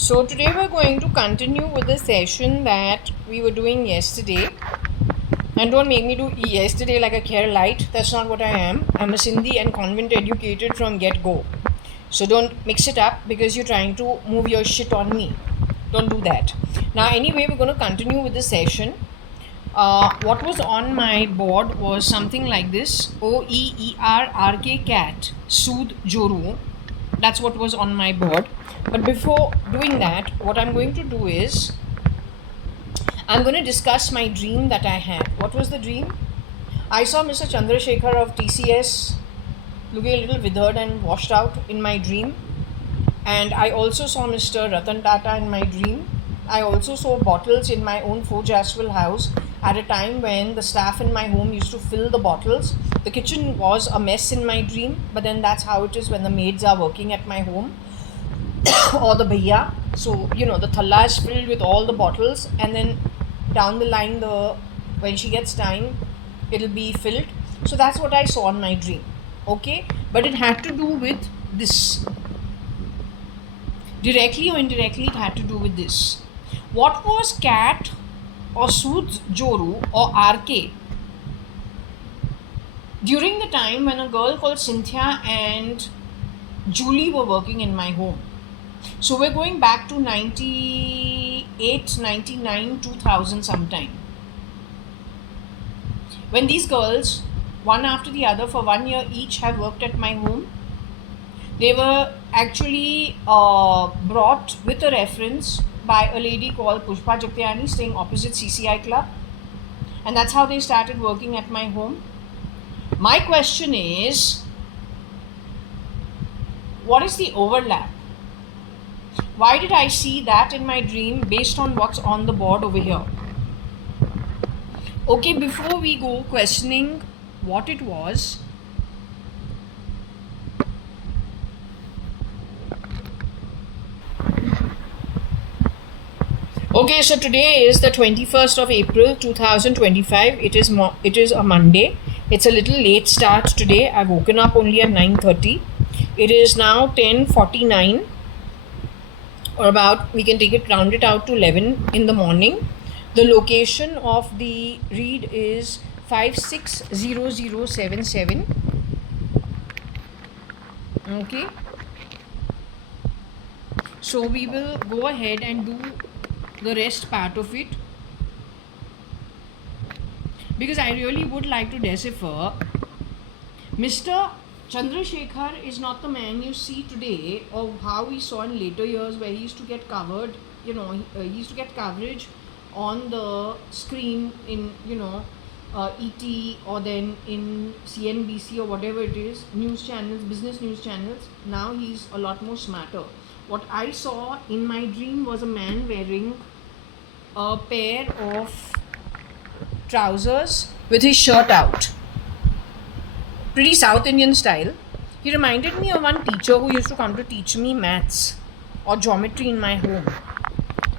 So today we're going to continue with the session that we were doing yesterday. And don't make me do yesterday like a care light. That's not what I am. I'm a Sindhi and convent educated from get-go. So don't mix it up because you're trying to move your shit on me. Don't do that. Now anyway, we're going to continue with the session. What was on my board was something like this: OEERRK cat soothe Joru. That's what was on my board. But before doing that, what I'm going to do is I'm going to discuss my dream that I had. What was the dream? I saw Mr. Chandrasekhar of TCS looking a little withered and washed out in my dream. And I also saw Mr. Ratan Tata in my dream. I also saw bottles in my own Fort Jaswell house at a time when the staff in my home used to fill the bottles. The kitchen was a mess in my dream, but then that's how it is when the maids are working at my home or the bhaiya. So, the thalla is filled with all the bottles, and then down the line, when she gets time, it'll be filled. So that's what I saw in my dream. Okay? But it had to do with this. Directly or indirectly, it had to do with this. What was cat or Soodh Joru or RK during the time when a girl called Cynthia and Julie were working in my home? So we're going back to 98, 99, 2000 sometime. When these girls, one after the other for 1 year each, have worked at my home, they were actually brought with a reference by a lady called Pushpa JAYA.ADVANI staying opposite CCI Club. And that's how they started working at my home. My question is, what is the overlap? Why did I see that in my dream based on what's on the board over here? Okay, before we go questioning what it was, okay, so today is the 21st of April 2025. It is a Monday. It's a little late start today. I've woken up only at 9:30. It is now 10:49, or about, we can take it, round it out to 11 in the morning. The location of the read is 560077. Okay. So we will go ahead and do the rest part of it, because I really would like to decipher. Mr. Chandrasekhar is not the man you see today, or how we saw in later years where he used to get covered, he used to get coverage on the screen in, ET, or then in CNBC or whatever it is, news channels, business news channels. Now he's a lot more smarter. What I saw in my dream was a man wearing a pair of trousers with his shirt out. Pretty South Indian style. He reminded me of one teacher who used to come to teach me maths or geometry in my home.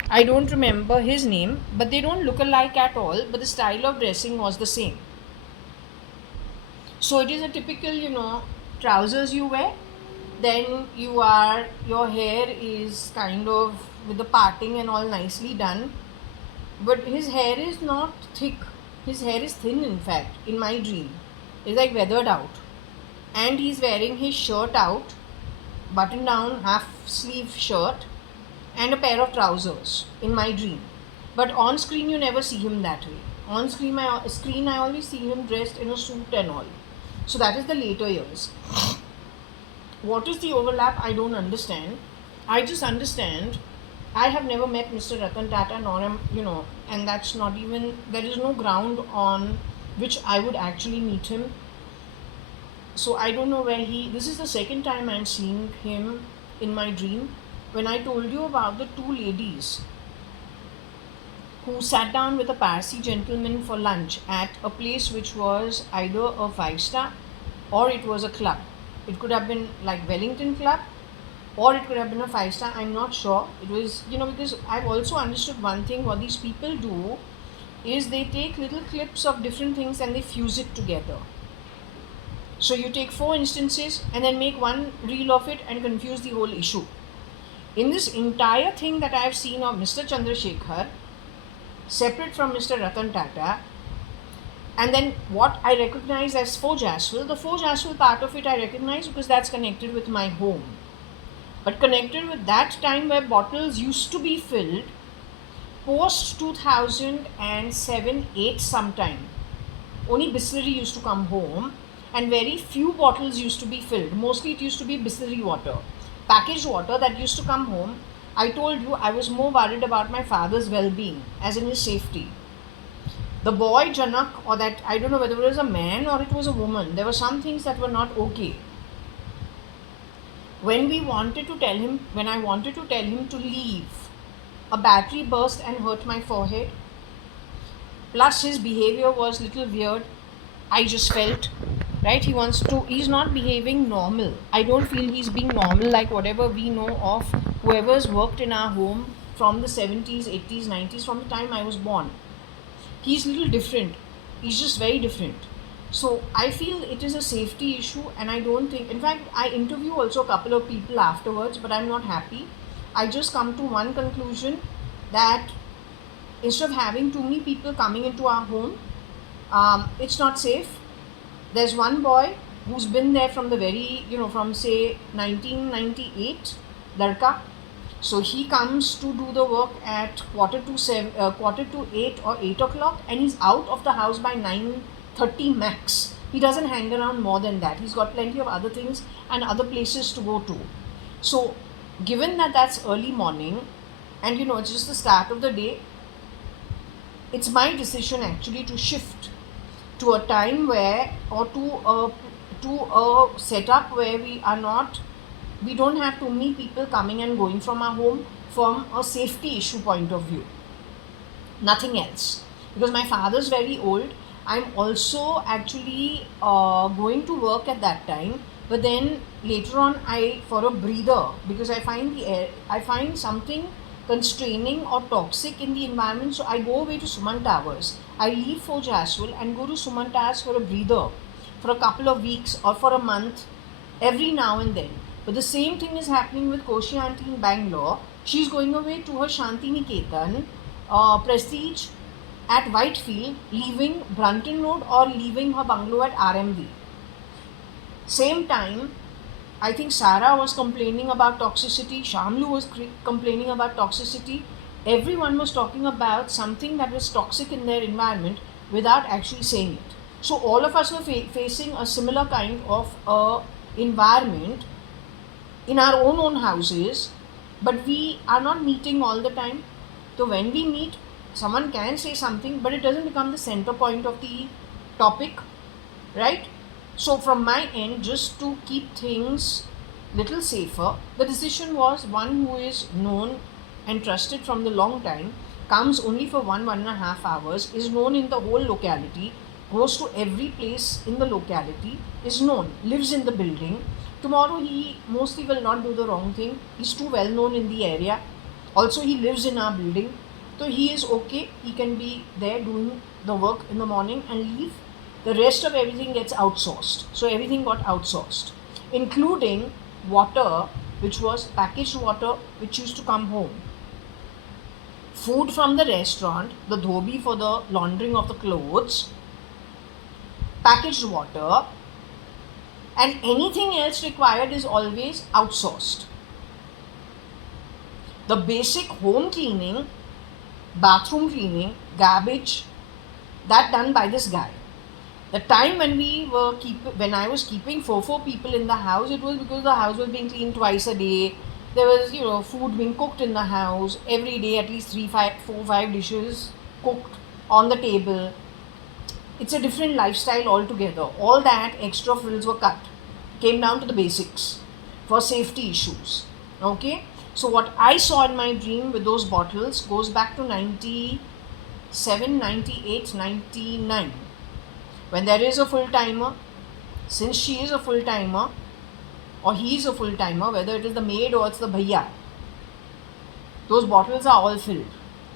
I don't remember his name, but they don't look alike at all, but the style of dressing was the same. So it is a typical, trousers you wear, then your hair is kind of with the parting and all nicely done, but his hair is not thick. His hair is thin, in fact, in my dream. It's like weathered out. And he's wearing his shirt out, button down, half sleeve shirt, and a pair of trousers in my dream. But on screen, you never see him that way. On screen, I always see him dressed in a suit and all. So that is the later years. What is the overlap? I don't understand. I just understand I have never met Mr. Ratan Tata, nor am, and that's not even, there is no ground on which I would actually meet him. So I don't know where this is the second time I'm seeing him in my dream. When I told you about the two ladies who sat down with a Parsi gentleman for lunch at a place which was either a 5-star or it was a club. It could have been like Wellington Club, or it could have been a 5-star. I'm not sure. It was, because I've also understood one thing. What these people do is they take little clips of different things and they fuse it together. So you take 4 instances and then make one reel of it and confuse the whole issue. In this entire thing that I have seen of Mr. Chandrasekhar, separate from Mr. Ratan Tata, and then what I recognize as Fojaswal, the Fojaswal part of it I recognize because that's connected with my home. But connected with that time where bottles used to be filled, post 2007-8 sometime, only Bisleri used to come home and very few bottles used to be filled. Mostly it used to be Bisleri water. Packaged water that used to come home. I told you I was more worried about my father's well-being, as in his safety. The boy Janak, or that, I don't know whether it was a man or it was a woman, there were some things that were not okay. When I wanted to tell him to leave, a battery burst and hurt my forehead. Plus his behavior was little weird. I just felt, right, he's not behaving normal. I don't feel he's being normal like whatever we know of whoever's worked in our home from the 70s, 80s, 90s, from the time I was born. He's a little different. He's just very different. So I feel it is a safety issue, and I don't think, in fact, I interview also a couple of people afterwards, but I'm not happy. I just come to one conclusion, that instead of having too many people coming into our home, it's not safe. There's one boy who's been there from the very, from say 1998, Darka. So he comes to do the work at quarter to 8 or 8 o'clock, and he's out of the house by 9:30 max. He doesn't hang around more than that. He's got plenty of other things and other places to go to. So given that that's early morning, and it's just the start of the day, it's my decision actually to shift to a time where, or to a setup where we don't have too many people coming and going from our home from a safety issue point of view. Nothing else. Because my father's very old. I'm also actually going to work at that time, but then later on for a breather, because I find something constraining or toxic in the environment, so I go away to Suman Towers. I leave for Jaswal and go to Suman Towers for a breather for a couple of weeks or for a month, every now and then. But the same thing is happening with Koshi Auntie in Bangalore. She's going away to her Shanti Niketan Prestige at Whitefield, leaving Brunton Road or leaving her bungalow at RMV. Same time, I think Sarah was complaining about toxicity, Shamlu was complaining about toxicity. Everyone was talking about something that was toxic in their environment without actually saying it. So all of us were facing a similar kind of environment in our own houses, but we are not meeting all the time. So when we meet, someone can say something, but it doesn't become the center point of the topic, right? So from my end, just to keep things little safer, the decision was one who is known and trusted from the long time, comes only for 1.5 hours, is known in the whole locality, goes to every place in the locality, is known, lives in the building. Tomorrow he mostly will not do the wrong thing. He's too well known in the area. Also he lives in our building. So he is okay. He can be there doing the work in the morning and leave. The rest of everything gets outsourced. So everything got outsourced, including water, which was packaged water, which used to come home. Food from the restaurant, the dhobi for the laundering of the clothes, packaged water, and anything else required is always outsourced. The basic home cleaning, bathroom cleaning, garbage, that done by this guy. The time when I was keeping four people in the house, it was because the house was being cleaned twice a day. There was, food being cooked in the house every day, at least 4, 5 dishes cooked on the table. It's a different lifestyle altogether. All that extra frills were cut. Came down to the basics for safety issues. Okay? So what I saw in my dream with those bottles goes back to 97, 98, 99. When there is a full-timer, since she is a full-timer, or he is a full-timer, whether it is the maid or it's the bhaiya, those bottles are all filled.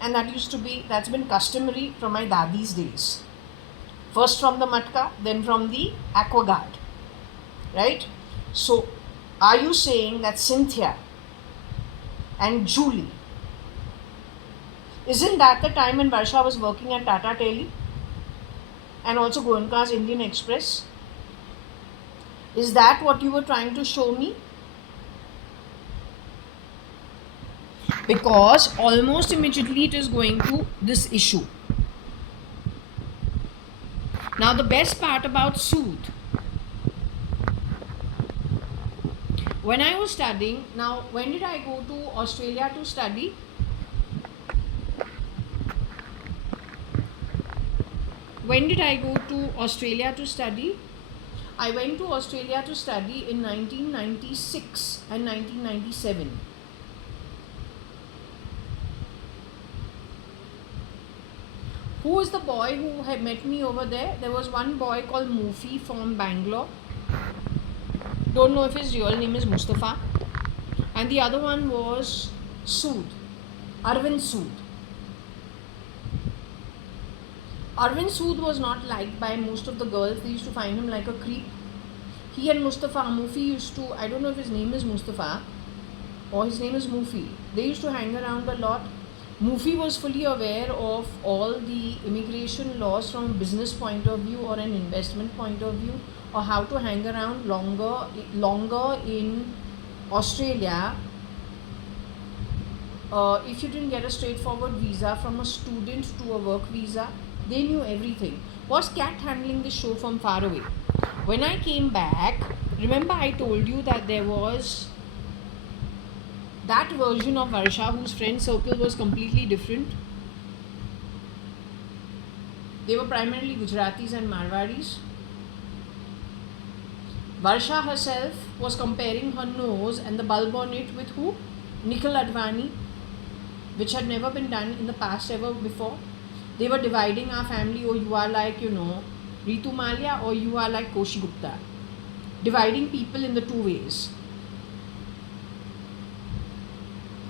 And that's been customary from my dadi's days. First from the matka, then from the aquaguard. Right? So, are you saying that Cynthia and Julie. Isn't that the time when Varsha was working at Tata Tele and also Goenka's Indian Express? Is that what you were trying to show me? Because almost immediately it is going to this issue. Now the best part about Sood, when I was studying, now when did I go to Australia to study? When did I go to Australia to study? I went to Australia to study in 1996 and 1997. Who is the boy who had met me over there? There was one boy called Mufi from Bangalore. Don't know if his real name is Mustafa. And the other one was Sood, Arvind Sood. Arvind Sood was not liked by most of the girls. They used to find him like a creep. He and Mustafa, Mufi used to, I don't know if his name is Mustafa or his name is Mufi. They used to hang around a lot. Mufi was fully aware of all the immigration laws from a business point of view or an investment point of view, or how to hang around longer in Australia if you didn't get a straightforward visa from a student to a work visa. They knew everything. Was Cat handling this show from far away? When I came back, remember I told you that there was that version of Varsha whose friend circle was completely different. They were primarily Gujaratis and Marwadis. Varsha herself was comparing her nose and the bulb on it with who? Nikhil Advani, which had never been done in the past ever before. They were dividing our family. Oh, you are like, Ritu Malia, or you are like Koshi Gupta. Dividing people in the two ways.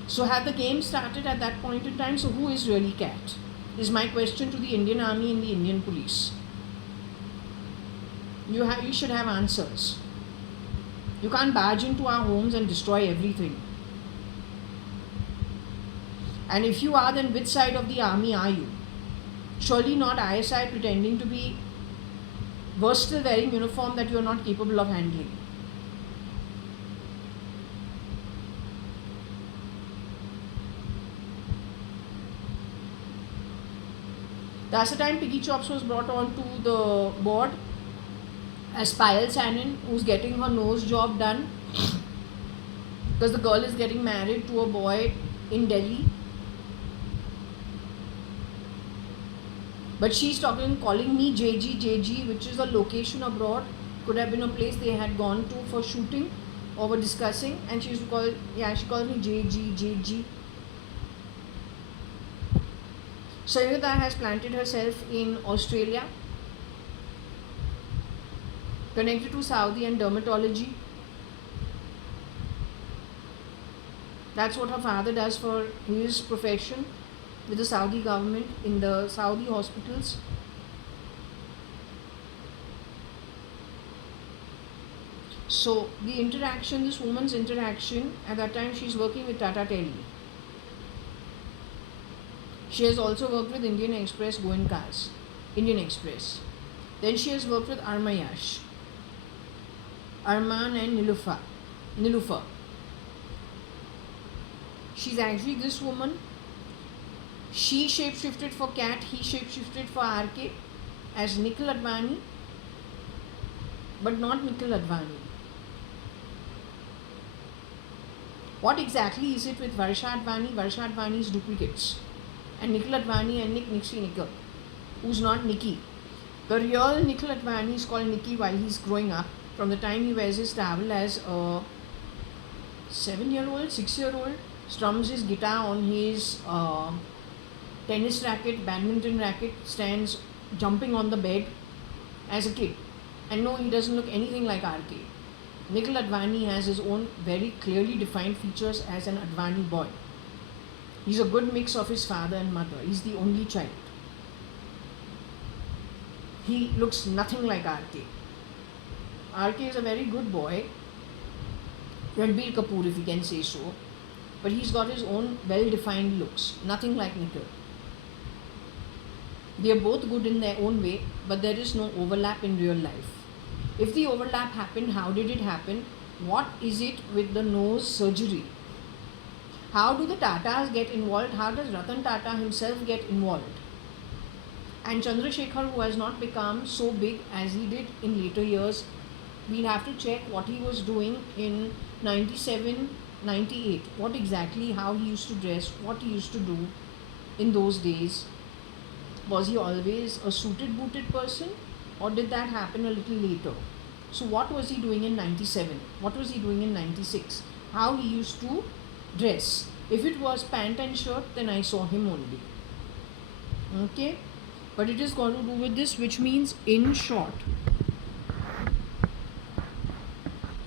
So had the game started at that point in time? So who is really Cat? Is my question to the Indian Army and the Indian Police. You should have answers. You can't barge into our homes and destroy everything. And if you are, then which side of the army are you? Surely not ISI pretending to be versatile wearing uniform that you are not capable of handling. That's the time Piggy Chops was brought on to the board as Payal Sanin, who's getting her nose job done because the girl is getting married to a boy in Delhi. But she's calling me JG, which is a location abroad. Could have been a place they had gone to for shooting or were discussing. And she used to call, she calls me JG. Sayuda has planted herself in Australia, connected to Saudi and dermatology. That's what her father does for his profession with the Saudi government in the Saudi hospitals. So the interaction, this woman's interaction, at that time she's working with Tata Tele. She has also worked with Indian Express, Goenka's Indian Express. Then she has worked with Armayash, Arman and Nilufar. She's actually this woman. She shapeshifted for Cat, he shapeshifted for RK as Nikhil Advani, but not Nikhil Advani. What exactly is it with Varsha Advani? Varsha Advani's duplicates. And Nikhil Advani and Nikhil, who's not Nikki. The real Nikhil Advani is called Nikki while he's growing up. From the time he wears his towel as a 7-year-old, 6-year-old, strums his guitar on his tennis racket, badminton racket, stands jumping on the bed as a kid. And no, he doesn't look anything like RK. Nikhil Advani has his own very clearly defined features as an Advani boy. He's a good mix of his father and mother. He's the only child. He looks nothing like RK. RK is a very good boy. Ranbir Kapoor, if you can say so. but he's got his own well-defined looks, nothing like Nikhil. They are both good in their own way, but there is no overlap in real life. If the overlap happened, how did it happen? What is it with the nose surgery? How do the Tatas get involved? How does Ratan Tata himself get involved? And Chandrasekhar, who has not become so big as he did in later years, we'll have to check what he was doing in 97, 98. What exactly, how he used to dress, what he used to do in those days. Was he always a suited booted person, or did that happen a little later? So what was he doing in 97? What was he doing in 96? How he used to dress. If it was pant and shirt, then I saw him only. Okay? But it is got to do with this, which means, in short,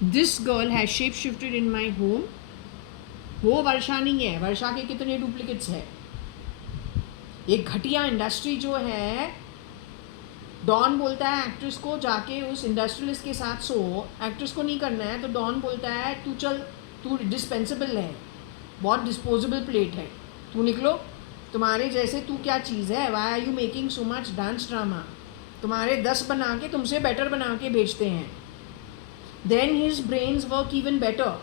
this girl has shape shifted in my home. वो वर्षा नहीं है. वर्षा के कितने duplicates है. ये घटिया industry जो है, डॉन बोलता है एक्ट्रेस को जाके उस इंडस्ट्रियलिस्ट के साथ सो. एक्ट्रेस को नहीं करना है तो डॉन बोलता है तू चल, तू डिस्पेंसेबल है, बहुत डिस्पोजेबल प्लेट है, तू निकलो, तुम्हारे जैसे तू क्या चीज़ है. Why are you making so much dance drama. तुम्हारे 10 बना के तुमसे बेटर बना के बेचते हैं. Then his brains work even better.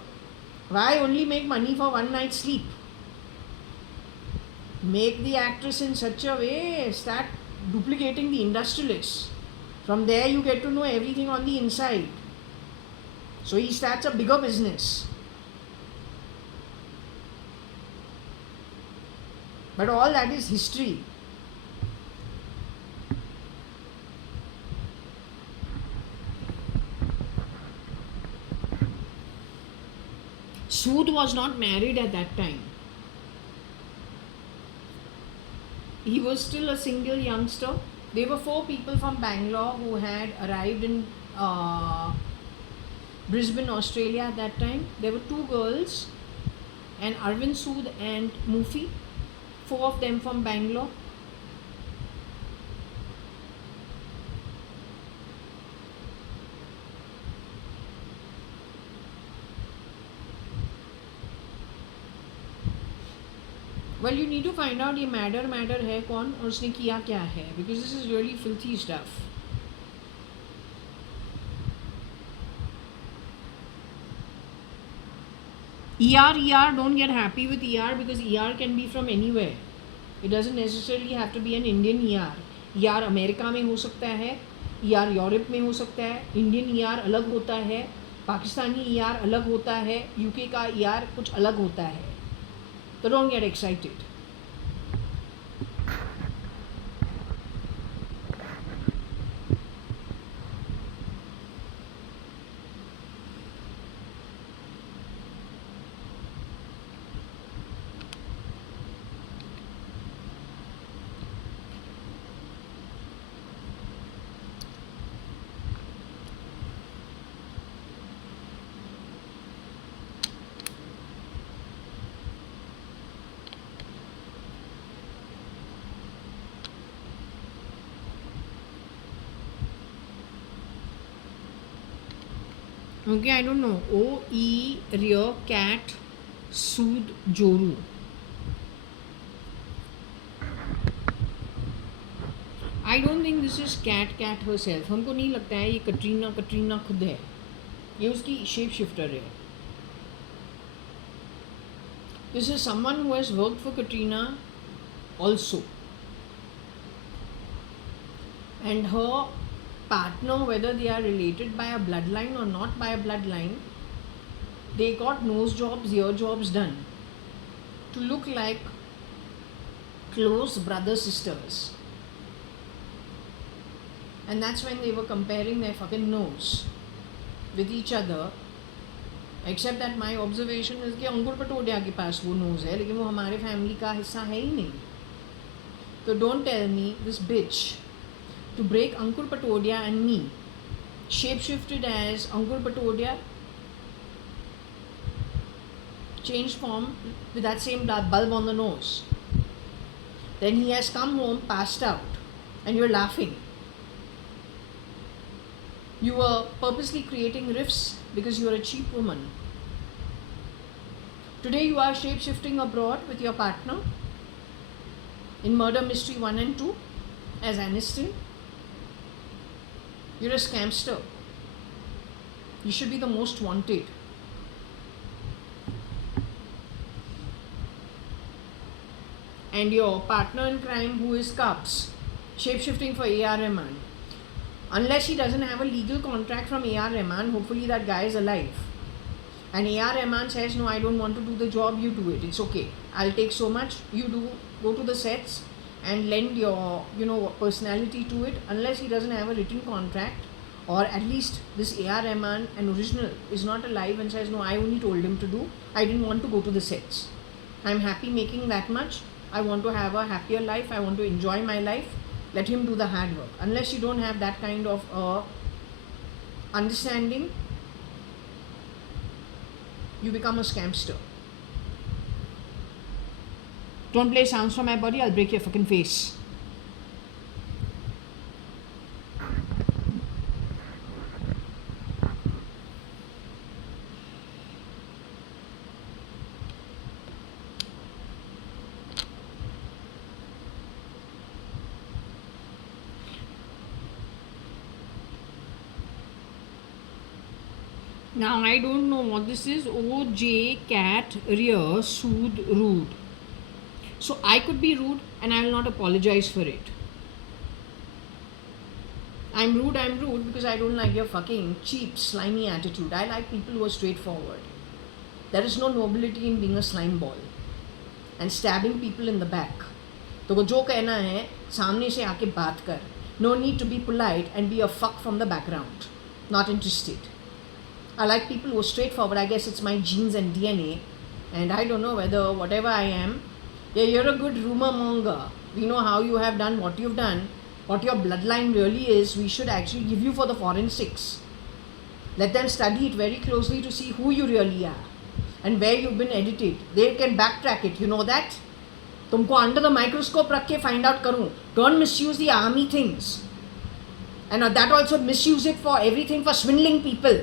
Why only make money for one night sleep. Make the actress in such a way, start duplicating the industrialists. From there you get to know everything on the inside. So he starts a bigger business. But all that is history. Sood was not married at that time. He was still a single youngster. There were 4 people from Bangalore who had arrived in Brisbane, Australia at that time. There were 2 girls, and Arvind Sood and Mufi, 4 of them from Bangalore. Well, you need to find out ये matter है कौन और उसने किया क्या है, because this is really filthy stuff. ER, don't get happy with ER, because ER can be from anywhere. It doesn't necessarily have to be an Indian ER. ER America में हो सकता है, ER यूरोप में हो सकता है, Indian ER अलग होता है, पाकिस्तानी ER अलग होता है, UK का ER कुछ अलग होता है. So don't get excited. Okay, I don't know. O-E, rear, cat, sood, joru. I don't think this is cat herself. हमको नहीं लगता है ये कटरीना खुद है. ये उसकी शेप शिफ्टर है. This is someone who has worked for Katrina also. And her partner, whether they are related by a bloodline or not by a bloodline, they got nose jobs, ear jobs done to look like close brother sisters. And that's when they were comparing their fucking nose with each other. Except that my observation is कि अंकुर पटोडिया के पास वो nose है, लेकिन वो हमारे family का हिस्सा है ही नहीं. So don't tell me this bitch, to break Ankur Patodia and me, shape-shifted as Ankur Patodia, changed form with that same bulb on the nose. Then he has come home, passed out, and you're laughing. You were purposely creating rifts because you are a cheap woman. Today you are shape-shifting abroad with your partner in Murder Mystery 1 and 2 as Aniston. You're a scamster. You should be the most wanted. And your partner in crime, who is Cubs, shape-shifting for A.R. Rahman. Unless he doesn't have a legal contract from A.R. Rahman, hopefully that guy is alive. And A.R. Rahman says, no, I don't want to do the job, you do it. It's okay. I'll take so much. You do, go to the sets and lend your, personality to it. Unless he doesn't have a written contract, or at least this A.R. Rahman, an original, is not alive and says, no, I only told him to do. I didn't want to go to the sets. I'm happy making that much. I want to have a happier life. I want to enjoy my life. Let him do the hard work. Unless you don't have that kind of understanding, you become a scamster. Don't play sounds from my body, I'll break your fucking face. Now I don't know what this is. OJ cat rear soothe rude. So I could be rude and I will not apologize for it. I'm rude because I don't like your fucking cheap, slimy attitude. I like people who are straightforward. There is no nobility in being a slime ball and stabbing people in the back. तो जो कहना है सामने से आके बात कर. No need to be polite and be a fuck from the background. Not interested. I like people who are straightforward. I guess it's my genes and DNA. And I don't know whether whatever I am, yeah, you're a good rumor monger. We know how you have done what you've done. What your bloodline really is, we should actually give you for the forensics. Let them study it very closely to see who you really are and where you've been edited. They can backtrack it. You know that? तुमको under the microscope रख के find out करूँ. Don't misuse the army things. And that also misuse it for everything, for swindling people.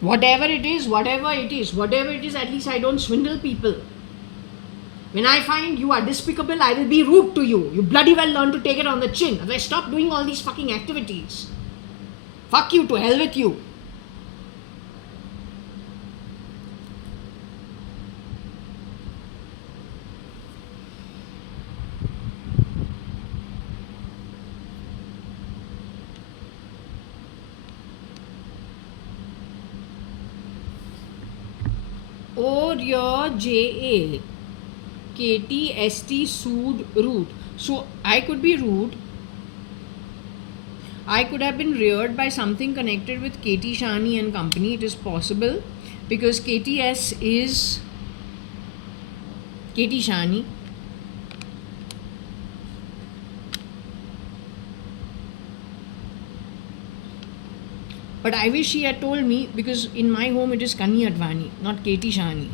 Whatever it is, at least I don't swindle people. When I find you are despicable, I will be rude to you. You bloody well learn to take it on the chin. Otherwise, stop doing all these fucking activities. Fuck you, to hell with you. Or your JAKTST soothe rude. So I could be rude. I could have been reared by something connected with Katie Shani and company. It is possible because KTS is Katie Shani. But I wish she had told me, because in my home it is JAYA.ADVANI, not Katie Shani.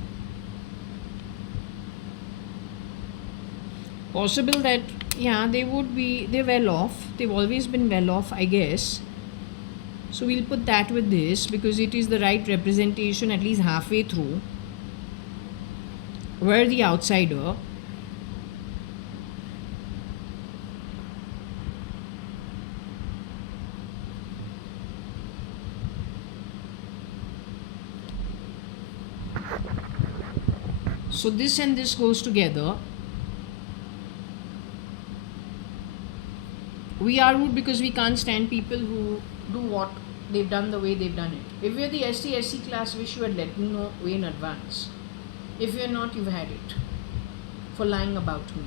Possible that, yeah, they're well off. They've always been well off, I guess. So we'll put that with this because it is the right representation at least halfway through. We're the outsider. So this and this goes together. We are rude because we can't stand people who do what they've done the way they've done it. If you're the ST/SC class, wish you had let me know way in advance. If you're not, you've had it for lying about me.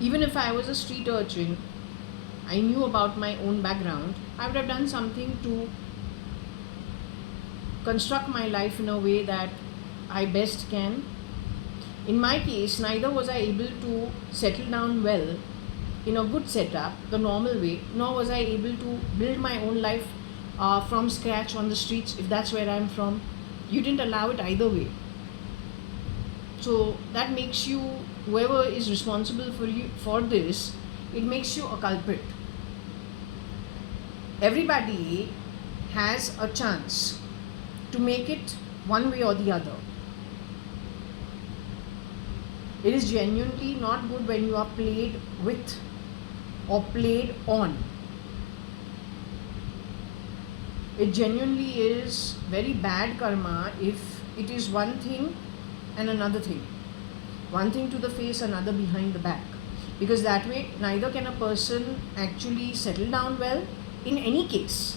Even if I was a street urchin, I knew about my own background, I would have done something to construct my life in a way that I best can. In my case, neither was I able to settle down well in a good setup, the normal way, nor was I able to build my own life from scratch on the streets, if that's where I'm from. You didn't allow it either way. So that makes you whoever is responsible for you for this, it makes you a culprit. Everybody has a chance to make it one way or the other. It is genuinely not good when you are played with or played on. It genuinely is very bad karma if it is one thing and another thing. One thing to the face, another behind the back. Because that way, neither can a person actually settle down well in any case.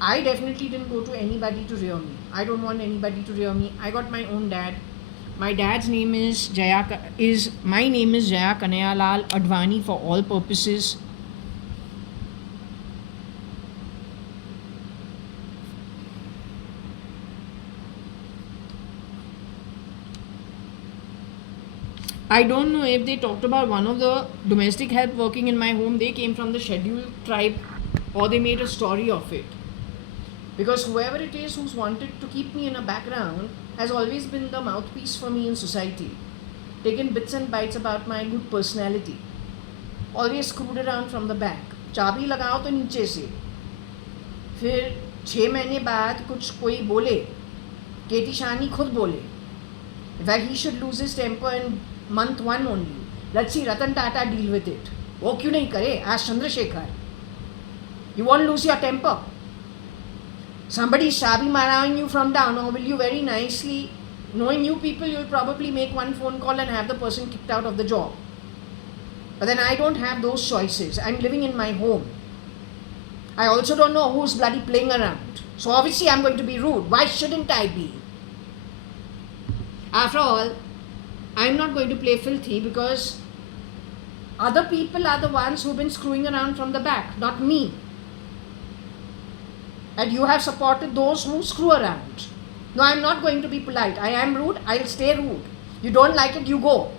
I definitely didn't go to anybody to rear me. I don't want anybody to rear me. I got my own dad. My dad's name is my name is JAYA.ADVANI for all purposes. I don't know if they talked about one of the domestic help working in my home. They came from the scheduled tribe, or they made a story of it. Because whoever it is who's wanted to keep me in a background has always been the mouthpiece for me in society. Taken bits and bytes about my good personality. Always screwed around from the back. चाबी लगाओ तो नीचे से. फिर 6 महीने बाद कुछ कोई बोले, केटी शानी खुद बोले. In fact, he should lose his temper in month 1 only. Let's see Ratan Tata deal with it. वो क्यों नहीं करे? Ask Chandrasekhar. You won't lose your temper. Somebody is shabi marrying you from down, or will you very nicely, knowing you people, you'll probably make one phone call and have the person kicked out of the job. But then I don't have those choices. I'm living in my home. I also don't know who's bloody playing around. So obviously I'm going to be rude. Why shouldn't I be? After all, I'm not going to play filthy because other people are the ones who've been screwing around from the back, not me. And you have supported those who screw around. No, I'm not going to be polite. I am rude. I'll stay rude. You don't like it, you go.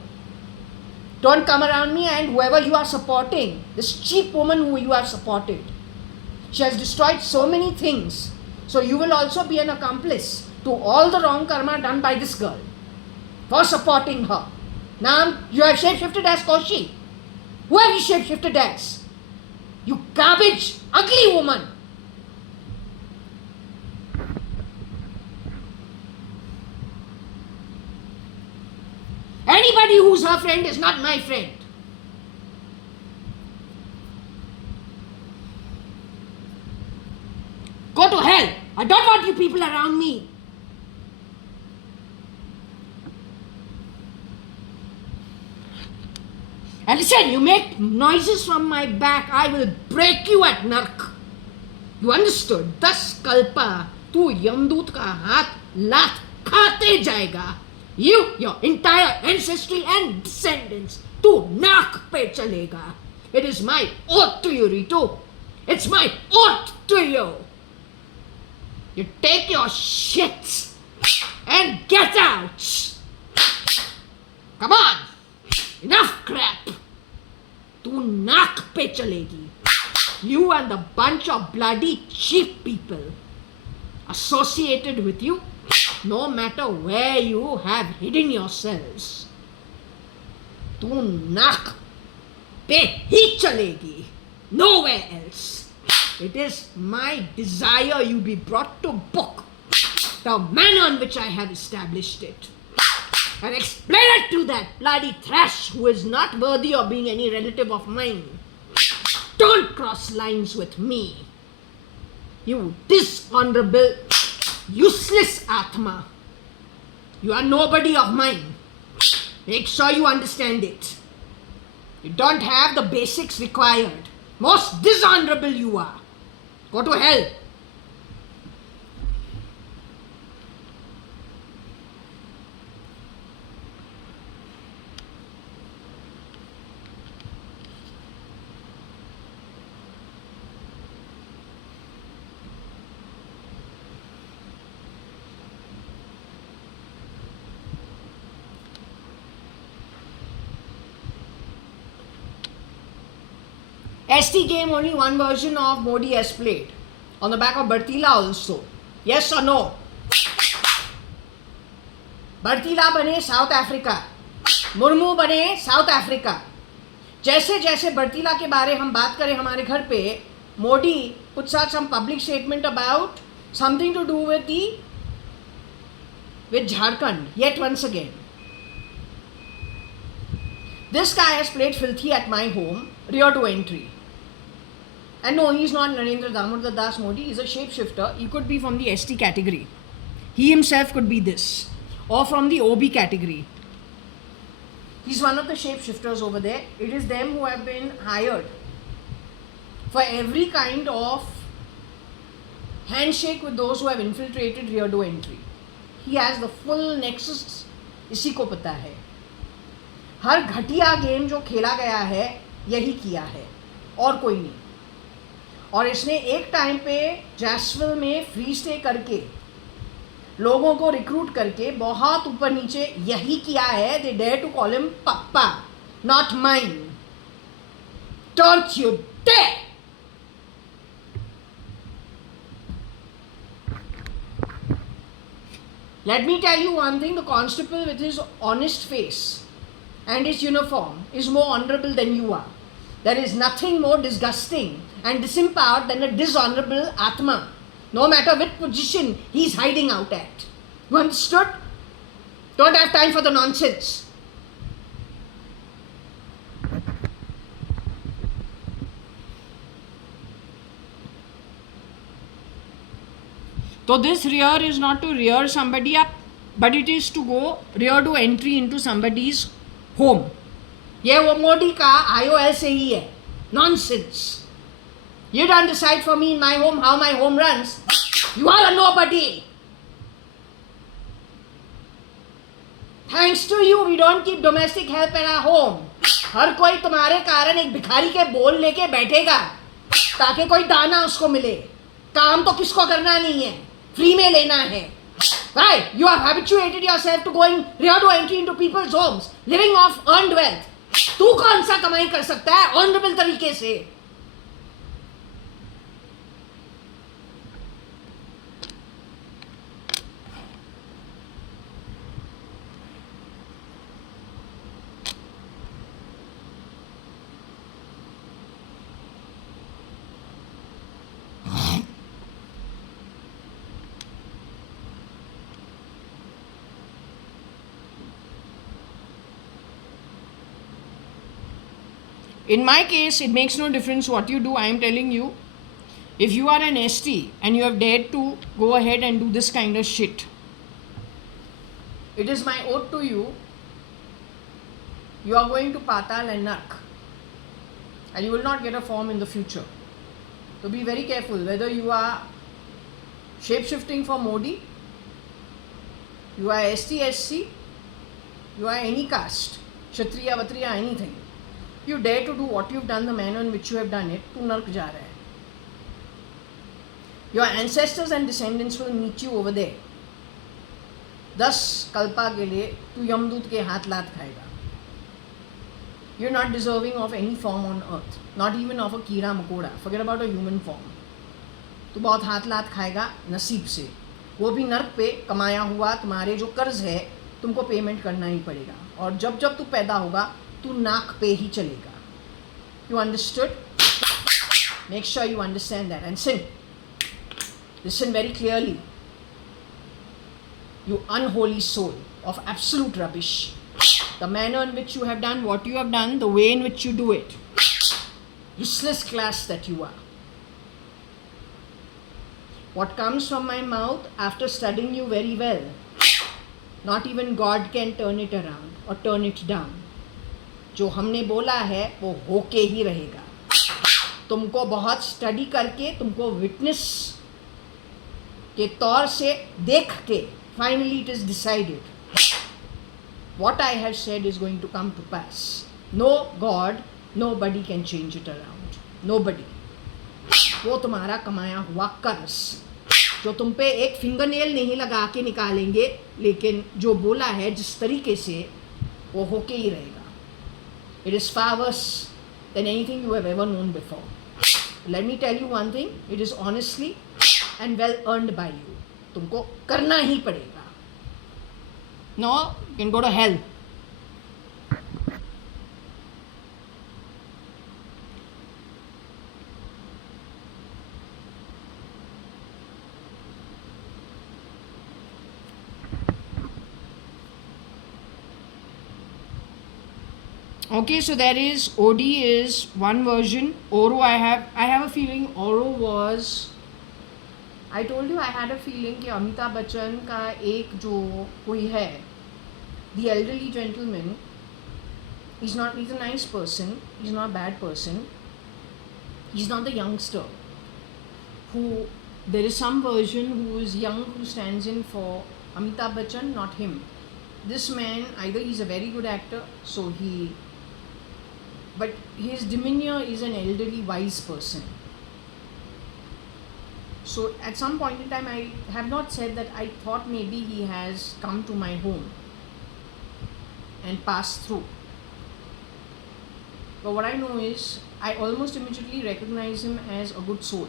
Don't come around me, and whoever you are supporting, this cheap woman who you have supported, she has destroyed so many things. So you will also be an accomplice to all the wrong karma done by this girl for supporting her. Now you have shape-shifted as Koshi. Who have you shape-shifted as? You garbage, ugly woman. Anybody who's her friend is not my friend. Go to hell. I don't want you people around me. And listen, you make noises from my back, I will break you at Nark. You understood? 10 kalpa, tu Yamdut ka haath laat khate jayega. You, your entire ancestry and descendants, tu Nark pe chalega. It is my oath to you, Ritu. It's my oath to you. You take your shits and get out. Come on. Enough crap. Tu naak pe chalegi. You and the bunch of bloody cheap people associated with you, no matter where you have hidden yourselves. Tu naak pe hi chalegi. Nowhere else. It is my desire you be brought to book the manner in which I have established it. And explain it to that bloody thrash who is not worthy of being any relative of mine. Don't cross lines with me. You dishonorable, useless Atma. You are nobody of mine. Make sure you understand it. You don't have the basics required. Most dishonorable you are. Go to hell. ST game only one version of Modi has played. On the back of Bartila also. Yes or no? बर्तीला बने south Africa, Murmu बने south Africa. जैसे जैसे बर्तीला के बारे हम बात करें हमारे घर पे, Modi puts out some public statement about something to do with Jharkhand. Yet once again, this guy has played filthy at my home, rear to entry. And no, he's not Narendra Damodar Das Modi. He's a shapeshifter. He could be from the ST category. He himself could be this, or from the OB category. He's one of the shapeshifters over there. It is them who have been hired for every kind of handshake with those who have infiltrated rear door entry. He has the full nexus. इसी को पता है. हर घटिया game जो खेला गया है यही किया है और कोई नहीं. और इसने एक टाइम पे जैसविल में फ्री स्टे करके लोगों को रिक्रूट करके बहुत ऊपर नीचे यही किया है. They dare to call him papa, not mine. Don't you dare. Let me tell you one thing, the constable with his honest face and his uniform is more honorable than you are. There is nothing more disgusting and disempowered than a dishonorable Atma, no matter which position he is hiding out at. You understood? Don't have time for the nonsense. So this rear is not to rear somebody up, but it is to go rear to entry into somebody's home. ये वो मोदी का IOL से ही है. Nonsense. You don't decide for me in my home how my home runs. You are a nobody. Thanks to you, we don't keep domestic help in our home. हर कोई तुम्हारे कारण एक भिखारी के बोल लेके बैठेगा ताकि कोई दाना उसको मिले. काम तो किसको करना नहीं है, फ्री में लेना है. Right? You have habituated yourself to going rear to entry into people's homes, living off earned wealth. तू कौन सा कमाई कर सकता है ऑनरेबल तरीके से? In my case, it makes no difference what you do. I am telling you, if you are an ST and you have dared to go ahead and do this kind of shit, it is my oath to you, you are going to Patal and Nark, and you will not get a form in the future. So be very careful whether you are shape-shifting for Modi, you are ST, SC, you are any caste, Kshatriya, Vatriya, anything. You dare to do what you've done, the manner in which you have done it, to Nark ja raha hai. Your ancestors and descendants will meet you over there. 10 kalpa ke liye tu यमदूत के हाथ लात खाएगा. You're not deserving of any form on earth, not even of a कीड़ा मकोड़ा. Forget about a human form. तू बहुत हाथ लात खाएगा नसीब से, वो भी नर्क पे. कमाया हुआ तुम्हारे जो कर्ज है तुमको पेमेंट करना ही पड़ेगा. और जब जब तू पैदा होगा तू नाक पे ही चलेगा. You understood? Make sure you understand that and listen very clearly. You unholy soul of absolute rubbish. The manner in which you have done what you have done, the way in which you do it. Useless class that you are. What comes from my mouth after studying you very well, not even God can turn it around or turn it down. जो हमने बोला है वो होके ही रहेगा. तुमको बहुत study करके, तुमको विटनेस के तौर से देख के, finally it is decided. What I have said is going to come to pass. No God, nobody can change it around. Nobody. वो तुम्हारा कमाया हुआ कर्ज जो तुम पे एक फिंगरनेल नहीं लगा के निकालेंगे, लेकिन जो बोला है जिस तरीके से वो होके ही रहेगा. It is far worse than anything you have ever known before. Let me tell you one thing, it is honestly and well earned by you. तुमको करना ही पड़ेगा. No, you can go to hell. Okay, so there is OD is one version. Oro, I have a feeling Oro was, I told you I had a feeling कि अमिताभ बच्चन का एक जो कोई है, the elderly gentleman, he's a nice person, he's not a bad person, he's not the youngster who, there is some version who is young who stands in for Amitabh Bachchan, not him. This man, either he's a very good actor, so he, but his demeanor is an elderly wise person. So at some point in time, I have not said that I thought maybe he has come to my home and passed through. But what I know is, I almost immediately recognize him as a good soul.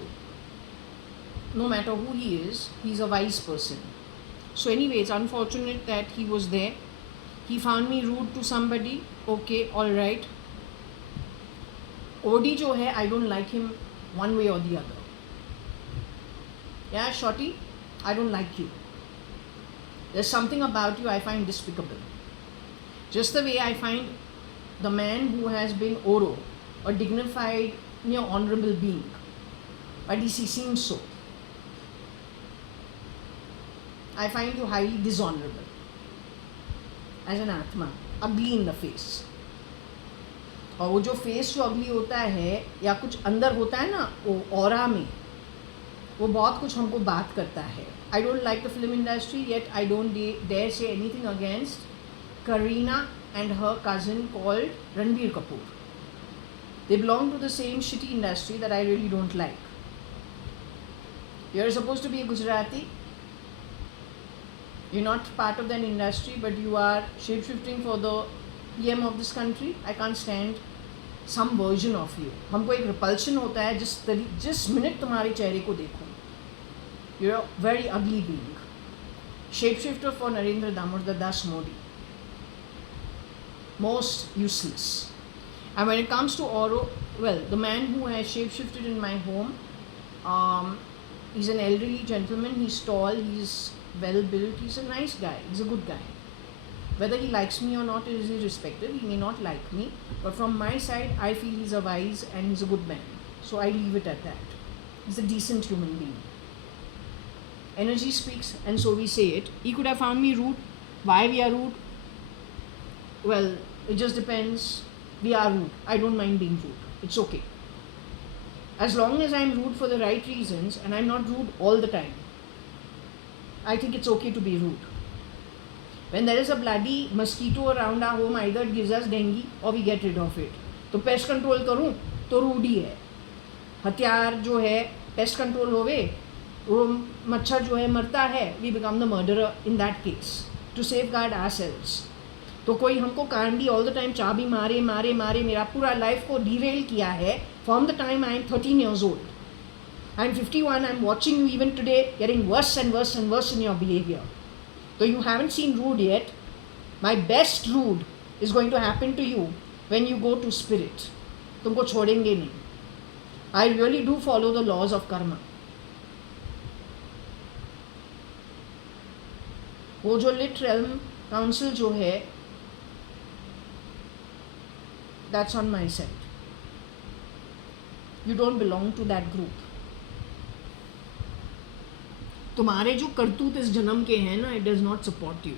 No matter who he is, he's a wise person. So anyway, it's unfortunate that he was there. He found me rude to somebody. Okay, alright. OD जो है, I don't like him one way or the other. Yeah, Shorty, I don't like you. There's something about you I find despicable. Just the way I find the man who has been Oro, a dignified, honorable being. At least he seems so. I find you highly dishonorable. As an Atma, ugly in the face. और वो जो face जो अगली होता है या कुछ अंदर होता है ना, वो ऑरा में वो बहुत कुछ हमको बात करता है. I don't like the film industry yet I don't dare say anything against Kareena and her cousin called Ranbir Kapoor. They belong to the same shitty industry that I really don't like. You are suppose to be a Gujarati. You're not part of that industry, but you are shape-shifting for the PM of this country. I can't stand some version of you. हमको एक repulsion होता है जिस minute तुम्हारे चेहरे को देखो. You're a very ugly being. Shapeshifter for Narendra Damodar Das Modi. Most useless. And when it comes to Oro, well, the man who has shapeshifted in my home, he's an elderly gentleman. He's tall. He's well built. He's a nice guy. He's a good guy. Whether he likes me or not is irrespective. He may not like me, but from my side, I feel he's a wise and he's a good man. So I leave it at that. He's a decent human being. Energy speaks, and so we say it. He could have found me rude. Why we are rude? Well, it just depends. We are rude. I don't mind being rude. It's okay. As long as I'm rude for the right reasons, and I'm not rude all the time, I think it's okay to be rude. When there is a bloody mosquito around our home, either it gives us dengue or we get rid of it. तो pest control करूँ तो rude ही है. हथियार जो है pest control होवे, वो मच्छर जो है मरता है, we become the murderer in that case to safeguard ourselves. तो कोई हमको कांडी all the time चाबी मारे मारे मारे मेरा पूरा life को derail किया है from the time I am 13 years old. I'm 51, I'm watching you even today getting worse and worse and worse in your behavior. So you haven't seen rude yet. My best rude is going to happen to you when you go to spirit. तुमको छोड़ेंगे नहीं. I really do follow the laws of karma. वो जो lit realm council जो है, that's on my side. You don't belong to that group. तुम्हारे जो करतूत इस जन्म के हैं ना, it does not support you.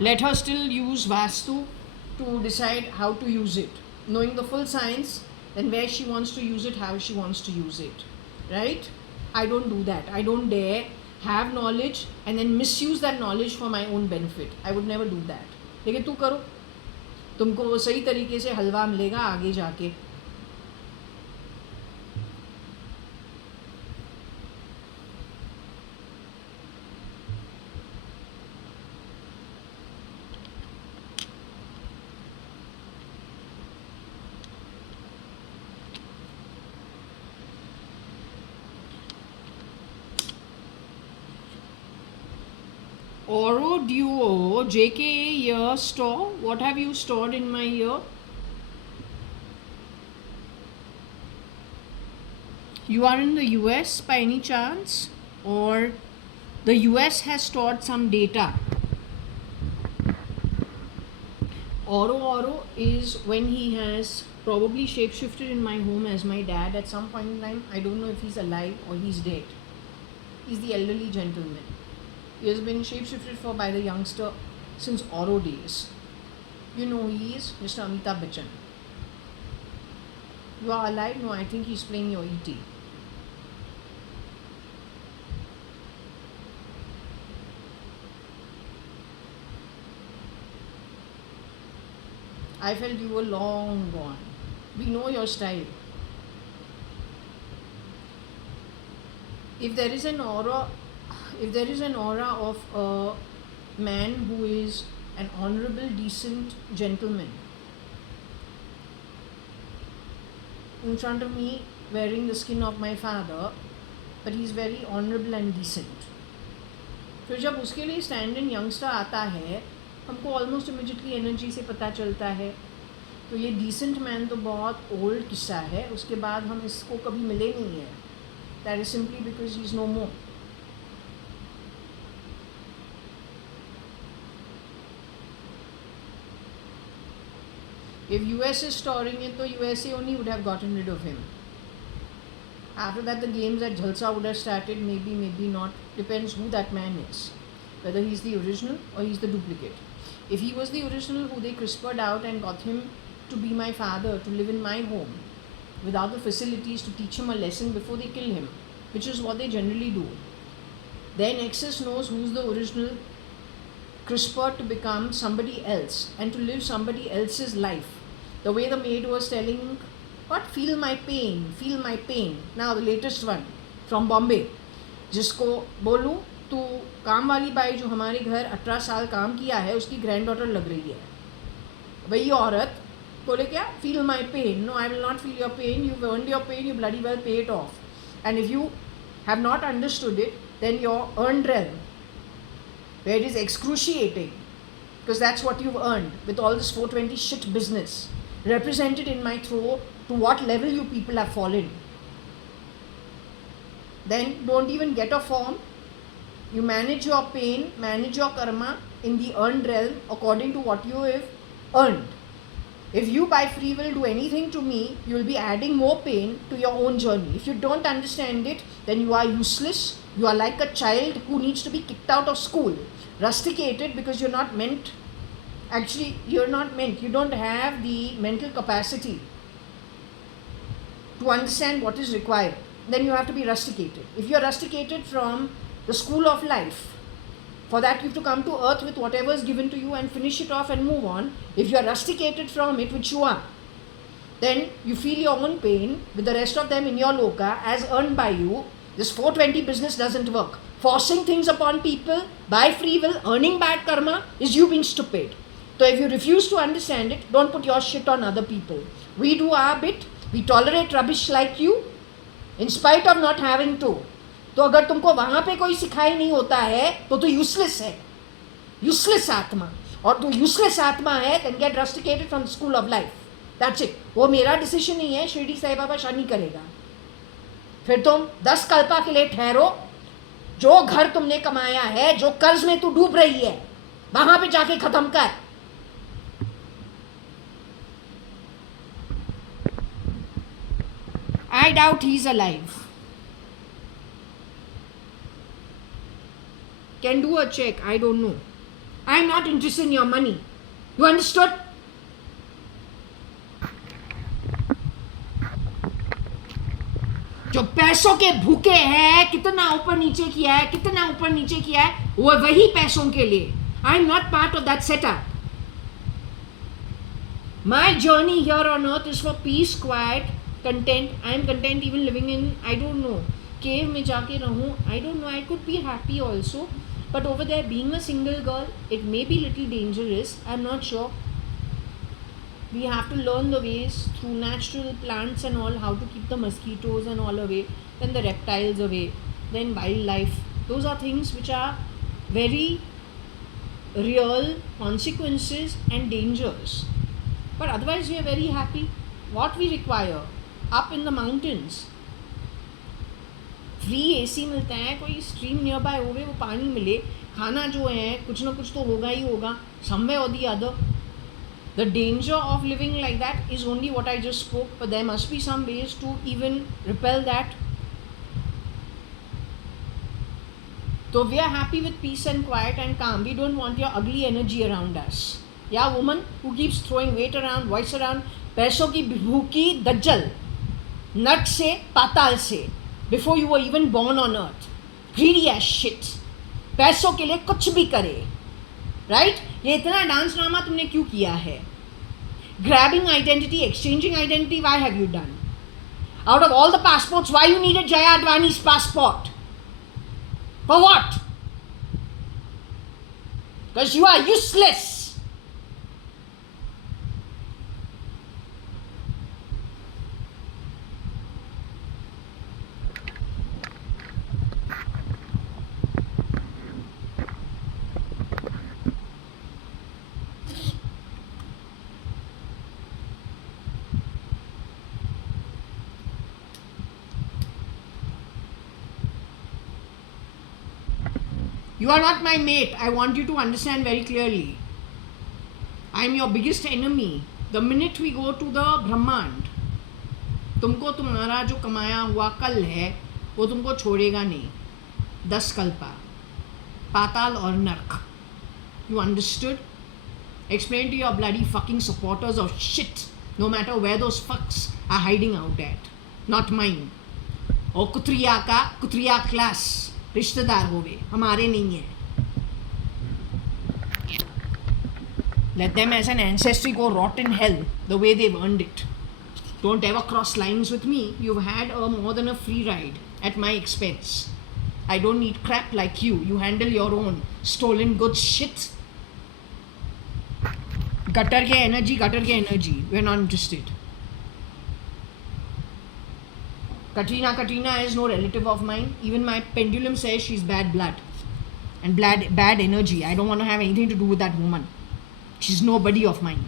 Let her still use Vastu to decide how to use it. Knowing the full science, then where she wants to use it, how she wants to use it. Right? I don't do that. I don't dare have knowledge and then misuse that knowledge for my own benefit. I would never do that. लेकिन तू करो, तुमको वो सही तरीके से हलवा मिलेगा आगे जाके. Oro Duo JKA ear store. What have you stored in my ear? You are in the US by any chance? Or the US has stored some data? Oro is when he has probably shapeshifted in my home as my dad at some point in time. I don't know if he's alive or he's dead. He's the elderly gentleman. He has been shapeshifted for by the youngster since Oro days. You know he is Mr. Amitabh Bachchan. You are alive? No, I think he's playing your ET. I felt you were long gone. We know your style. If there is an aura of a man who is an honorable, decent gentleman in front of me wearing the skin of my father, but he's very honorable and decent. फिर जब उसके लिए stand in youngster आता है, हमको almost immediately energy से पता चलता है तो ये डिसेंट मैन तो बहुत ओल्ड किस्सा है, उसके बाद हम इसको कभी मिले नहीं है. That is simply because he is no more. If US is storing it, तो USA only would have gotten rid of him. After that, the games at Jalsa would have started, maybe not. Depends who that man is. Whether he's the original or he's the duplicate. If he was the original who they CRISPR'd out and got him to be my father, to live in my home, without the facilities to teach him a lesson before they kill him, which is what they generally do, then Excess knows who's the original CRISPR to become somebody else and to live somebody else's life. The way the maid was telling, what, feel my pain. Now the latest one from Bombay, जिसको बोलूँ तो काम वाली by जो हमारे घर 18 साल काम किया है उसकी ग्रैंड डॉटर लग रही है. वही औरत बोले क्या, feel my pain. No, I will not feel your pain. You've earned your pain, you bloody well pay it off. And if you have not understood it, then your earned realm, where it is excruciating, because that's what you've earned with all this 420 shit business, represented in my throat to what level you people have fallen. Then don't even get a form. You manage your pain, manage your karma in the earned realm according to what you have earned. If you by free will do anything to me, you will be adding more pain to your own journey. If you don't understand it, then you are useless. You are like a child who needs to be kicked out of school, rusticated, because you're not meant. Actually, you're not meant. You don't have the mental capacity to understand what is required. Then you have to be rusticated. If you're rusticated from the school of life, for that you have to come to earth with whatever is given to you and finish it off and move on. If you are rusticated from it, which you are, then you feel your own pain with the rest of them in your loka as earned by you. This 420 business doesn't work. Forcing things upon people by free will, earning bad karma, is you being stupid. So if you refuse to understand it, don't put your shit on other people. We do our bit. We tolerate rubbish like you, in spite of not having to. तो अगर तुमको वहां पे कोई सिखाई नहीं होता है तो यूजलेस है, यूजलेस आत्मा. और तो यूजलेस आत्मा है, then get rusticated from the school of life. That's it. वो मेरा डिसीजन नहीं है, शिरडी साईं बाबा शानी करेगा. फिर तुम 10 कल्पा के लिए ठहरो. जो घर तुमने कमाया है, जो कर्ज में तू डूब रही है, वहां पे जाके खत्म कर. I doubt he's alive. Can do a check, I don't know. I'm not interested in your money. You understood? जो पैसों के भूखे हैं, कितना ऊपर नीचे किया है, वो वही पैसों के लिए. I'm not part of that setup. My journey here on earth is for peace, quiet, content. I am content even living in, I don't know, cave में जाके रहूं. I don't know, I could be happy also. But over there, being a single girl, it may be little dangerous. I'm not sure. We have to learn the ways through natural plants and all, how to keep the mosquitoes and all away, then the reptiles away, then wildlife. Those are things which are very real consequences and dangers. But otherwise we are very happy. What we require? Up in the mountains, free AC मिलता है, कोई stream near by होवे, वो पानी मिले, खाना जो है कुछ ना कुछ तो होगा ही होगा, somewhere or the other. The danger of living like that is only what I just spoke, but there must be some ways to even repel that. So we are happy with peace and quiet and calm. We don't want your ugly energy around us. Yeah, woman who keeps throwing weight around, voice around, पैसों की भूखी दज्जल, नट से पाताल से, before you were even born on earth, greedy as shit, पैसों के लिए कुछ भी करे, right? ये इतना डांस ड्रामा तुमने क्यों किया है? Grabbing identity, exchanging identity, why have you done? Out of all the passports, why you needed JAYA.ADVANI's passport? For what? Because you are useless. You are not my mate. I want you to understand very clearly. I am your biggest enemy. The minute we go to the Brahmand, तुमको तुम्हारा जो कमाया हुआ कल है वो तुमको छोड़ेगा नहीं. 10 कल्पा, पाताल और नरक. You understood? Explain to your bloody fucking supporters of shit, no matter where those fucks are hiding out at. Not mine. और कुत्रिया का कुत्रिया क्लास रिश्तेदार होवे, हमारे नहीं है. Let them as an ancestry go rot in hell the way they've earned it. Don't ever cross lines with me. You've had more than a free ride at my expense. I don't need crap like you. You handle your own stolen goods shit. Gutter ke energy. We're not interested. Katrina is no relative of mine. Even my pendulum says she's bad blood and bad energy. I don't want to have anything to do with that woman. She's nobody of mine.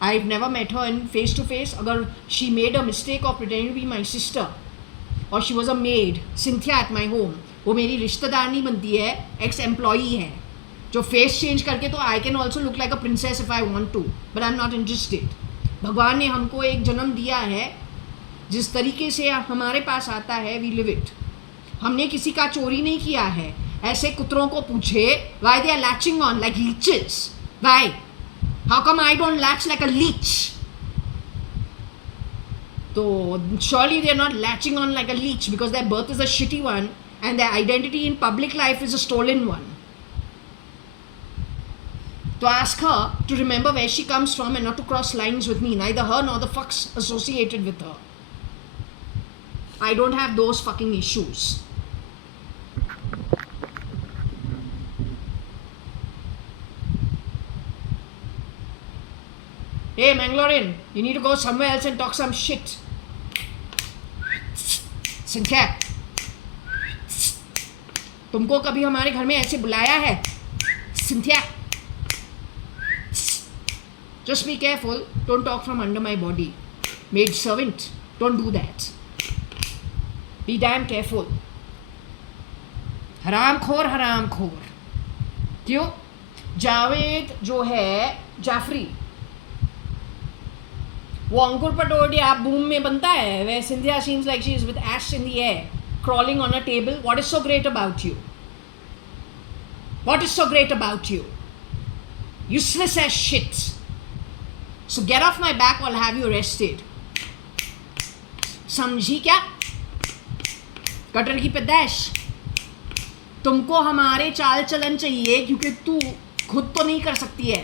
I've never met her in face to face. Agar she made a mistake of pretending to be my sister, or she was a maid, Cynthia at my home, वो मेरी रिश्तेदार नहीं बनती है, ex-employee है, जो face change करके तो I can also look like a princess if I want to, but I'm not interested. भगवान ने हमको एक जन्म दिया है, जिस तरीके से हमारे पास आता है we live it. हमने किसी का चोरी नहीं किया है. ऐसे कुत्रों को पूछे why they are latching on like leeches. Why? How come I don't latch like a leech? So surely they are not latching on like a leech because their birth is a shitty one and their identity in public life is a stolen one. To ask her to remember where she comes from and not to cross lines with me, neither her nor the fucks associated with her. I don't have those fucking issues. Hey Mangalorean, you need to go somewhere else and talk some shit. Cynthia, तुमको कभी हमारे घर में ऐसे बुलाया है? Cynthia, just be careful. Don't talk from under my body. Maid servant, don't do that. Be damn careful. हराम खोर. क्यों? जावेद जो है जाफरी, वो अंकुर पटोडिया बूम में बनता है, where Cynthia seems like she is with ash in the air, crawling on a table. What is so great about you? What is so great about you? Useless as shit. So get off my back or I'll have you arrested. समझी क्या? Cutter की पैदाइश. तुमको हमारे चाल चलन चाहिए क्योंकि तू खुद तो नहीं कर सकती है,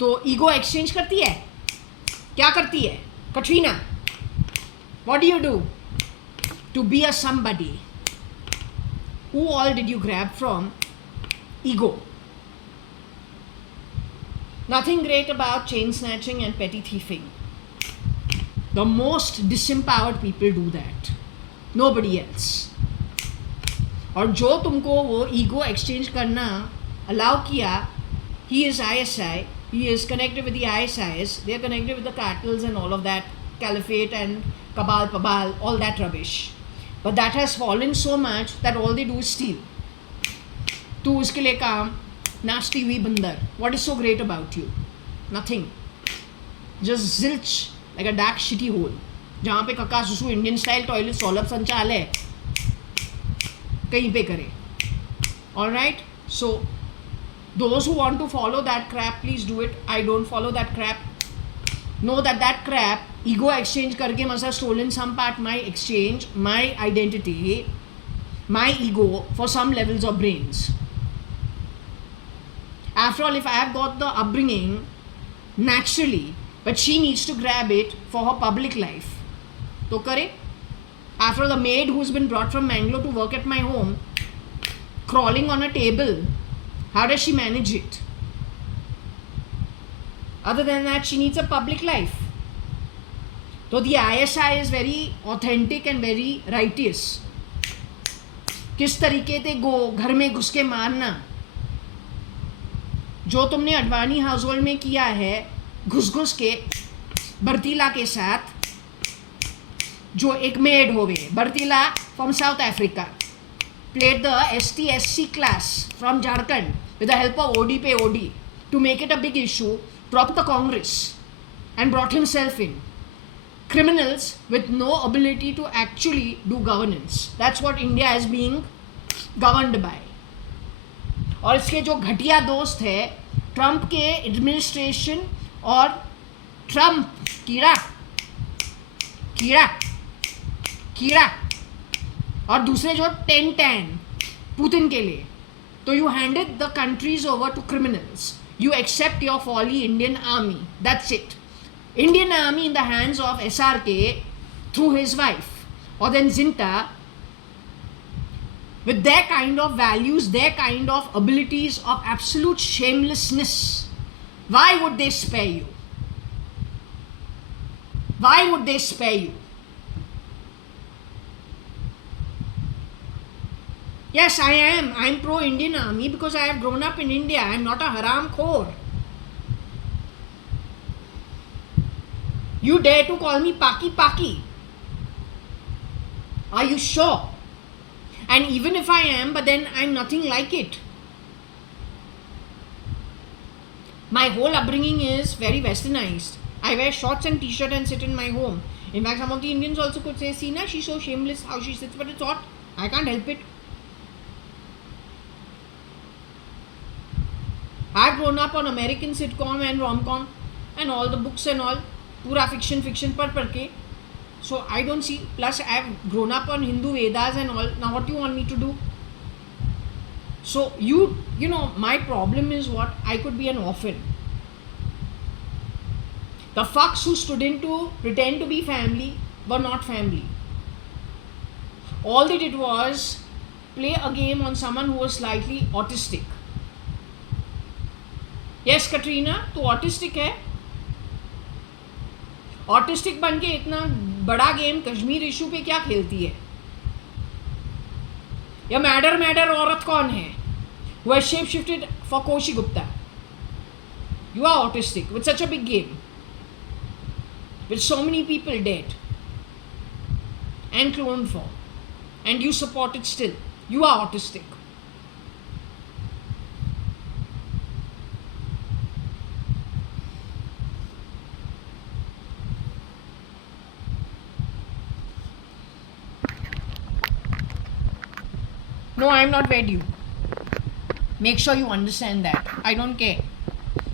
तो ईगो एक्सचेंज करती है. क्या करती है Katrina? What do you do to be a somebody? Who all did you grab from? Ego. Nothing great about chain snatching and petty thieving. The most disempowered people do that. Nobody else. और जो तुमको वो ego exchange करना allow किया, he is ISI, he is connected with the ISIs, they are connected with the cartels and all of that, caliphate and cabal, pabal, all that rubbish. But that has fallen so much that all they do is steal. तू उसके लिए काम, nasty wee बंदर. What is so great about you? Nothing. Just zilch, like a dark shitty hole. जहाँ पे कक्का सुसु Indian style toilet सौलभ संचालय कहीं पे करे. All right? So those who want to follow that crap, please do it. I don't follow that crap. Know that that crap, ego exchange करके must have stolen some part my exchange, my identity, my ego for some levels of brains. After all, if I have got the upbringing naturally, but she needs to grab it for her public life, तो करे. After all, the maid who's been brought from Mangalore to work at my home, crawling on a table, how does she manage it? Other than that, she needs a public life. So the ISI is very authentic and very righteous. किस तरीके से घर में घुस के मारना, जो तुमने अडवाणी हाउस होल्ड में किया है, घुस के बर्तीला के साथ, जो एक मेड हो गए. बर्तीला from South Africa played the ST/SC class from Jharkhand with the help of OD पे OD to make it a big issue, dropped the Congress and brought himself in. Criminals with no ability to actually do governance. That's what India is being governed by. और इसके जो घटिया दोस्त है Trump के administration और Trump कीड़ा कीड़ा कीड़ा और दूसरे जो टेन पुतिन के लिए. तो you handed the countries over to criminals. You accept your folly Indian army. That's it. Indian army in the hands of SRK through his wife. Or then Zinta, with their kind of values, their kind of abilities of absolute shamelessness. Why would they spare you? Why would they spare you? Yes, I am. I'm pro-Indian army because I have grown up in India. I'm not a haram khor. You dare to call me Paki? Are you sure? And even if I am, but then I'm nothing like it. My whole upbringing is very westernized. I wear shorts and t-shirt and sit in my home. In fact, some of the Indians also could say, see na, she's so shameless how she sits, but it's hot. I can't help it. I've grown up on American sitcom and rom-com and all the books and all, pura fiction par ke. So I don't see, plus I've grown up on Hindu Vedas and all. Now what do you want me to do? So you know, my problem is what? I could be an orphan. The fucks who stood in to pretend to be family were not family. All they did was play a game on someone who was slightly autistic. Yes, Katrina, तू autistic है. Autistic बन के इतना बड़ा game Kashmir issue पे क्या खेलती है? या मैडर औरत कौन है? Who has shape shifted for Koshi Gupta? You are autistic with such a big game, with so many people dead and cloned for, and you support it still. You are autistic. No, I am not wed you. Make sure you understand that. I don't care.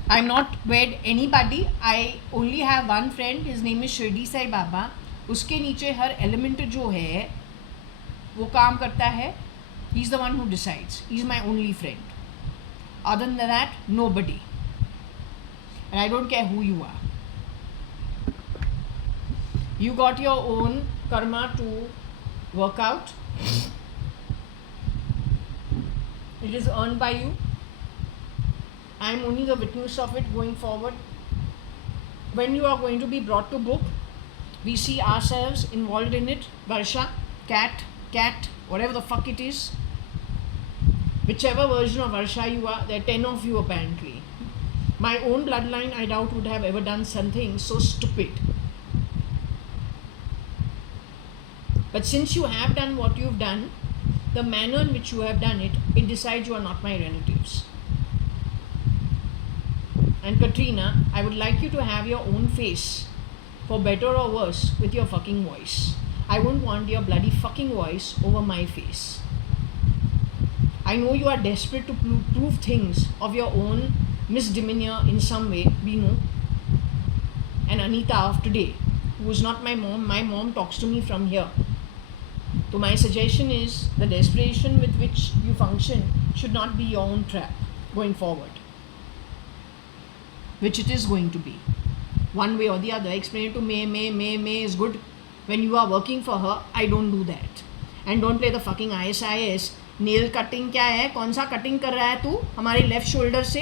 I am not wed anybody. I only have one friend. His name is Shirdi Sai Baba. उसके नीचे हर element जो है वो काम करता है. He's the one who decides. He's my only friend. Other than that, nobody. And I don't care who you are. You got your own karma to work out. It is earned by you. I am only the witness of it going forward. When you are going to be brought to book, we see ourselves involved in it. Varsha, cat, whatever the fuck it is. Whichever version of Varsha you are, there are 10 of you apparently. My own bloodline, I doubt, would have ever done something so stupid. But since you have done what you've done, the manner in which you have done it, it decides you are not my relatives. And Katrina, I would like you to have your own face, for better or worse, with your fucking voice. I wouldn't want your bloody fucking voice over my face. I know you are desperate to prove things of your own misdemeanor in some way, Binu. And Anita of today, who is not my mom talks to me from here. So my suggestion is the desperation with which you function should not be your own trap going forward. Which it is going to be. One way or the other. Explain it to May is good. When you are working for her, I don't do that. And don't play the fucking ISIS. Nail cutting क्या है? कौन सा cutting कर रहा है तू हमारे left shoulder से?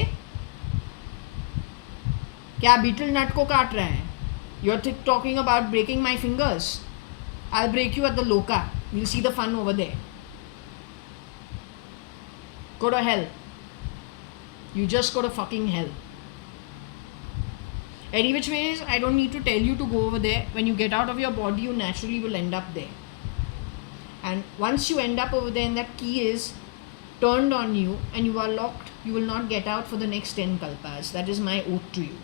क्या beetle nut को काट रहा है? You're talking about breaking my fingers. I'll break you at the loca. You'll see the fun over there. Go to hell. You just go to fucking hell. Any which ways, I don't need to tell you to go over there. When you get out of your body, you naturally will end up there. And once you end up over there and that key is turned on you and you are locked, you will not get out for the next 10 kalpas. That is my oath to you.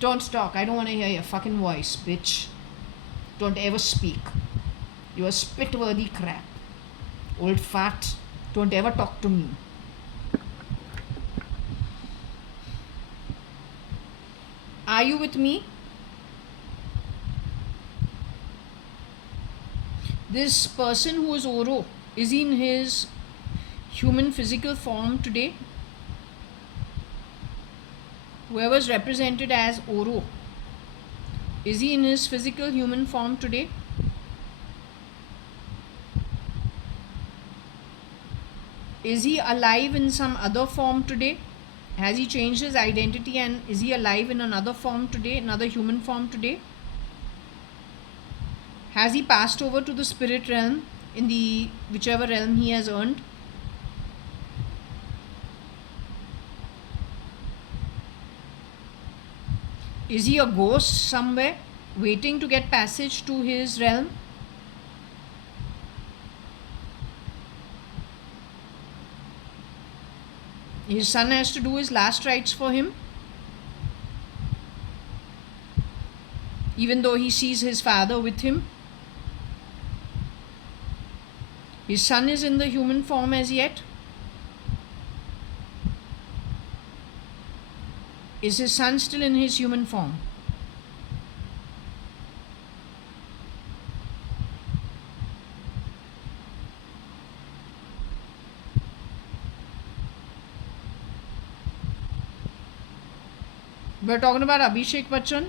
Don't talk. I don't want to hear your fucking voice, bitch. Don't ever speak. You are spit-worthy crap. Old fat. Don't ever talk to me. Are you with me? This person who is Oro, is he in his human physical form today? Whoever is represented as Oro, is he in his physical human form today? Is he alive in some other form today? Has he changed his identity and is he alive in another form today, another human form today? Has he passed over to the spirit realm in the whichever realm he has earned? Is he a ghost somewhere waiting to get passage to his realm? His son has to do his last rites for him, even though he sees his father with him. His son is in the human form as yet. Is his son still in his human form? We're talking about Abhishek Bachchan.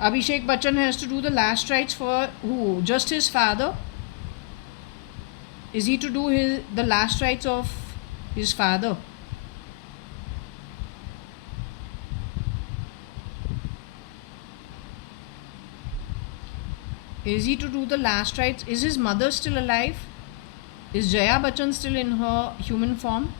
Abhishek Bachchan has to do the last rites for who? Just his father? Is he to do the last rites of his father? Is he to do the last rites? Is his mother still alive? Is Jaya Bachchan still in her human form?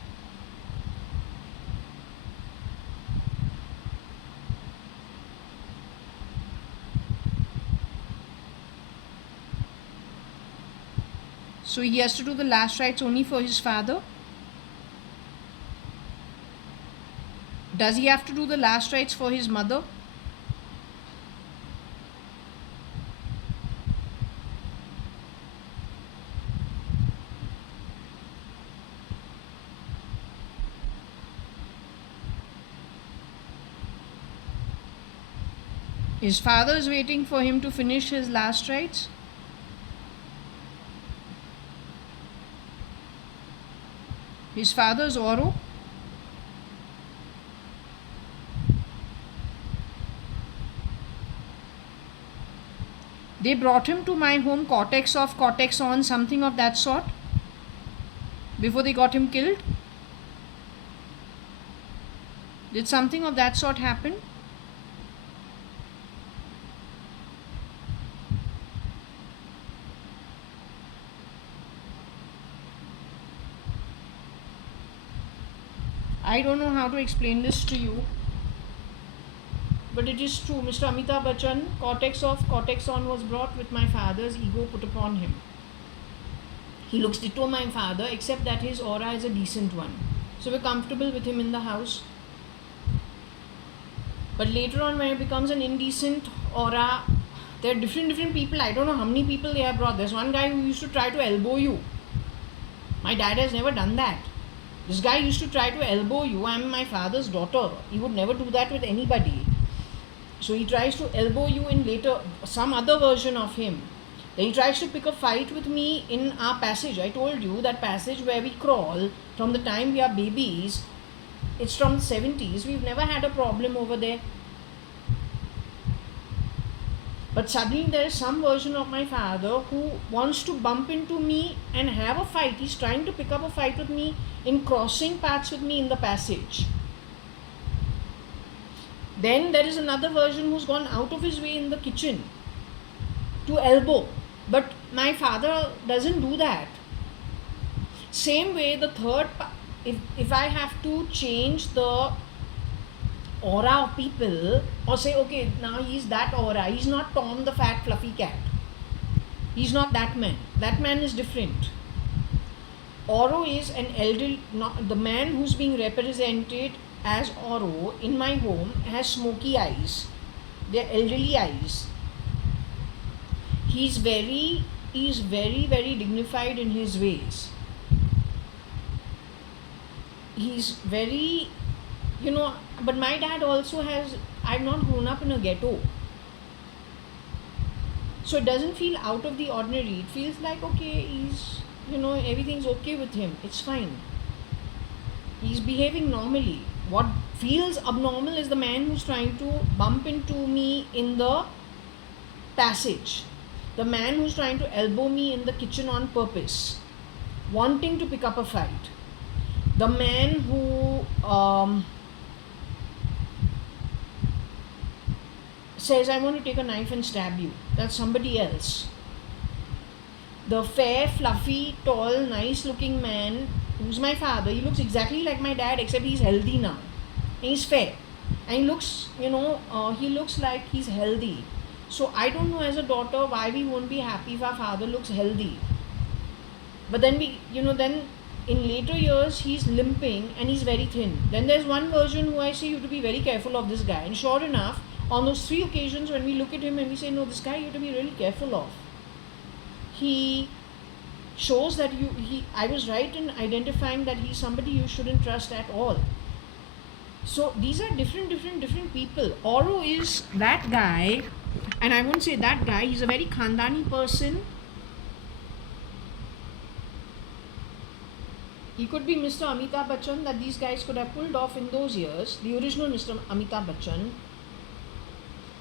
So he has to do the last rites only for his father? Does he have to do the last rites for his mother? His father is waiting for him to finish his last rites? His father is Oro? They brought him to my home, cortex off, cortex on, something of that sort, before they got him killed? Did something of that sort happen? I don't know how to explain this to you, but it is true. Mr. Amitabh Bachchan, cortex off, cortex on was brought with my father's ego put upon him. He looks ditto my father, except that his aura is a decent one. So we're comfortable with him in the house. But later on, when it becomes an indecent aura, there are different people. I don't know how many people they have brought. There's one guy who used to try to elbow you. My dad has never done that. This guy used to try to elbow you. I'm my father's daughter. He would never do that with anybody. So he tries to elbow you in later, some other version of him. Then he tries to pick a fight with me in our passage. I told you that passage where we crawl from the time we are babies, it's from the 70s. We've never had a problem over there. But suddenly there is some version of my father who wants to bump into me and have a fight. He's trying to pick up a fight with me in crossing paths with me in the passage. Then there is another version who's gone out of his way in the kitchen to elbow. But my father doesn't do that. Same way, the third, if I have to change the aura of people, or say, okay, now he's that aura, he's not Tom the fat fluffy cat, he's not that man, that man is different. Oro is an elderly, the man who's being represented as Oro in my home has smoky eyes, they're elderly eyes. He's very dignified in his ways. He's very, but my dad also has, I've not grown up in a ghetto. So it doesn't feel out of the ordinary. It feels like, okay, he's, everything's okay with him. It's fine. He's behaving normally. What feels abnormal is the man who's trying to bump into me in the passage. The man who's trying to elbow me in the kitchen on purpose, wanting to pick up a fight. The man who says, I want to take a knife and stab you. That's somebody else. The fair, fluffy, tall, nice looking man who's my father, he looks exactly like my dad, except he's healthy now. And he's fair. And he looks, he looks like he's healthy. So I don't know as a daughter why we won't be happy if our father looks healthy. But then then in later years he's limping and he's very thin. Then there's one version who I say you have to be very careful of this guy. And sure enough, on those 3 occasions when we look at him and we say, no, this guy you have to be really careful of. He shows that I was right in identifying that he's somebody you shouldn't trust at all. So these are different people. Oro is that guy, and I won't say that guy, he's a very Khandani person. He could be Mr. Amitabh Bachchan that these guys could have pulled off in those years. The original Mr. Amitabh Bachchan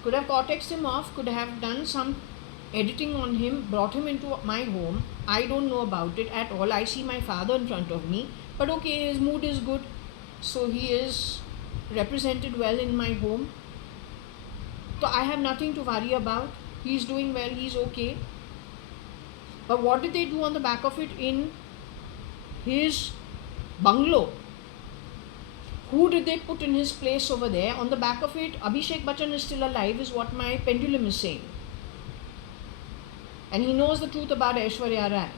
could have cortexed him off, could have done some editing on him, brought him into my home. I don't know about it at all. I see my father in front of me, but okay, his mood is good, so he is represented well in my home. So I have nothing to worry about. He's doing well, he's okay. But what did they do on the back of it in his bungalow? Who did they put in his place over there? On the back of it, Abhishek Bachchan is still alive, is what my pendulum is saying. And he knows the truth about Aishwarya Rai.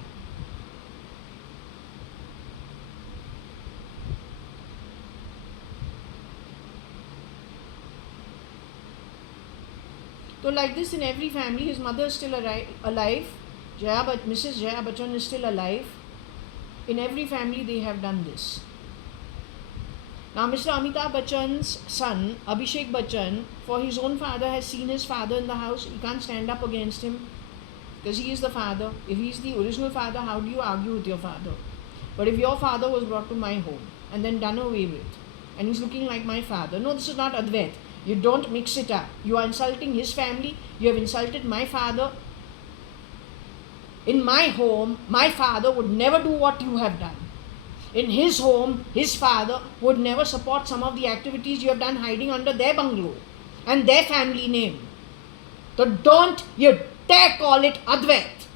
So like this in every family, his mother is still alive. Mrs. Jaya Bachchan is still alive. In every family they have done this. Now Mr. Amitabh Bachchan's son, Abhishek Bachchan, for his own father has seen his father in the house. He can't stand up against him because he is the father. If he is the original father, how do you argue with your father? But if your father was brought to my home and then done away with, and he's looking like my father, no, this is not Advait. You don't mix it up. You are insulting his family. You have insulted my father. In my home, my father would never do what you have done. In his home, his father would never support some of the activities you have done hiding under their bungalow and their family name. So don't you dare call it Advait.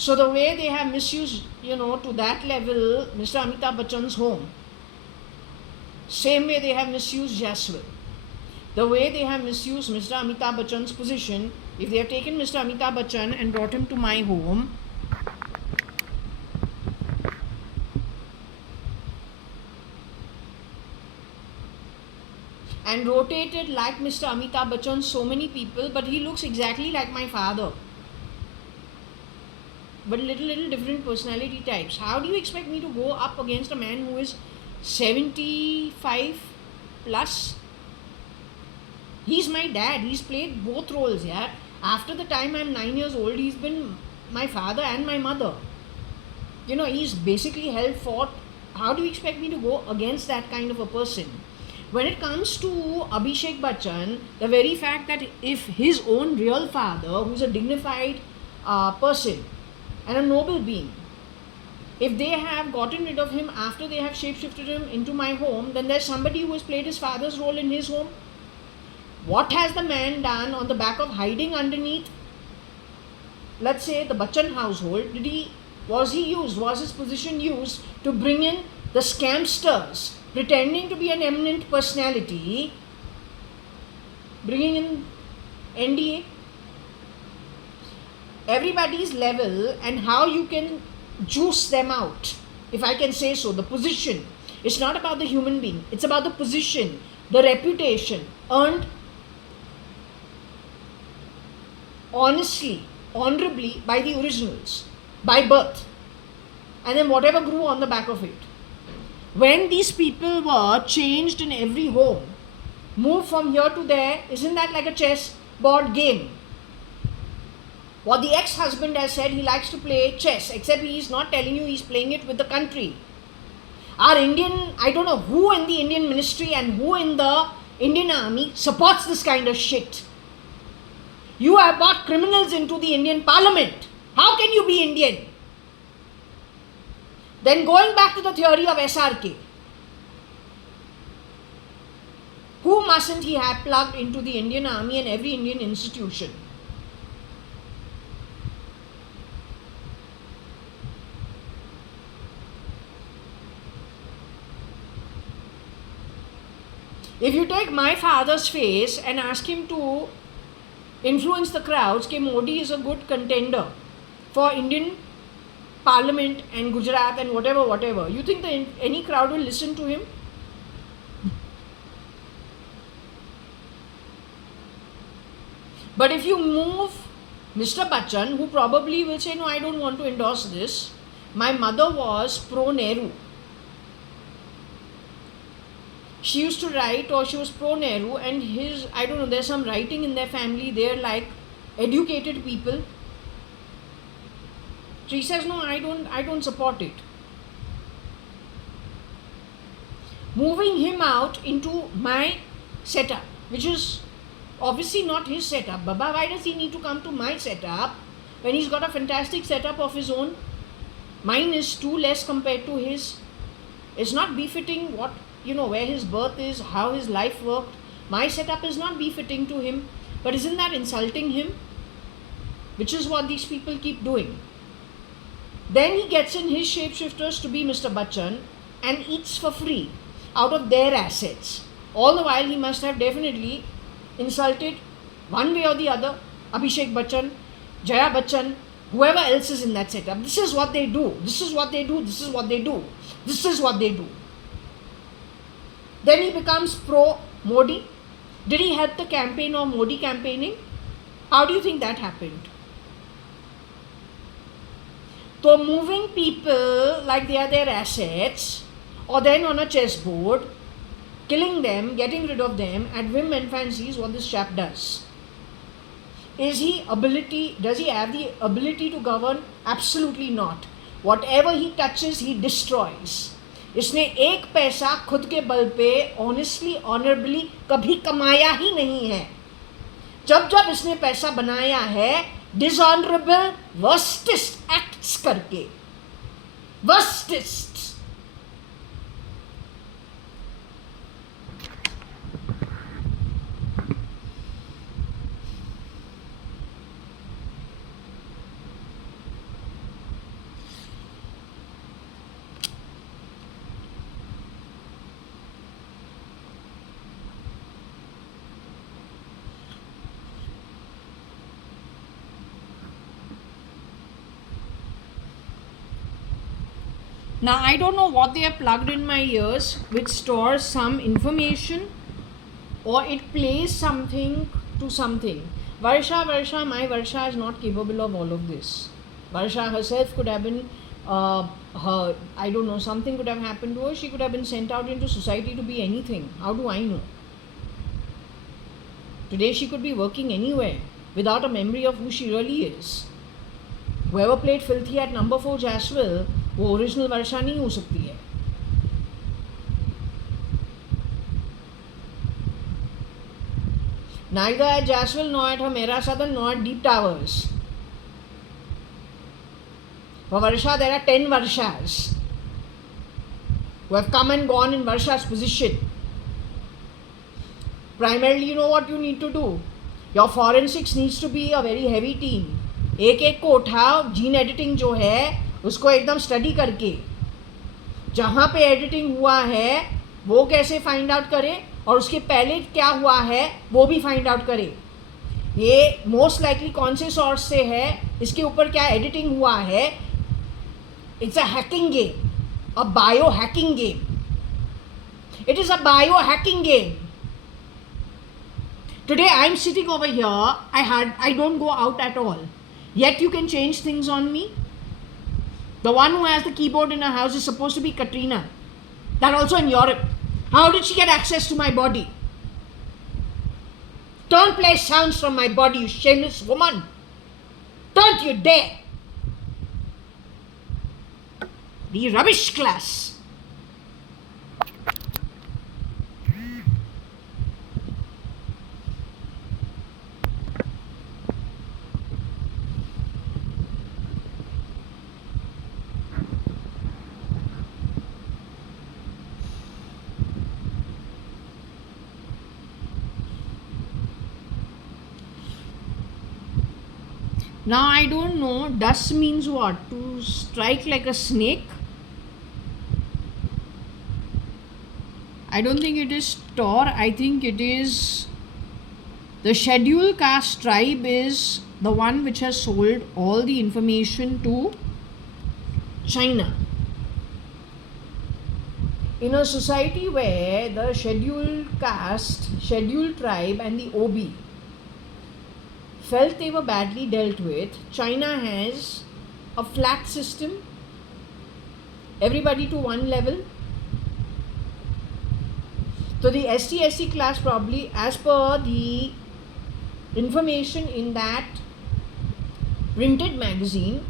So the way they have misused, to that level, Mr. Amitabh Bachchan's home, same way they have misused Jaswal. The way they have misused Mr. Amitabh Bachchan's position, if they have taken Mr. Amitabh Bachchan and brought him to my home, and rotated like Mr. Amitabh Bachchan so many people, but he looks exactly like my father. But little different personality types. How do you expect me to go up against a man who is 75 plus? He's my dad. He's played both roles, yeah. After the time I'm 9 years old, he's been my father and my mother. He's basically held fort. How do you expect me to go against that kind of a person? When it comes to Abhishek Bachchan, the very fact that if his own real father, who's a dignified person and a noble being, if they have gotten rid of him after they have shapeshifted him into my home, then there's somebody who has played his father's role in his home. What has the man done on the back of hiding underneath, let's say, the Bachchan household? Was his position used to bring in the scamsters, pretending to be an eminent personality, bringing in NDA? Everybody's level and how you can juice them out, if I can say so. The position. It's not about the human being. It's about the position, the reputation earned honestly, honorably by the originals, by birth, and then whatever grew on the back of it. When these people were changed in every home, moved from here to there, isn't that like a chess board game? What the ex-husband has said, he likes to play chess, except he is not telling you he's playing it with the country. Our Indian, I don't know who in the Indian ministry and who in the Indian army supports this kind of shit. You have brought criminals into the Indian parliament. How can you be Indian? Then going back to the theory of SRK, who mustn't he have plugged into the Indian army and every Indian institution? If you take my father's face and ask him to influence the crowds, that Modi is a good contender for Indian Parliament and Gujarat and whatever, you think that any crowd will listen to him? But if you move Mr. Bachchan, who probably will say, no, I don't want to endorse this. My mother was pro-Nehru. She used to write, or she was pro-Nehru, and I don't know, there's some writing in their family, they're like educated people. She says, no, I don't support it. Moving him out into my setup, which is obviously not his setup. Baba, why does he need to come to my setup when he's got a fantastic setup of his own? Mine is too less compared to his. It's not befitting what, where his birth is, how his life worked. My setup is not befitting to him. But isn't that insulting him? Which is what these people keep doing. Then he gets in his shapeshifters to be Mr. Bachchan and eats for free out of their assets. All the while he must have definitely insulted one way or the other Abhishek Bachchan, Jaya Bachchan, whoever else is in that setup. This is what they do. This is what they do. This is what they do. This is what they do. Then he becomes pro-Modi. Did he help the campaign of Modi campaigning? How do you think that happened? So moving people like they are their assets, or then on a chessboard, killing them, getting rid of them at whim and fancy is what this chap does. Does he have the ability to govern? Absolutely not. Whatever he touches, he destroys. इसने एक पैसा खुद के बल पे honestly honourably कभी कमाया ही नहीं है. जब इसने पैसा बनाया है डिसऑनरेबल वर्स्टेस्ट एक्ट्स करके. वर्स्टेस्ट. Now I don't know what they have plugged in my ears, which stores some information or it plays something to something. Varsha, my Varsha is not capable of all of this. Varsha herself could have been, I don't know, something could have happened to her. She could have been sent out into society to be anything. How do I know? Today she could be working anywhere without a memory of who she really is. Whoever played filthy at number 4 Jaswell, वो original वर्षा नहीं हो सकती है. Neither at Jaswell nor at her Mera Southern nor at Deep Towers. For Varsha there are 10 Varshas who have come and gone in Varsha's position. Primarily, you know what you need to do? Your forensics needs to be a very heavy team. एक एक को उठाओ, gene editing जो है उसको एकदम study करके जहाँ पे एडिटिंग हुआ है वो कैसे फाइंड आउट करें और उसके पहले क्या हुआ है वो भी फाइंड आउट करें. ये मोस्ट लाइकली कौन से सोर्स से है, इसके ऊपर क्या एडिटिंग हुआ है. It's a hacking game, a bio hacking game. It is a bio hacking game. Today I am sitting over here, I don't go out at all. Yet you can change things on me. The one who has the keyboard in her house is supposed to be Katrina. That also in Europe. How did she get access to my body? Don't play sounds from my body, you shameless woman. Don't you dare. The rubbish class. Now I don't know, dust means what? To strike like a snake? I don't think it is Tor, I think it is the schedule caste tribe is the one which has sold all the information to China. In a society where the scheduled caste, scheduled tribe and the OB felt they were badly dealt with, China has a flat system, everybody to one level. So the ST/SC class probably, as per the information in that printed magazine,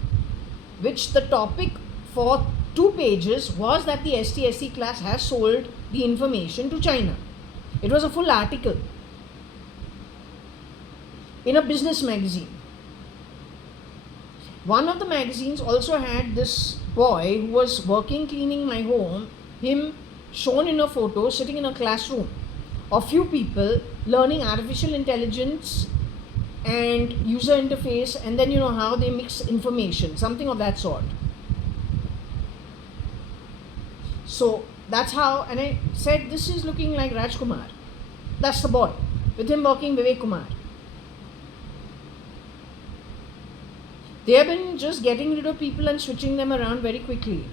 which the topic for 2 pages was that the ST/SC class has sold the information to China. It was a full article in a business magazine. One of the magazines also had this boy who was working cleaning my home, him shown in a photo sitting in a classroom of few people learning artificial intelligence and user interface, and then you know how they mix information, something of that sort. So that's how, and I said this is looking like Rajkumar. That's the boy, with him working Vivek Kumar. They have been just getting rid of people and switching them around very quickly.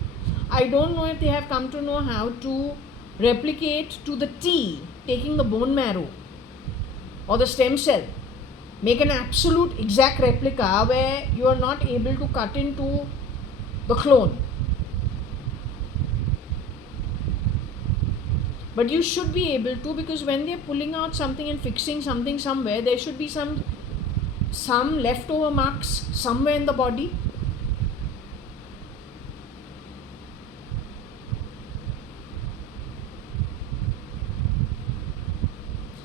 I don't know if they have come to know how to replicate to the T, taking the bone marrow or the stem cell, make an absolute exact replica where you are not able to cut into the clone. But you should be able to, because when they are pulling out something and fixing something somewhere, there should be some leftover marks somewhere in the body.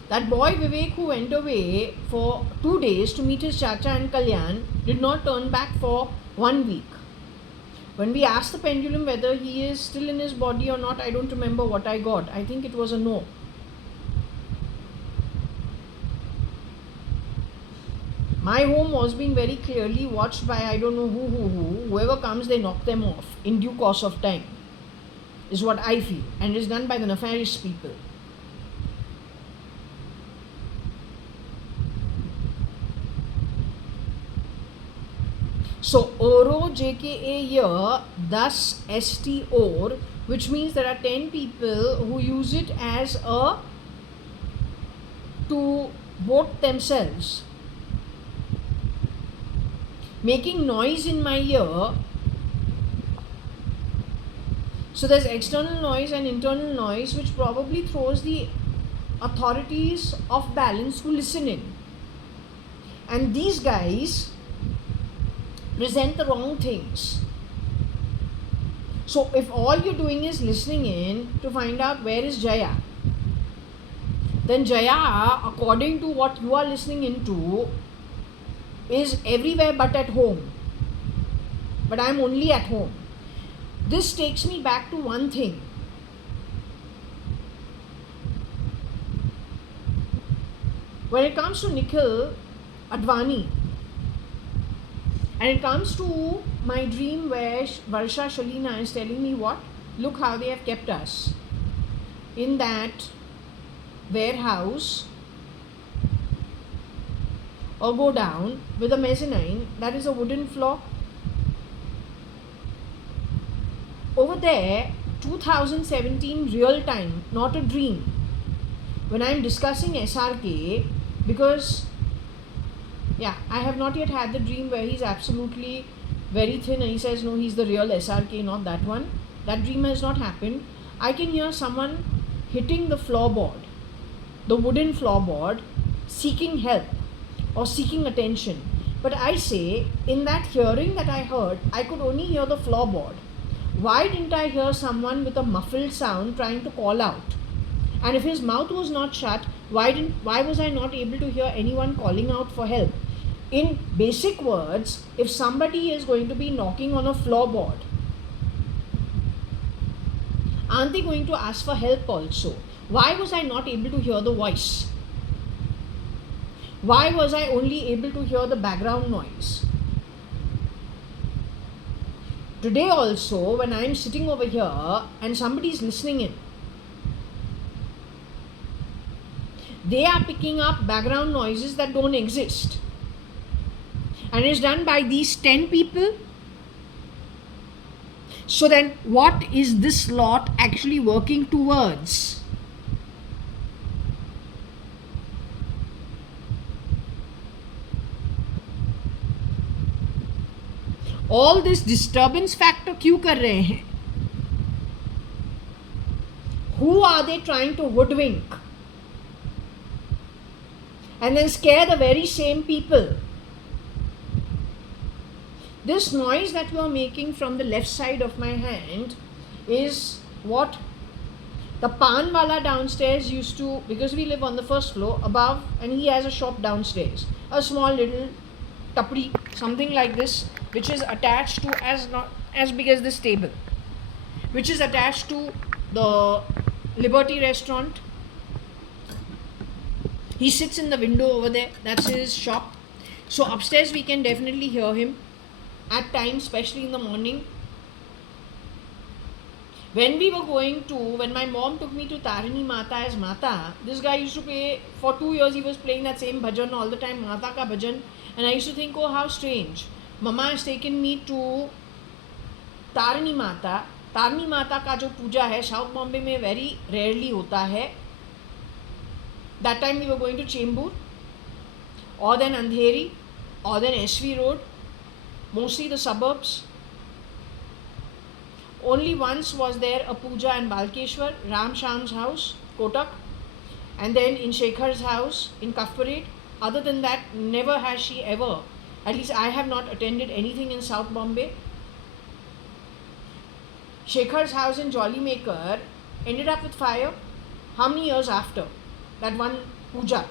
That boy Vivek, who went away for 2 days to meet his Chacha and Kalyan, did not turn back for 1 week. When we asked the pendulum whether he is still in his body or not, I don't remember what I got. I think it was a no. My home was being very clearly watched by I don't know who. Whoever comes, they knock them off in due course of time, is what I feel, and is done by the nefarious people. So Oro JKA here, thus ST or, which means there are 10 people who use it as a to vote themselves. Making noise in my ear. So there's external noise and internal noise, which probably throws the authorities off balance who listen in. And these guys present the wrong things. So if all you're doing is listening in to find out where is Jaya, then Jaya, according to what you are listening into, is everywhere but at home. But I'm only at home. This takes me back to one thing. When it comes to Nikhil Advani, and it comes to my dream where Varsha Shalina is telling me what? Look how they have kept us in that warehouse or go down with a mezzanine that is a wooden floor. Over there, 2017 real time, not a dream. When I am discussing SRK, because I have not yet had the dream where he's absolutely very thin and he says no, he's the real SRK, not that one. That dream has not happened. I can hear someone hitting the floorboard, the wooden floorboard, seeking help or seeking attention. But I say, in that hearing that I heard, I could only hear the floorboard. Why didn't I hear someone with a muffled sound trying to call out? And if his mouth was not shut, why was I not able to hear anyone calling out for help? In basic words, if somebody is going to be knocking on a floorboard, aren't they going to ask for help also? Why was I not able to hear the voice? Why was I only able to hear the background noise? Today also, when I am sitting over here and somebody is listening in, they are picking up background noises that don't exist. And it's done by these 10 people. So then what is this lot actually working towards? All this disturbance factor क्यों कर रहे हैं? Who are they trying to hoodwink? And then scare the very same people. This noise that you are making from the left side of my hand is what the pan wala downstairs used to, because we live on the first floor above and he has a shop downstairs, a small little tapri, something like this, which is attached to as big as this table, which is attached to the Liberty restaurant. He sits in the window over there. That's his shop. So upstairs we can definitely hear him at times, especially in the morning. When my mom took me to Tarini Mata as Mata, this guy used to play, for 2 years he was playing that same bhajan all the time, Mata ka bhajan. And I used to think, oh, how strange. Mama has taken me to Tarini Mata. Tarini Mata ka jo puja hai, South Bombay mein very rarely hota hai. That time we were going to Chembur, or then Andheri, or then SV Road, mostly the suburbs. Only once was there a puja in Balkeshwar, Ram Sham's house, Kotak, and then in Shekhar's house in Cuff Parade. Other than that, never has she ever, at least I have not attended anything in South Bombay. Shekhar's house in Jollymaker ended up with fire how many years after that one puja?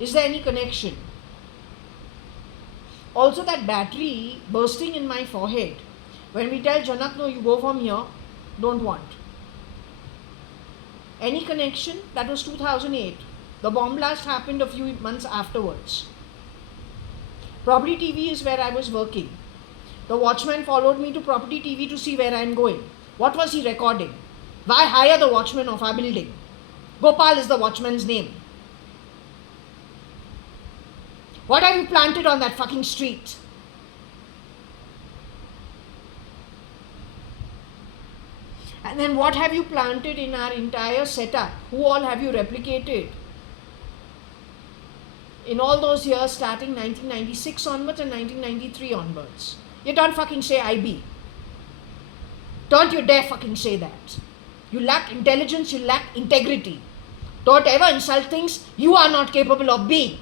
Is there any connection? Also, that battery bursting in my forehead. When we tell Janak, no, you go from here, don't want. Any connection? That was 2008. The bomb blast happened a few months afterwards. Property TV is where I was working. The watchman followed me to Property TV to see where I am going. What was he recording? Why hire the watchman of our building? Gopal is the watchman's name. What have you planted on that fucking street? And then what have you planted in our entire setup? Who all have you replicated? In all those years starting 1996 onwards and 1993 onwards. You don't fucking say IB. Don't you dare fucking say that. You lack intelligence, you lack integrity. Don't ever insult things you are not capable of being.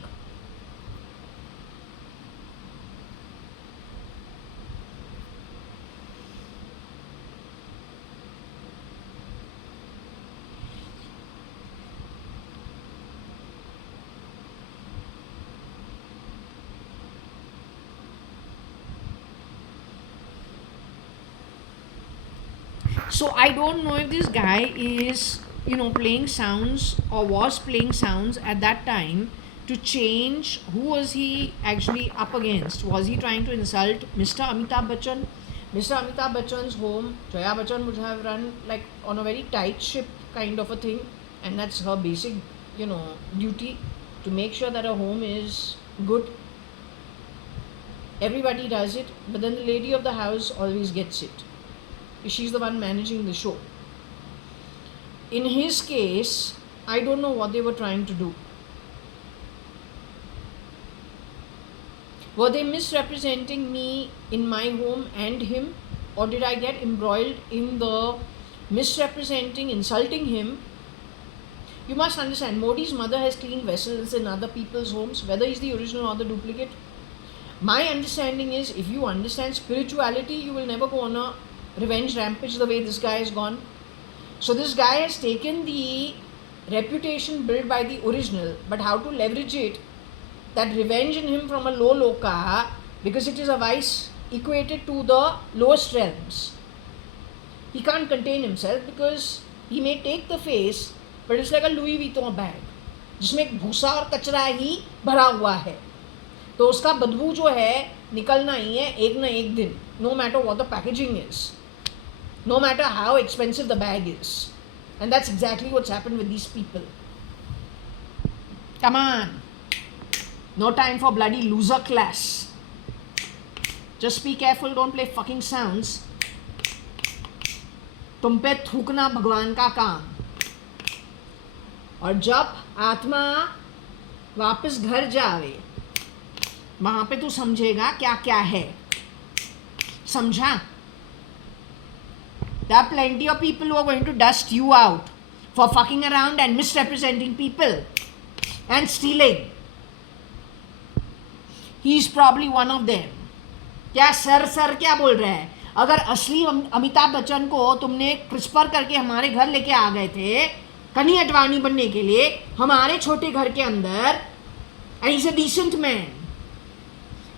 So I don't know if this guy is, playing sounds or was playing sounds at that time to change. Who was he actually up against? Was he trying to insult Mr. Amitabh Bachchan? Mr. Amitabh Bachchan's home, Jaya Bachchan would have run like on a very tight ship kind of a thing, and that's her basic, duty to make sure that her home is good. Everybody does it, but then the lady of the house always gets it. She's the one managing the show. In his case, I don't know what they were trying to do. Were they misrepresenting me in my home and him? Or did I get embroiled in the misrepresenting, insulting him? You must understand, Modi's mother has cleaned vessels in other people's homes, whether he's the original or the duplicate. My understanding is, if you understand spirituality, you will never go on a revenge rampage the way this guy has gone. So this guy has taken the reputation built by the original, but how to leverage it, that revenge in him from a low loka, because it is a vice equated to the lowest realms. He can't contain himself because he may take the face, but it's like a Louis Vuitton bag जिसमें भूसा और कचरा ही भरा हुआ है, तो उसका बदबू जो है निकलना ही है एक ना एक दिन, no matter what the packaging is, no matter how expensive the bag is. And that's exactly what's happened with these people. Come on, no time for bloody loser class. Just be careful, don't play fucking sounds. तुम पे थूकना भगवान का काम, और जब आत्मा वापस घर जावे वहां पे तू समझेगा क्या क्या है. समझा? There are plenty of people who are going to dust you out for fucking around and misrepresenting people and stealing. He is probably one of them. क्या सर क्या बोल रहा है? अगर असली अमिताभ बच्चन को तुमने क्रिस्पर करके हमारे घर लेके आ गए थे कनी अडवाणी बनने के लिए हमारे छोटे घर के अंदर, and he's a decent man,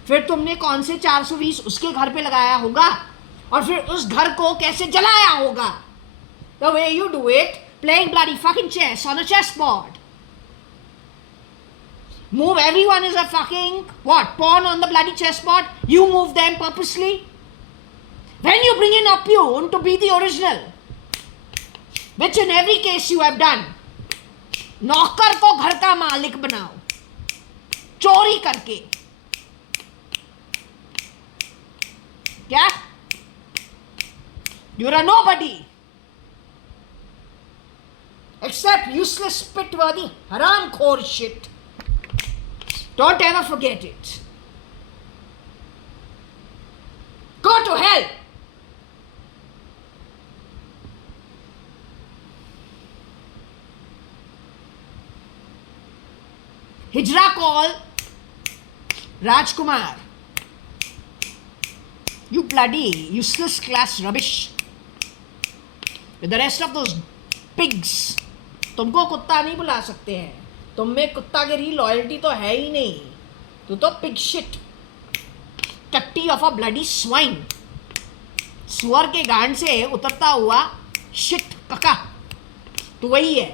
फिर तुमने कौन से 420 उसके घर पे लगाया होगा और फिर उस घर को कैसे जलाया होगा? The way you do it, playing bloody fucking chess on a chessboard. Move everyone is a fucking what? Pawn on the bloody chessboard. You move them purposely. When you bring in a peon to be the original, which in every case you have done, नौकर को घर का मालिक बनाओ चोरी करके. क्या? You're a nobody, except useless spit-worthy haram-khor shit. Don't ever forget it. Go to hell. Hijra call Rajkumar. You bloody useless class rubbish. With the rest of those pigs. तुमको कुत्ता नहीं बुला सकते हैं. तुम में कुत्ता के री लॉयल्टी तो है ही नहीं. तू तो पिग शिट, टट्टी ऑफ अ ब्लडी स्वाइन, सुअर के गांड से उतरता हुआ शिट कका, तू वही है.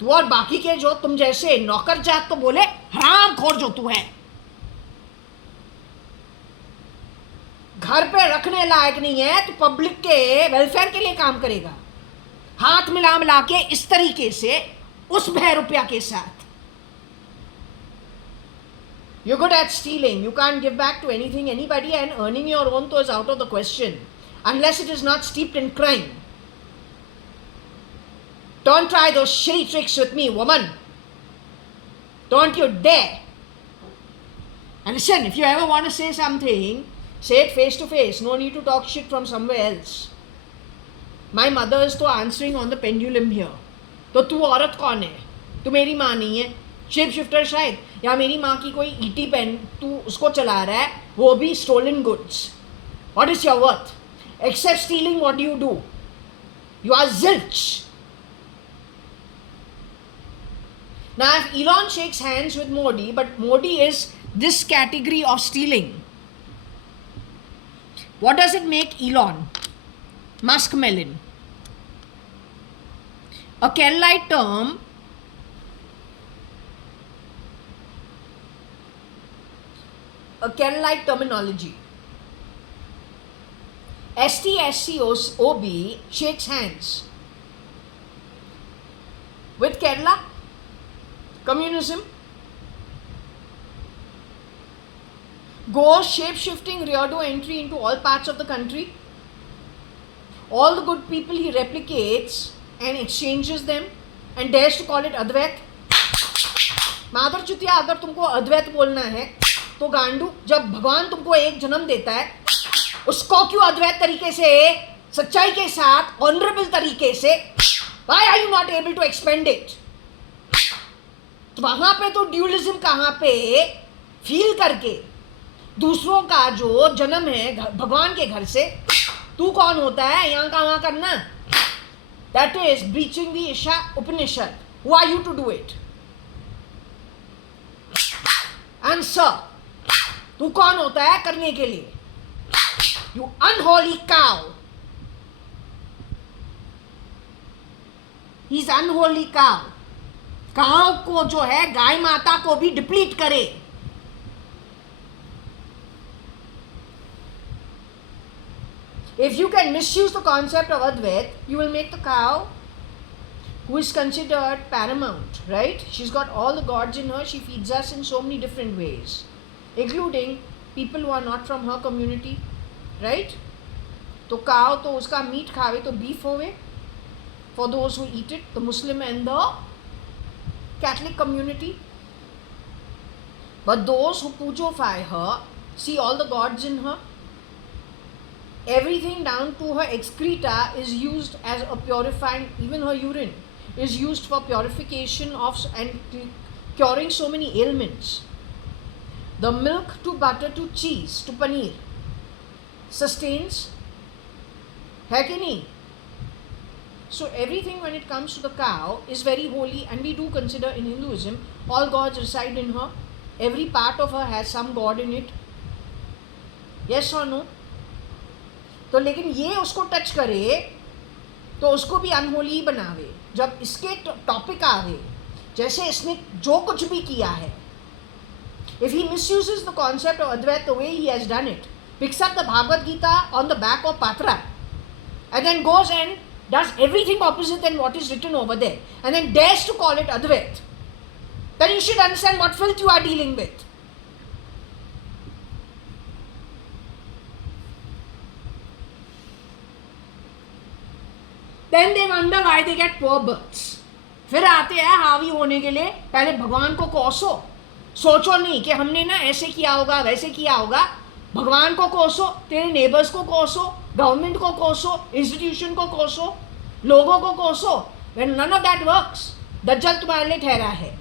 तू और बाकी के जो तुम जैसे नौकर जात तो बोले हरामखोर जो तू है, घर पे रखने लायक नहीं है, तो पब्लिक के वेलफेयर के लिए काम करेगा हाथ मिला के इस तरीके से उस भय रुपया के साथ. You're good at stealing. You can't give back to anything, anybody, and earning your own though is out of the question. unless it is not steeped in crime. Don't try those shitty tricks with me, woman. Don't you dare. And listen, if you ever want to say something, say it face to face. No need to talk shit from somewhere else. My mother is तो answering on the pendulum here. तो तू औरत कौन है? तू मेरी माँ नहीं है. शेप शिफ्टर शायद, या मेरी माँ की कोई ईटी पेन तू उसको चला रहा है, वो भी stolen goods. What is your worth? Except stealing, what do you do? You are zilch. Now, if Elon shakes hands with Modi, but Modi is this category of stealing, what does it make Elon? Muskmelon. A Keralite term a Keralite terminology. STSCOB shakes hands with Kerala, communism, goes shape-shifting Riodo entry into all parts of the country. All the good people he replicates and exchanges them and dares to call it Advait. मादर चुतिया, अगर तुमको अद्वैत बोलना है तो गांडू, जब भगवान तुमको एक जन्म देता है उसको क्यों अद्वैत तरीके से, सच्चाई के साथ, ऑनरेबल तरीके से, why are you not able to expend it? तो वहां पे तो ड्यूलिज्म कहाँ पे फील करके दूसरों का जो जन्म है भगवान के घर से, तू कौन होता है यहाँ का वहां करना? That is breaching the Isha Upanishad. Who are you to do it? Answer. तू कौन होता है करने के लिए? You unholy cow. He's unholy cow. काव को जो है गाय माता को भी डिप्लीट करे. If you can misuse the concept of Advait, you will make the cow, who is considered paramount, right? She's got all the gods in her. She feeds us in so many different ways, including people who are not from her community, right? तो cow तो उसका meat खावे तो beef होवे for those who eat it, the Muslim and the Catholic community. But those who pujofy her see all the gods in her. Everything down to her excreta is used as a purifying, even her urine is used for purification of and curing so many ailments. The milk to butter to cheese to paneer sustains, है कि नहीं? So everything when it comes to the cow is very holy, and we do consider in Hinduism all gods reside in her. Every part of her has some god in it. Yes or no? तो लेकिन ये उसको touch करे तो उसको भी unholy बनावे. जब इसके टॉपिक आवे, जैसे इसने जो कुछ भी किया है, if he misuses the concept of Advait the way he has done it, picks up the Bhagavad Gita on the back of Patra and then goes and does everything opposite than what is written over there and then dares to call it Advait, then you should understand what filth you are dealing with. Then they wonder why they get poor births. फिर आते हैं हावी होने के लिए. पहले भगवान को कोसो, सोचो नहीं कि हमने ना ऐसे किया होगा वैसे किया होगा. भगवान को कोसो, तेरे नेबर्स को कोसो, गवर्नमेंट को कोसो, इंस्टीट्यूशन को कोसो, लोगों को कोसो. When none of that works, दज्जल तुम्हारे लिए ठहरा है.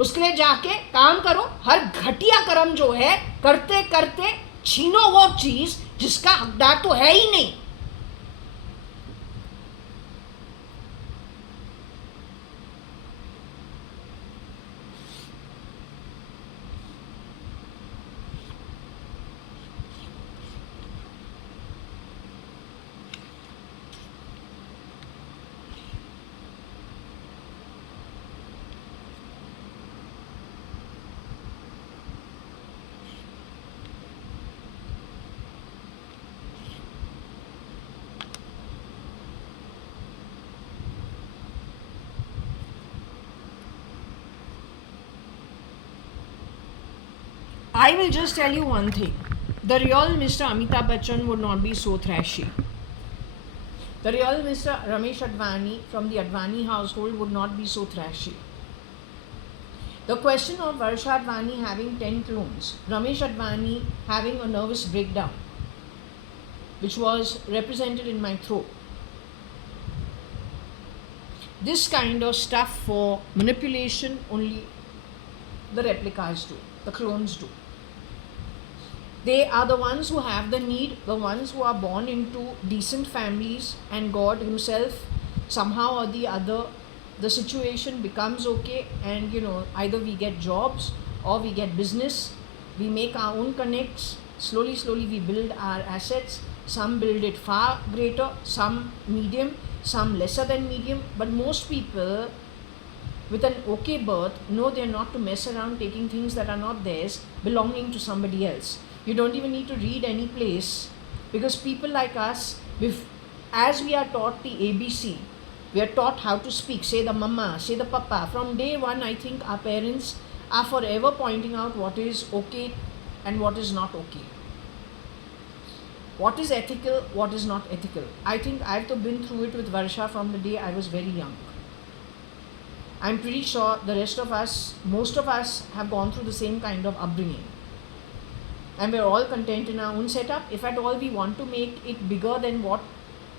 उसके लिए जाके काम करो. हर घटिया कर्म जो है करते करते छीनो वो चीज जिसका हकदार तो है ही नहीं. I will just tell you one thing. The real Mr. Amitabh Bachchan would not be so thrashy. The real Mr. Ramesh Advani from the Advani household would not be so thrashy. The question of Varsha Advani having 10 clones, Ramesh Advani having a nervous breakdown, which was represented in my throat. This kind of stuff for manipulation only the replicas do, the clones do. They are the ones who have the need, the ones who are born into decent families, and God Himself, somehow or the other, the situation becomes okay, and either we get jobs or we get business, we make our own connects, slowly we build our assets. Some build it far greater, some medium, some lesser than medium, but most people with an okay birth know they're not to mess around taking things that are not theirs, belonging to somebody else. You don't even need to read any place, because people like us, as we are taught the ABC, we are taught how to speak, say the mama, say the papa. From day one, I think our parents are forever pointing out what is okay and what is not okay. What is ethical, what is not ethical. I think I've been through it with Varsha from the day I was very young. I'm pretty sure the rest of us, most of us, have gone through the same kind of upbringing. And we're all content in our own setup. If at all we want to make it bigger than what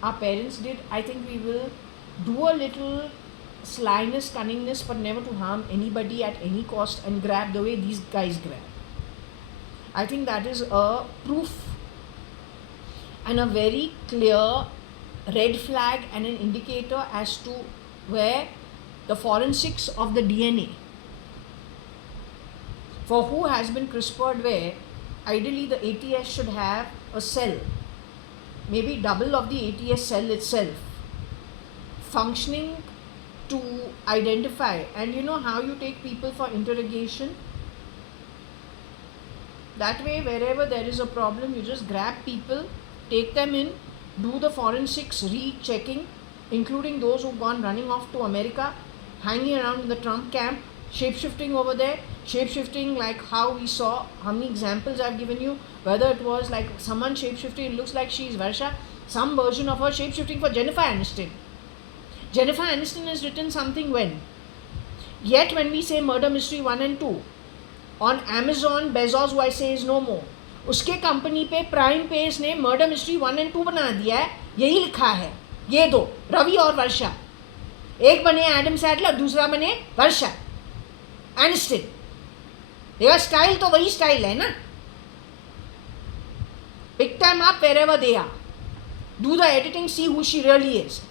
our parents did, I think we will do a little slyness, cunningness, but never to harm anybody at any cost and grab the way these guys grab. I think that is a proof and a very clear red flag and an indicator as to where the forensics of the DNA for who has been CRISPR'd where, ideally the ATS should have a cell, maybe double of the ATS cell itself, functioning to identify. And how you take people for interrogation? That way, wherever there is a problem, you just grab people, take them in, do the forensics rechecking, including those who've gone running off to America, hanging around in the Trump camp, shape-shifting over there, shape-shifting like how we saw, how many examples I've given you, whether it was like someone shape-shifting, it looks like she's Varsha, some version of her shape-shifting for Jennifer Aniston. Jennifer Aniston has written something when? Yet when we say Murder Mystery 1 and 2, on Amazon, Bezos, who I say is no more, उसके company पे prime पे इसने murder mystery 1 and 2 बना दिया है, यही लिखा है, ये दो, रवि और वर्षा, एक बने एडम सैडलर, दूसरा बने वर्षा एनिस्टन. देखा, स्टाइल तो वही स्टाइल है ना. Pick them up wherever they are, do the editing, see who she really is.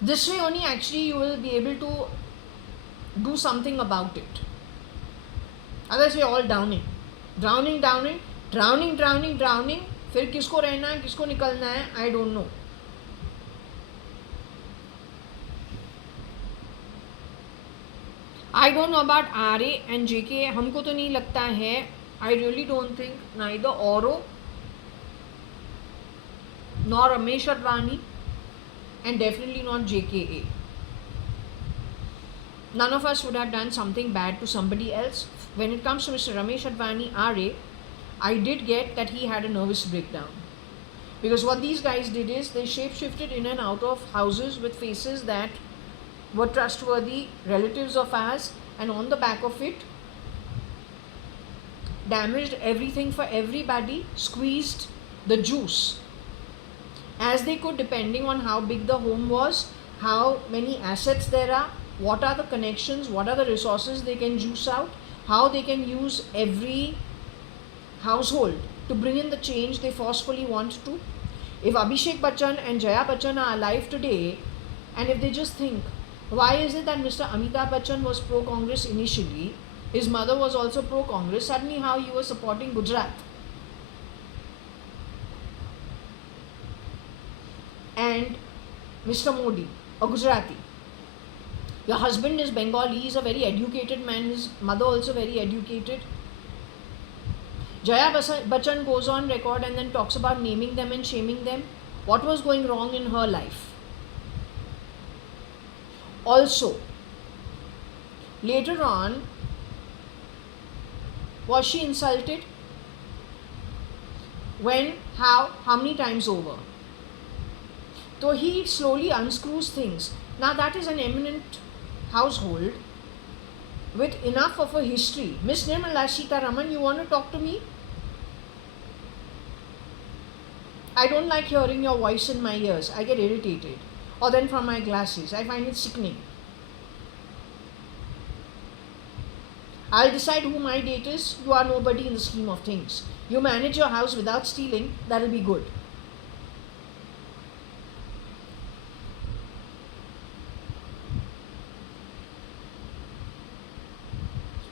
This way only actually you will be able to do something about it. Otherwise we are all drowning. फिर किसको रहना है, किसको निकलना है, I don't know. I don't know about RA and JK. हमको तो नहीं लगता है. I really don't think neither Oro nor Ramesh Advani and definitely not JKA. None of us would have done something bad to somebody else. When it comes to Mr. Ramesh Advani, RA, I did get that he had a nervous breakdown. Because what these guys did is they shape-shifted in and out of houses with faces that were trustworthy relatives of ours, and on the back of it, damaged everything for everybody, squeezed the juice as they could, depending on how big the home was, how many assets there are, what are the connections, what are the resources they can juice out, how they can use every household to bring in the change they forcefully want to. If Abhishek Bachchan and Jaya Bachchan are alive today, and if they just think, why is it that Mr. Amitabh Bachchan was pro-Congress initially, his mother was also pro-Congress, suddenly how he was supporting Gujarat? And Mr. Modi, a Gujarati. Your husband is Bengali, he is a very educated man, his mother also very educated. Jaya Bachchan goes on record and then talks about naming them and shaming them. What was going wrong in her life? Also, later on, Was she insulted? When? How many times over? So he slowly unscrews things. Now that is an eminent household with enough of a history. Miss Nirmala Sitaraman, you want to talk to me? I don't like hearing your voice in my ears. I get irritated. Or then from my glasses. I find it sickening. I'll decide who my date is. You are nobody in the scheme of things. You manage your house without stealing. That'll be good.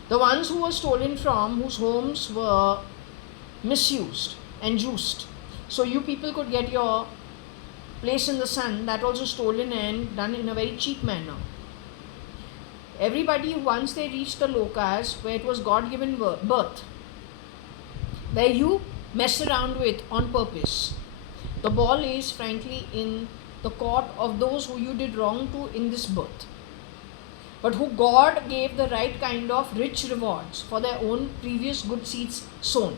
The ones who were stolen from, whose homes were misused and juiced. So you people could get your place in the sun, that also stolen and done in a very cheap manner. Everybody, once they reached the lokas where it was God-given birth, where you mess around with on purpose, the ball is frankly in the court of those who you did wrong to in this birth, but who God gave the right kind of rich rewards for their own previous good seeds sown.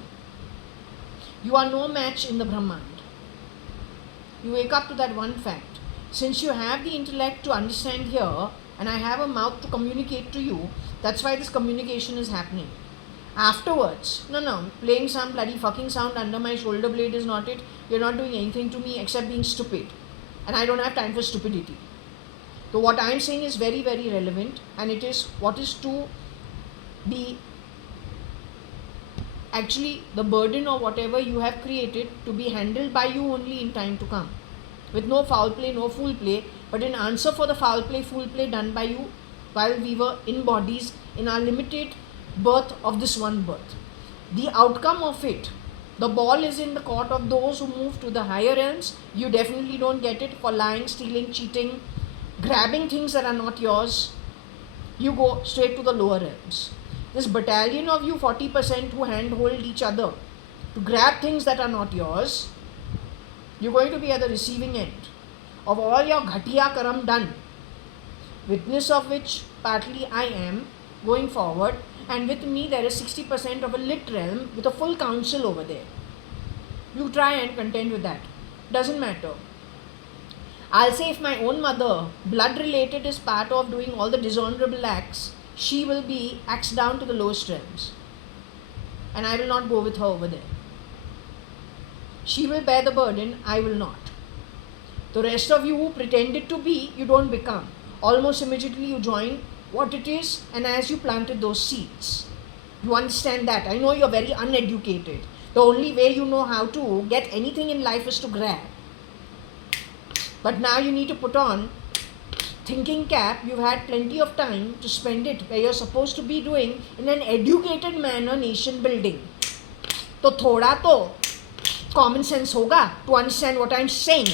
You are no match in the Brahmand. You wake up to that one fact. Since you have the intellect to understand here, and I have a mouth to communicate to you, that's why this communication is happening. Afterwards, no, playing some bloody fucking sound under my shoulder blade is not it. You're not doing anything to me except being stupid. And I don't have time for stupidity. So what I'm saying is very, very relevant, and it is what is to be actually the burden or whatever you have created to be handled by you only in time to come. With no foul play, no fool play, but in answer for the foul play, fool play done by you while we were in bodies in our limited birth of this one birth. The outcome of it, the ball is in the court of those who move to the higher realms. You definitely don't get it for lying, stealing, cheating, grabbing things that are not yours. You go straight to the lower realms. This battalion of you 40% who handhold each other to grab things that are not yours, you're going to be at the receiving end of all your ghatiya karam done, witness of which partly I am going forward, and with me there is 60% of a lit realm with a full council over there. You try and contend with that. Doesn't matter. I'll say if my own mother, blood related, is part of doing all the dishonorable acts, she will be axed down to the lowest realms. And I will not go with her over there. She will bear the burden, I will not. The rest of you who pretended to be, you don't become. Almost immediately you join what it is, and as you planted those seeds. You understand that. I know you're very uneducated. The only way you know how to get anything in life is to grab. But now you need to put on thinking cap. You've had plenty of time to spend it where you're supposed to be doing in an educated manner nation building. So thoda to common sense hoga to understand what I'm saying.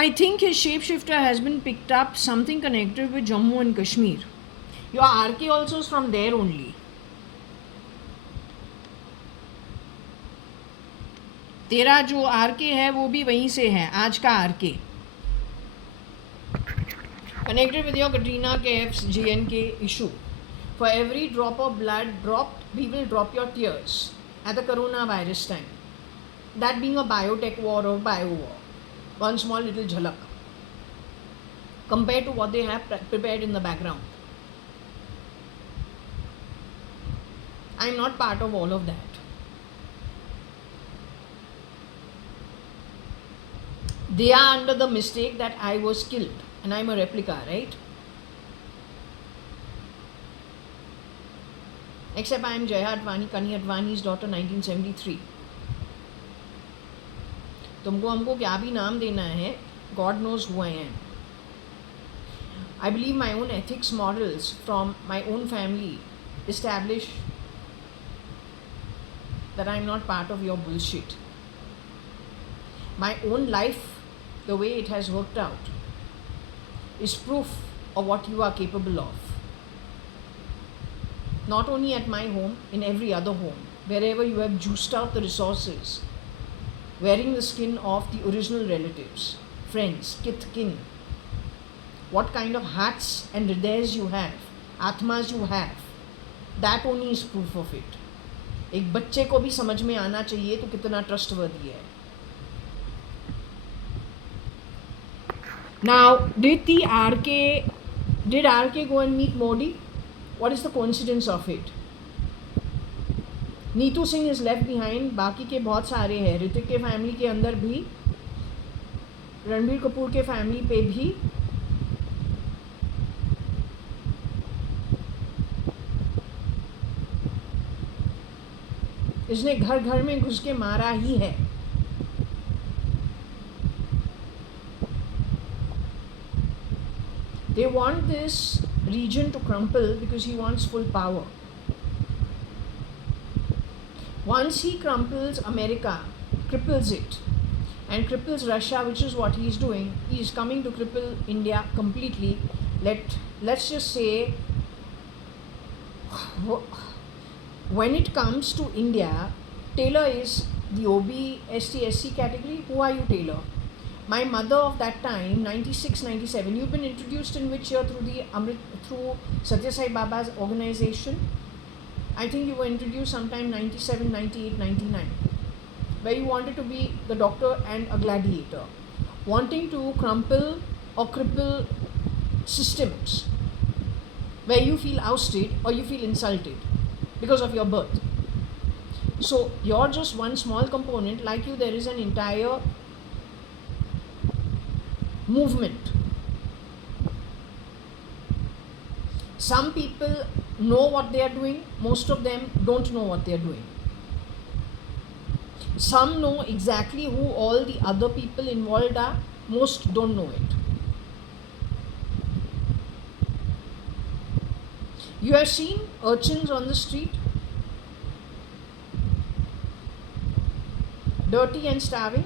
I think his shapeshifter has been picked up, something connected with Jammu and Kashmir. Your RK also is from there only. तेरा जो RK है वो भी वहीं से है, आज का RK. Connected with your Katrina Kaif's JNK issue. For every drop of blood dropped, we will drop your tears at the coronavirus time. That being a biotech war or bio war. One small little jhalak compared to what they have prepared in the background. I am not part of all of that. They are under the mistake that I was killed and I am a replica, right? Except I am JAYA.ADVANI, Kani.ADVANI's daughter, 1973. तुमको हमको क्या भी नाम देना है, God knows who I am. I believe my own ethics, morals from my own family establish that I'm not part of your bullshit. My own life, the way it has worked out, is proof of what you are capable of. Not only at my home, in every other home, wherever you have juiced out the resources, wearing the skin of the original relatives, friends, kith, kin. What kind of hats and hridayas you have, atmas you have, that only is proof of it. एक बच्चे को भी समझ में आना चाहिए तो कितना ट्रस्टवर्दी है. Now, did RK go and meet Modi? What is the coincidence of it? Neetu Singh is left behind. बाकी के बहुत सारे हैं. ऋतिक के फैमिली के अंदर भी, रणबीर कपूर के फैमिली पे भी. इसने घर घर में घुस के मारा ही है. They want this region to crumble because he wants full power. Once he crumples America, cripples it, and cripples Russia, which is what he is doing, he is coming to cripple India completely. Let's just say, when it comes to India, Taylor is the OB, ST, SC category. Who are you, Taylor? My mother of that time, 96, 97, you've been introduced in which year through Satya Sai Baba's organization? I think you were introduced sometime 97, 98, 99, where you wanted to be the doctor and a gladiator, wanting to crumple or cripple systems where you feel ousted or you feel insulted because of your birth. So you're just one small component. Like you, there is an entire movement. Some people know what they are doing, most of them don't know what they are doing. Some know exactly who all the other people involved are, most don't know it. You have seen urchins on the street, dirty and starving.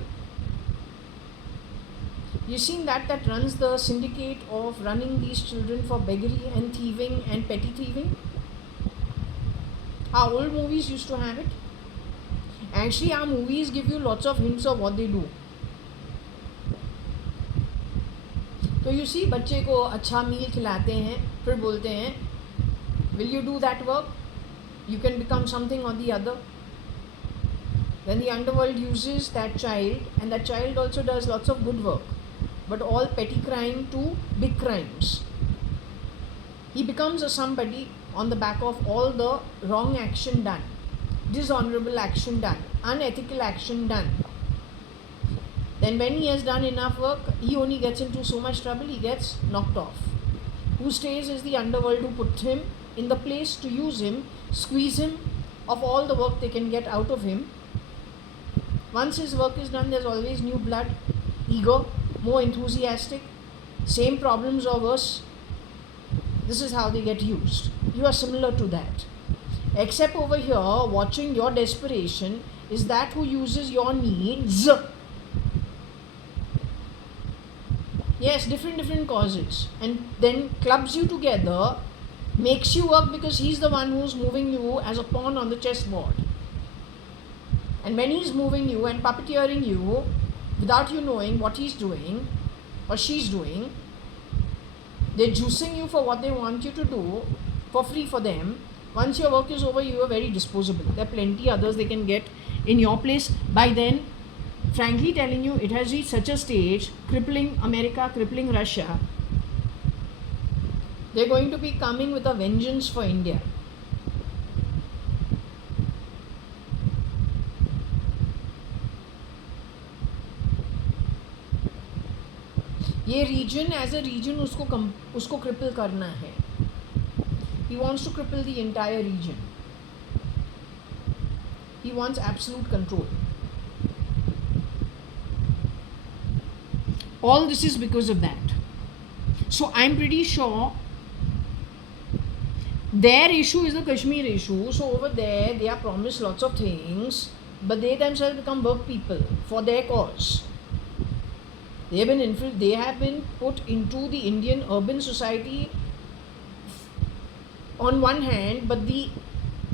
You've seen that runs the syndicate of running these children for beggary and thieving and petty thieving. Our old movies used to have it. Actually, our movies give you lots of hints of what they do. तो you see, बच्चे को अच्छा मील खिलाते हैं, फिर बोलते हैं, will you do that work? You can become something or the other. Then the underworld uses that child, and that child also does lots of good work, but all petty crime to big crimes. He becomes a somebody on the back of all the wrong action done, dishonorable action done, unethical action done. Then when he has done enough work, he only gets into so much trouble, he gets knocked off. Who stays is the underworld, who put him in the place to use him, squeeze him of all the work they can get out of him. Once his work is done, there's always new blood, eager, more enthusiastic, same problems or worse. This is how they get used. You are similar to that. Except over here, watching your desperation, is that who uses your needs. Yes, different causes, and then clubs you together, makes you work because he's the one who's moving you as a pawn on the chessboard. And when he's moving you and puppeteering you without you knowing what he's doing or she's doing, they're juicing you for what they want you to do for free for them. Once your work is over, you are very disposable. There are plenty others they can get in your place. By then, frankly telling you, it has reached such a stage, crippling America, crippling Russia. They're going to be coming with a vengeance for India. ये reason as a reason उसको cripple करना है. He wants to cripple the entire region. He wants absolute control. All this is because of that. So I'm pretty sure Their issue is the Kashmir issue. So over there, they are promised lots of things, but they themselves become work people for their cause. They have been put into the Indian urban society on one hand, but the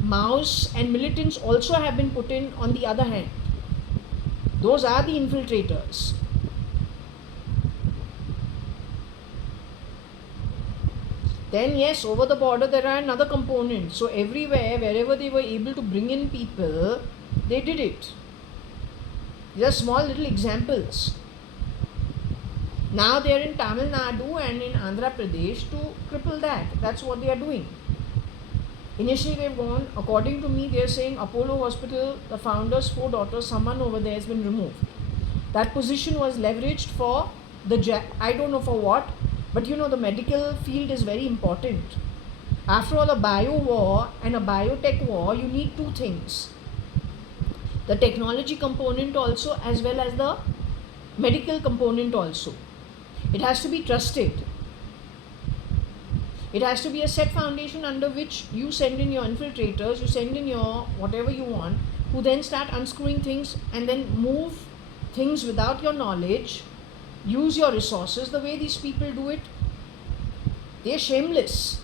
Maos and militants also have been put in on the other hand. Those are the infiltrators. Then yes, over the border there are another component. So everywhere, wherever they were able to bring in people, they did it. These are small little examples. Now they are in Tamil Nadu and in Andhra Pradesh to cripple that. That's what they are doing. Initially they've gone, according to me, they're saying Apollo Hospital, the founder's 4 daughters, someone over there has been removed. That position was leveraged for I don't know for what, but the medical field is very important. After all, a bio war and a biotech war, you need two things. The technology component also, as well as the medical component also. It has to be trusted. It has to be a set foundation under which you send in your infiltrators, you send in your whatever you want, who then start unscrewing things and then move things without your knowledge, use your resources the way these people do it. They are shameless.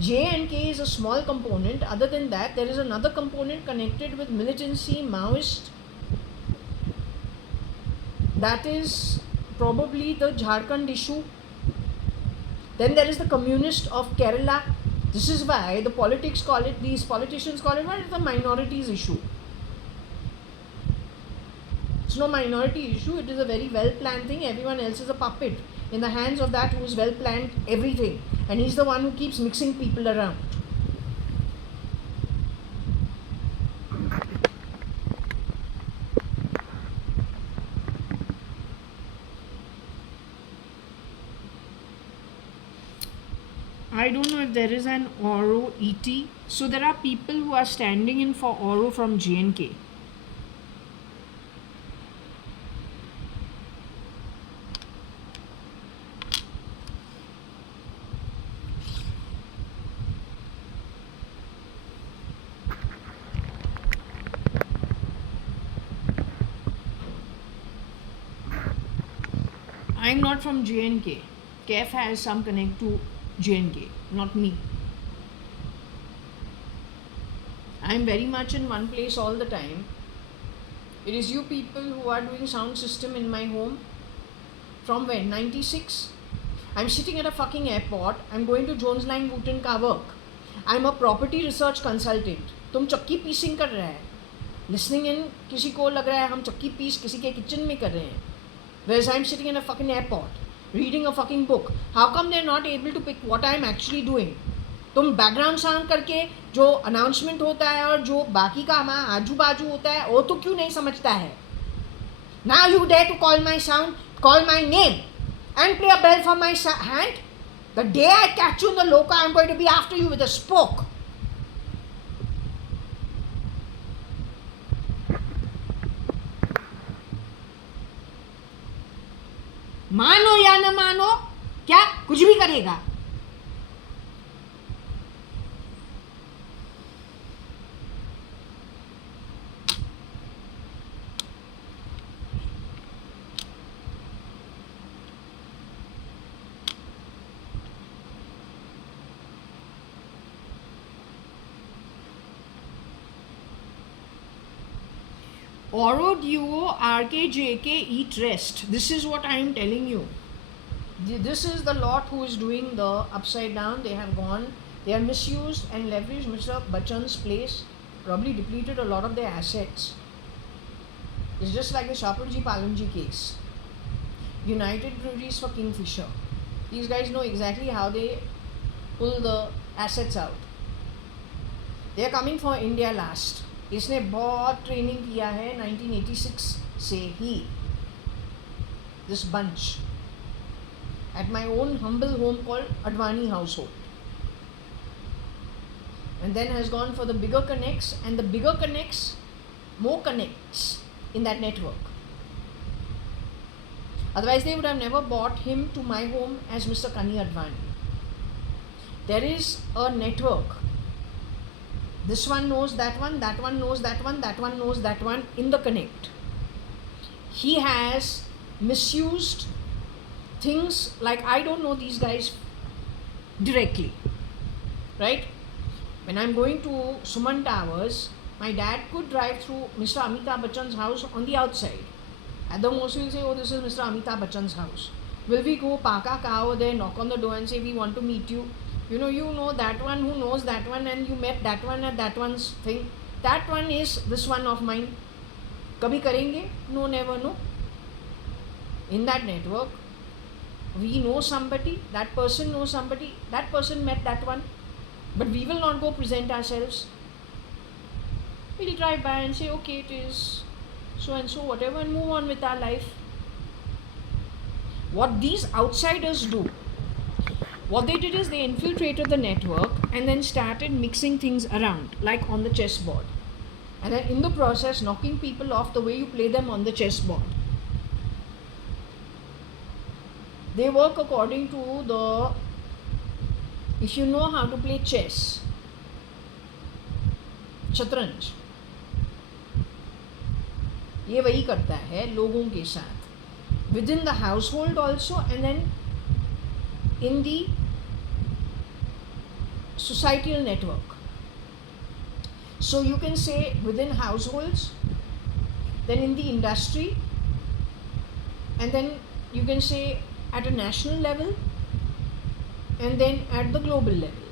J&K is a small component. Other than that, there is another component connected with militancy, Maoist. That is probably the Jharkhand issue. Then there is the communist of Kerala. This is why these politicians call it, what is the minorities issue? It's no minority issue, it is a very well planned thing. Everyone else is a puppet in the hands of that who is well planned everything. And he's the one who keeps mixing people around. I don't know if there is an Oro ET. So there are people who are standing in for Oro from J&K. I'm not from J&K. KEF has some connect to J&K, not me. I'm very much in one place all the time. It is you people who are doing sound system in my home. From when? 96? I'm sitting at a fucking airport. I'm going to Jones Lang Wooten का work. I'm a property research consultant. तुम चक्की पीसिंग कर रहे हैं. Listening in, किसी को लग रहा है हम चक्की पीस किसी के किचन में कर रहे हैं. Whereas I'm sitting in a fucking airport, reading a fucking book. How come they're not able to pick what I'm actually doing? तुम बैकग्राउंड साउंड करके जो अनाउंसमेंट होता है और जो बाकी का हमारा आजू बाजू होता है वो तो क्यों नहीं समझता है? Now you dare to call my sound, call my name and play a bell for my hand? The day I catch you in the loca, I'm going to be after you with a spoke. मानो या न मानो, क्या कुछ भी करेगा. Oro duo RKJK eat rest. This is what I am telling you. This is the lot who is doing the upside down. They have gone, they are misused and leveraged Mr. Bachchan's place, probably depleted a lot of their assets. It's just like the Shapoorji Palamji case. United Breweries for Kingfisher. These guys know exactly how they pull the assets out. They are coming for India last. इसने बहुत training किया है 1986 से ही. This bunch at my own humble home called Advani household, and then has gone for the bigger connects, and the bigger connects more connects in that network. Otherwise they would have never brought him to my home as Mr. Kani Advani. there is a network. This one knows that one, that one knows that one, that one knows that one in the connect. He has misused things like I don't know these guys directly, right? When I'm going to Suman Towers, my dad could drive through Mr. Amitabh Bachchan's house on the outside. At the most, we'll say, oh, this is Mr. Amitabh Bachchan's house. Will we go park our car over there, knock on the door and say, we want to meet you? You know that one who knows that one and you met that one at that one's thing. That one is this one of mine. Kabhi karenge? No, never, no. In that network, we know somebody, that person knows somebody, that person met that one. But we will not go present ourselves. We'll drive by and say, okay, it is so and so, whatever, and move on with our life. What these outsiders do, what they did is they infiltrated the network and then started mixing things around, like on the chessboard. And then in the process, knocking people off the way you play them on the chessboard. They work according to the, if you know how to play chess, शतरंज, ये वही करता है लोगों के साथ, within the household also and then in the societal network. So you can say within households, then in the industry, and then you can say at a national level, and then at the global level.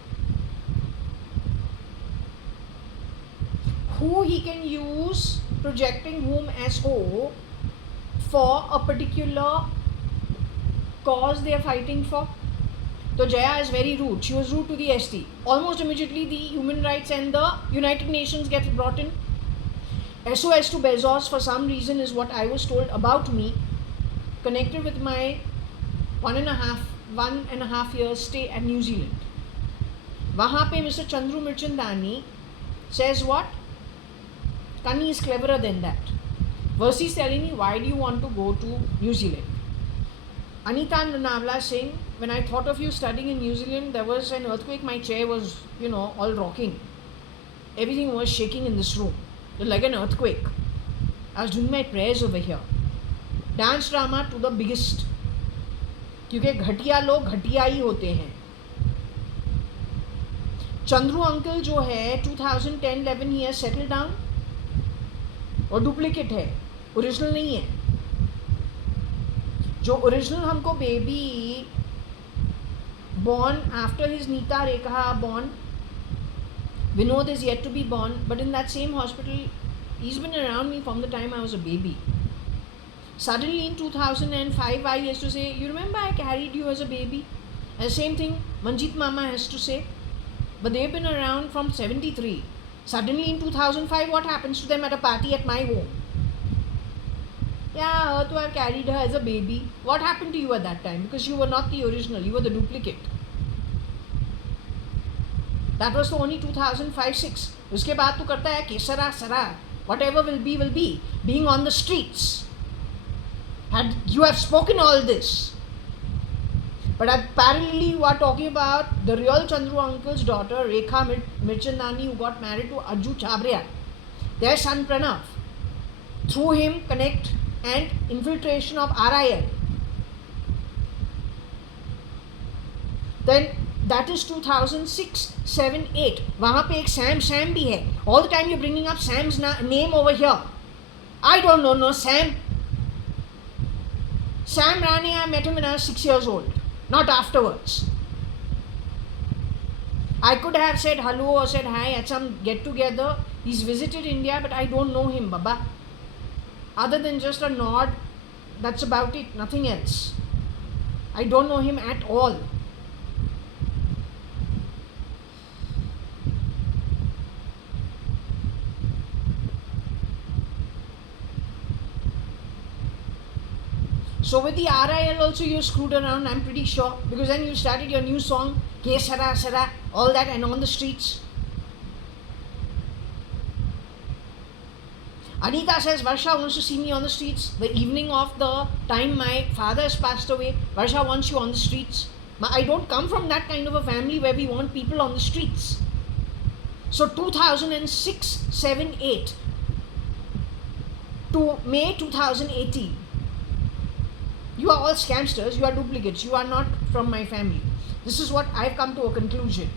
Who he can use, projecting whom as who, for a particular cause they are fighting for. So Jaya is very rude. She was rude to the ST. Almost immediately the human rights and the United Nations gets brought in. SOS to Bezos for some reason is what I was told about me, connected with my one and a half years stay at New Zealand. Wahan pe Mr. Chandru Mirchandani says what? Kani is cleverer than that. Versi is telling me, why do you want to go to New Zealand? Anita Navla saying, when I thought of you studying in New Zealand, there was an earthquake, my chair was, all rocking. Everything was shaking in this room. Like an earthquake. I was doing my prayers over here. Dance drama to the biggest. क्योंकि घटिया लोग घटिया ही होते हैं. Chandru uncle जो है 2010-11 he has settled down और duplicate है, ओरिजिनल नहीं है. जो ओरिजिनल हमको baby born after his Nita Rekha born, Vinod is yet to be born, but in that same hospital he's been around me from the time I was a baby. Suddenly in 2005 I used to say, you remember I carried you as a baby? And the same thing Manjit Mama has to say. But they've been around from 73. Suddenly in 2005 what happens to them at a party at my home? Yeah, her too, I've carried her as a baby. What happened to you at that time? Because you were not the original, you were the duplicate. That was the only 2005-06. उसके बाद तो करता है केसरा सरा, whatever will be, being on the streets. And you have spoken all this. But parallelly you are talking about the real Chandru uncle's daughter, Rekha Mirchandani, who got married to Ajju Chabria. Their son Pranav. Through him, connect and infiltration of RIL. Then that is 2006, 7, 8. वहाँ पे एक Sam भी है. All the time you're bringing up Sam's name over here. I don't know, no Sam. Sam Rane, I met him when I was 6 years old. Not afterwards. I could have said hello or said hi at some get together. He's visited India, but I don't know him, Baba. Other than just a nod, that's about it, nothing else. I don't know him at all. So with the RIL also you screwed around, I'm pretty sure, because then you started your new song, Ke Sara Sara, all that, and on the streets. Anita says Varsha wants to see me on the streets. The evening of the time my father has passed away, Varsha wants you on the streets. I don't come from that kind of a family where we want people on the streets. So 2006, 7, 8 to May 2018, you are all scamsters, you are duplicates, you are not from my family. This is what I've come to a conclusion.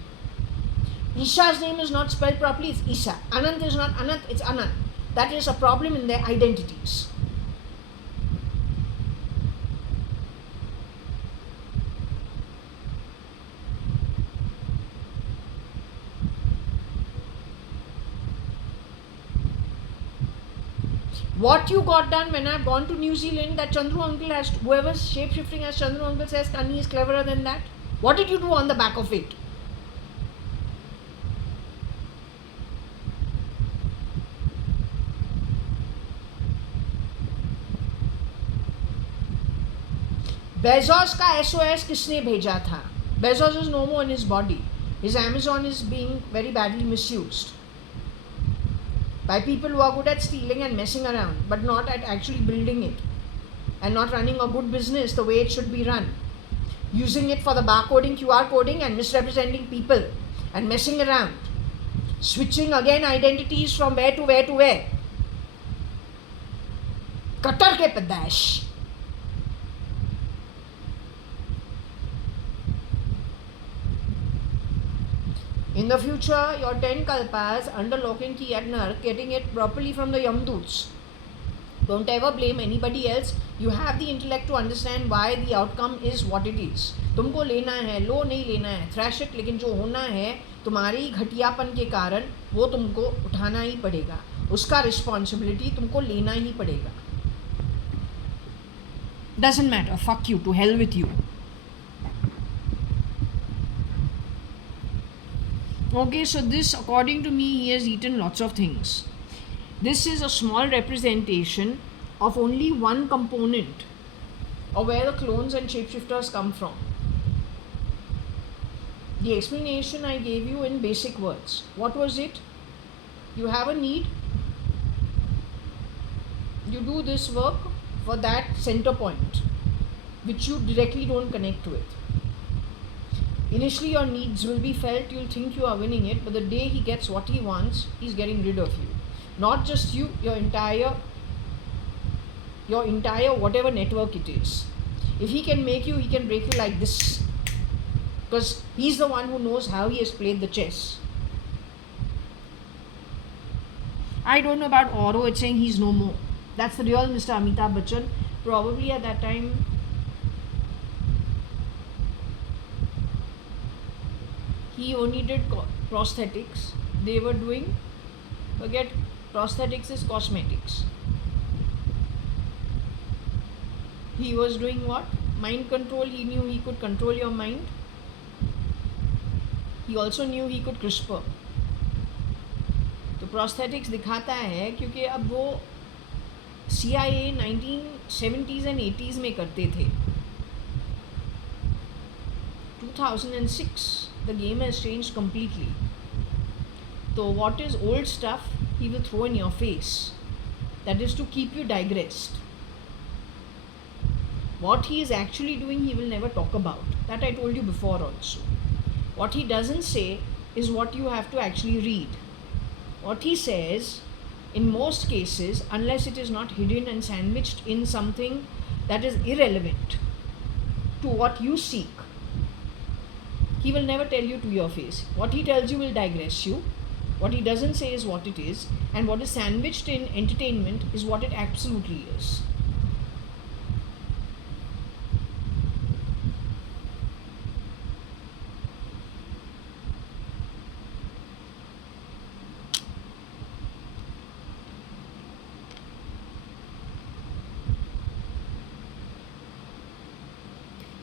Isha's name is not spelled properly, it's Isha. Anant is not Anant, it's Anant. That is a problem in their identities. What you got done when I've gone to New Zealand, that Chandru uncle has, whoever's shapeshifting as Chandru uncle says Kani is cleverer than that. What did you do on the back of it? Bezos का SOS किसने भेजा था? Bezos is no more in his body. His Amazon is being very badly misused by people who are good at stealing and messing around, but not at actually building it and not running a good business the way it should be run. Using it for the barcoding, QR coding and misrepresenting people and messing around. Switching again identities from where to where to where. Qatar ke padash. In the future, your 10 kalpas under lock and key at Nark, getting it properly from the Yamdoots. Don't ever blame anybody else. You have the intellect to understand why the outcome is what it is. तुमको लेना है, लो नहीं लेना है, thrash it, लेकिन जो होना है तुम्हारी घटियापन के कारण वो तुमको उठाना ही पड़ेगा. उसका responsibility तुमको लेना ही पड़ेगा. Doesn't matter. Fuck you. To hell with you. Okay, so this, according to me, he has eaten lots of things. This is a small representation of only one component of where the clones and shapeshifters come from. The explanation I gave you in basic words. What was it? You have a need. You do this work for that center point, which you directly don't connect with. Initially your needs will be felt, you'll think you are winning it, but the day he gets what he wants, he's getting rid of you. Not just you, your entire whatever network it is. If he can make you, he can break you like this. Because he's the one who knows how he has played the chess. I don't know about Oro, it's saying he's no more. That's the real Mr. Amitabh Bachchan. Probably at that time, he only did prosthetics. They were doing, forget, prosthetics is cosmetics. He was doing what? Mind control. He knew he could control your mind. He also knew he could CRISPR. तो prosthetics दिखाता है क्योंकि अब वो CIA 1970s and 80s में करते थे. 2006, the game has changed completely. So what is old stuff, he will throw in your face. That is to keep you digressed. What he is actually doing, he will never talk about. That I told you before also. What he doesn't say is what you have to actually read. What he says, in most cases, unless it is not hidden and sandwiched in something that is irrelevant to what you seek, he will never tell you to your face. What he tells you will digress you. What he doesn't say is what it is, and what is sandwiched in entertainment is what it absolutely is.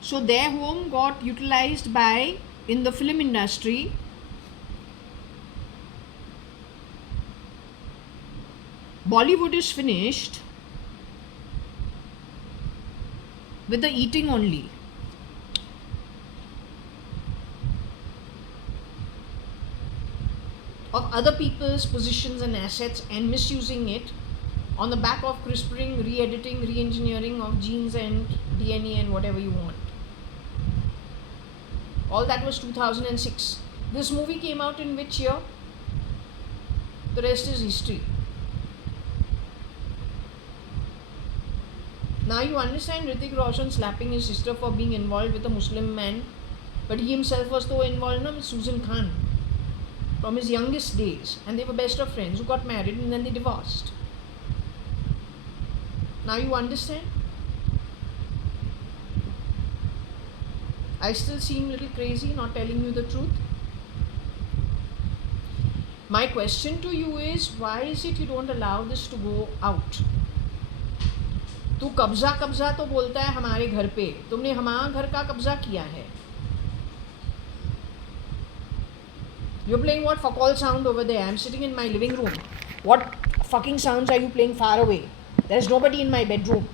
So their home got utilized by, in the film industry, Bollywood is finished with the eating only. Of other people's positions and assets and misusing it on the back of CRISPRing, re-editing, re-engineering of genes and DNA and whatever you want. All that was 2006. This movie came out in which year? The rest is history. Now you understand Hrithik Roshan slapping his sister for being involved with a Muslim man, but he himself was so involved with Susan Khan from his youngest days, and they were best of friends who got married and then they divorced. Now you understand? I still seem a little crazy not telling you the truth. My question to you is, why is it you don't allow this to go out? तू कब्जा कब्जा तो बोलता है हमारे घर पे, तुमने हमारा घर का कब्जा किया है. You're playing what fuck all sound over there? I'm sitting in my living room. What fucking sounds are you playing far away? There's nobody in my bedroom.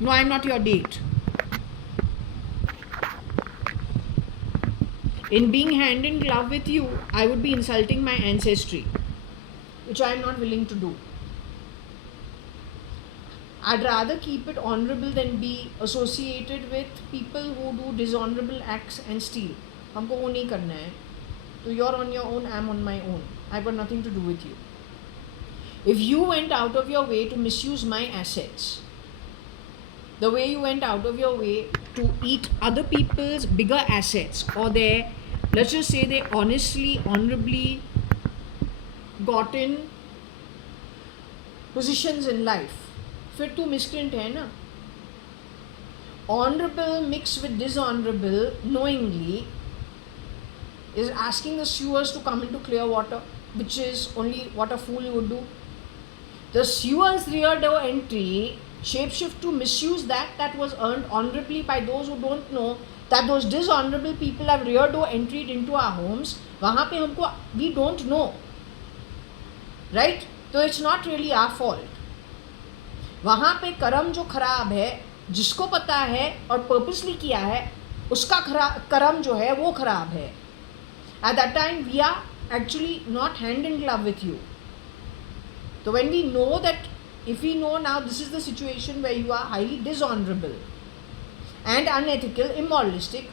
No, I'm not your date. In being hand in glove with you, I would be insulting my ancestry, which I am not willing to do. I'd rather keep it honorable than be associated with people who do dishonorable acts and steal. हमको वो नहीं करना है. So you're on your own, I'm on my own. I've got nothing to do with you. If you went out of your way to misuse my assets, the way you went out of your way to eat other people's bigger assets, or their, let's just say, they honestly, honorably gotten positions in life, फिर तू miscreant है ना. Honorable mixed with dishonorable knowingly is asking the sewers to come into clear water, which is only what a fool would do. The sewer's rear door entry shapeshift to misuse that was earned honorably by those who don't know that those dishonorable people have rear door entered into our homes. वहाँ पे हमको, we don't know, right? तो it's not really our fault. वहाँ पे कर्म जो खराब है, जिसको पता है और पर्पसली किया है, उसका कर्म जो है वो खराब है. At that time we are actually not hand in glove with you. So when we know that, if we know now this is the situation where you are highly dishonorable and unethical, immoralistic,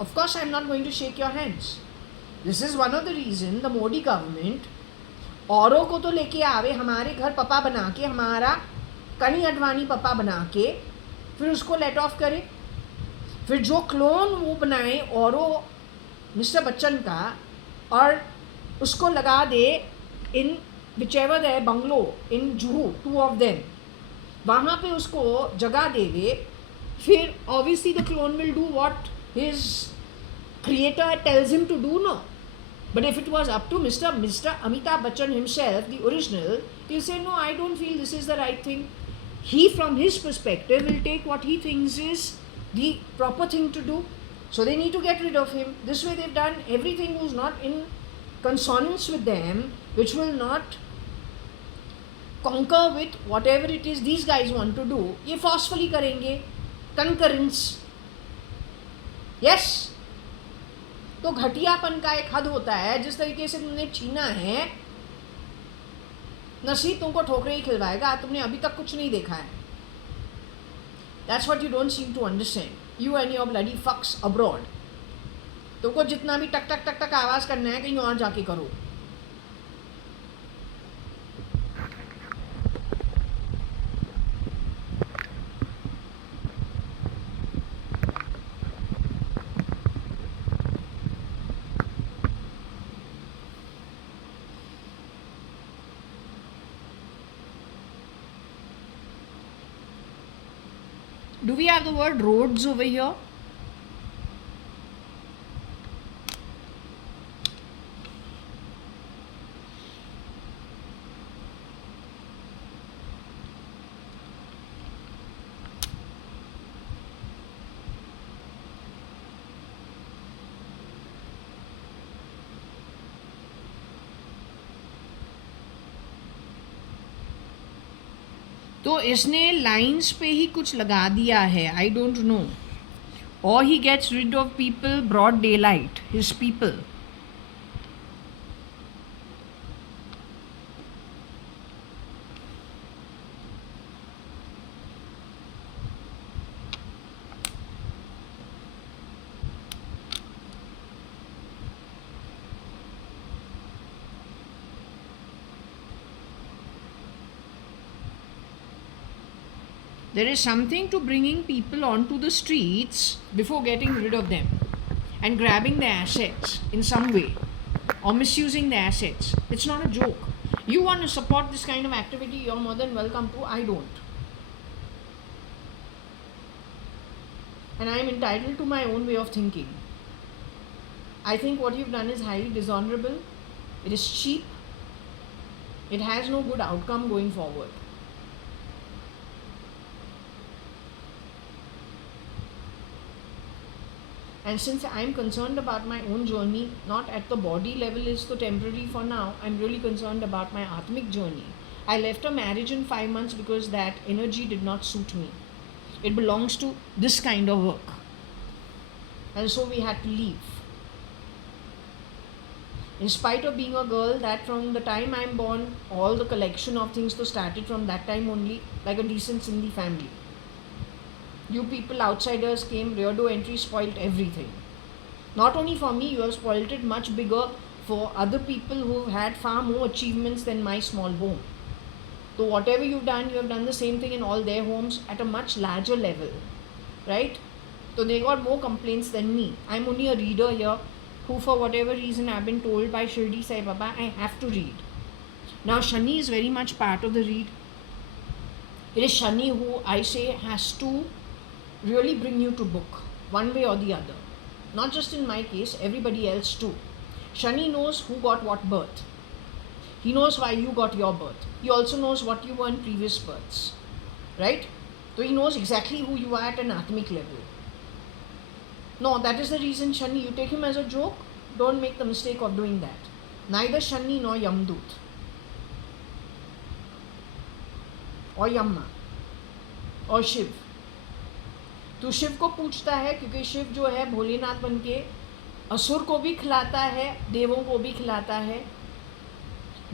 of course I am not going to shake your hands. This is one of the reason the Modi government औरों को तो लेके आवे हमारे घर पप्पा बना के, हमारा कहीं अडवाणी पप्पा बना के, फिर उसको लेट ऑफ करे, फिर जो क्लोन वो बनाए औरों मिस्टर बच्चन का, और उसको लगा दे इन whichever their bungalow in Juhu, 2 of them, वहाँ पे उसको जगह देवे, फिर obviously the clone will do what his creator tells him to do, no? But if it was up to Mr. Amitabh Bachchan himself, the original, he'll say, no, I don't feel this is the right thing. He, from his perspective, will take what he thinks is the proper thing to do. So they need to get rid of him. This way they've done everything who's not in consonance with them, which will not conquer with whatever it is these guys want to do. ये forcefully करेंगे, concurrence. Yes. तो घटियापन का एक हद होता है. जिस तरीके से तुमने छीना है, नसीब तुमको ठोकरे ही खिलवाएगा. तुमने अभी तक कुछ नहीं देखा है. That's what you don't seem to understand. You and your bloody fucks abroad. तुमको जितना भी टक टक टक टक आवाज़ करना है, कहीं और जाके करो. Do we have the word roads over here? तो इसने लाइंस पे ही कुछ लगा दिया है. I don't know. और he gets rid of people broad daylight, his people. There is something to bringing people onto the streets before getting rid of them and grabbing their assets in some way or misusing their assets. It's not a joke. You want to support this kind of activity, you're more than welcome to. I don't. And I am entitled to my own way of thinking. I think what you've done is highly dishonorable. It is cheap. It has no good outcome going forward. And since I'm concerned about my own journey, not at the body level is so temporary for now, I'm really concerned about my Atmic journey. I left a marriage in 5 months because that energy did not suit me. It belongs to this kind of work. And so we had to leave. In spite of being a girl, that from the time I'm born, all the collection of things to started from that time only, like a decent Sindhi family. You people, outsiders came, rear door entry, spoilt everything. Not only for me, you have spoilt it much bigger for other people who had far more achievements than my small home. So whatever you've done, you have done the same thing in all their homes at a much larger level, right? So they got more complaints than me. I'm only a reader here who, for whatever reason, I've been told by Shirdi Sai Baba, I have to read. Now Shani is very much part of the read. It is Shani who I say has to really bring you to book, one way or the other. Not just in my case, everybody else too. Shani knows who got what birth. He knows why you got your birth. He also knows what you were in previous births. Right? So he knows exactly who you are at an Atmic level. No, that is the reason, Shani, you take him as a joke. Don't make the mistake of doing that. Neither Shani nor Yamdut. Or Yamma. Or Shiv. तो शिव को पूछता है क्योंकि शिव जो है भोलेनाथ बन के असुर को भी खिलाता है, देवों को भी खिलाता है.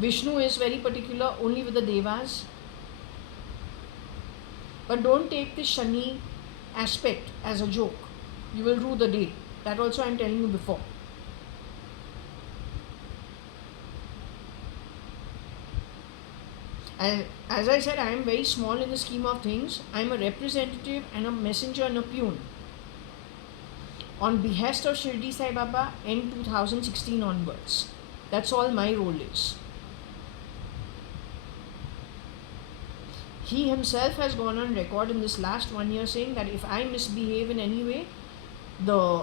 Vishnu is very particular only with the devas. But don't take this Shani aspect as a joke. You will rue the day. That also I am telling you before. And as I said, I am very small in the scheme of things. I am a representative and a messenger and a peon. On behest of Shirdi Sai Baba in 2016 onwards. That's all my role is. He himself has gone on record in this last 1 year saying that if I misbehave in any way, the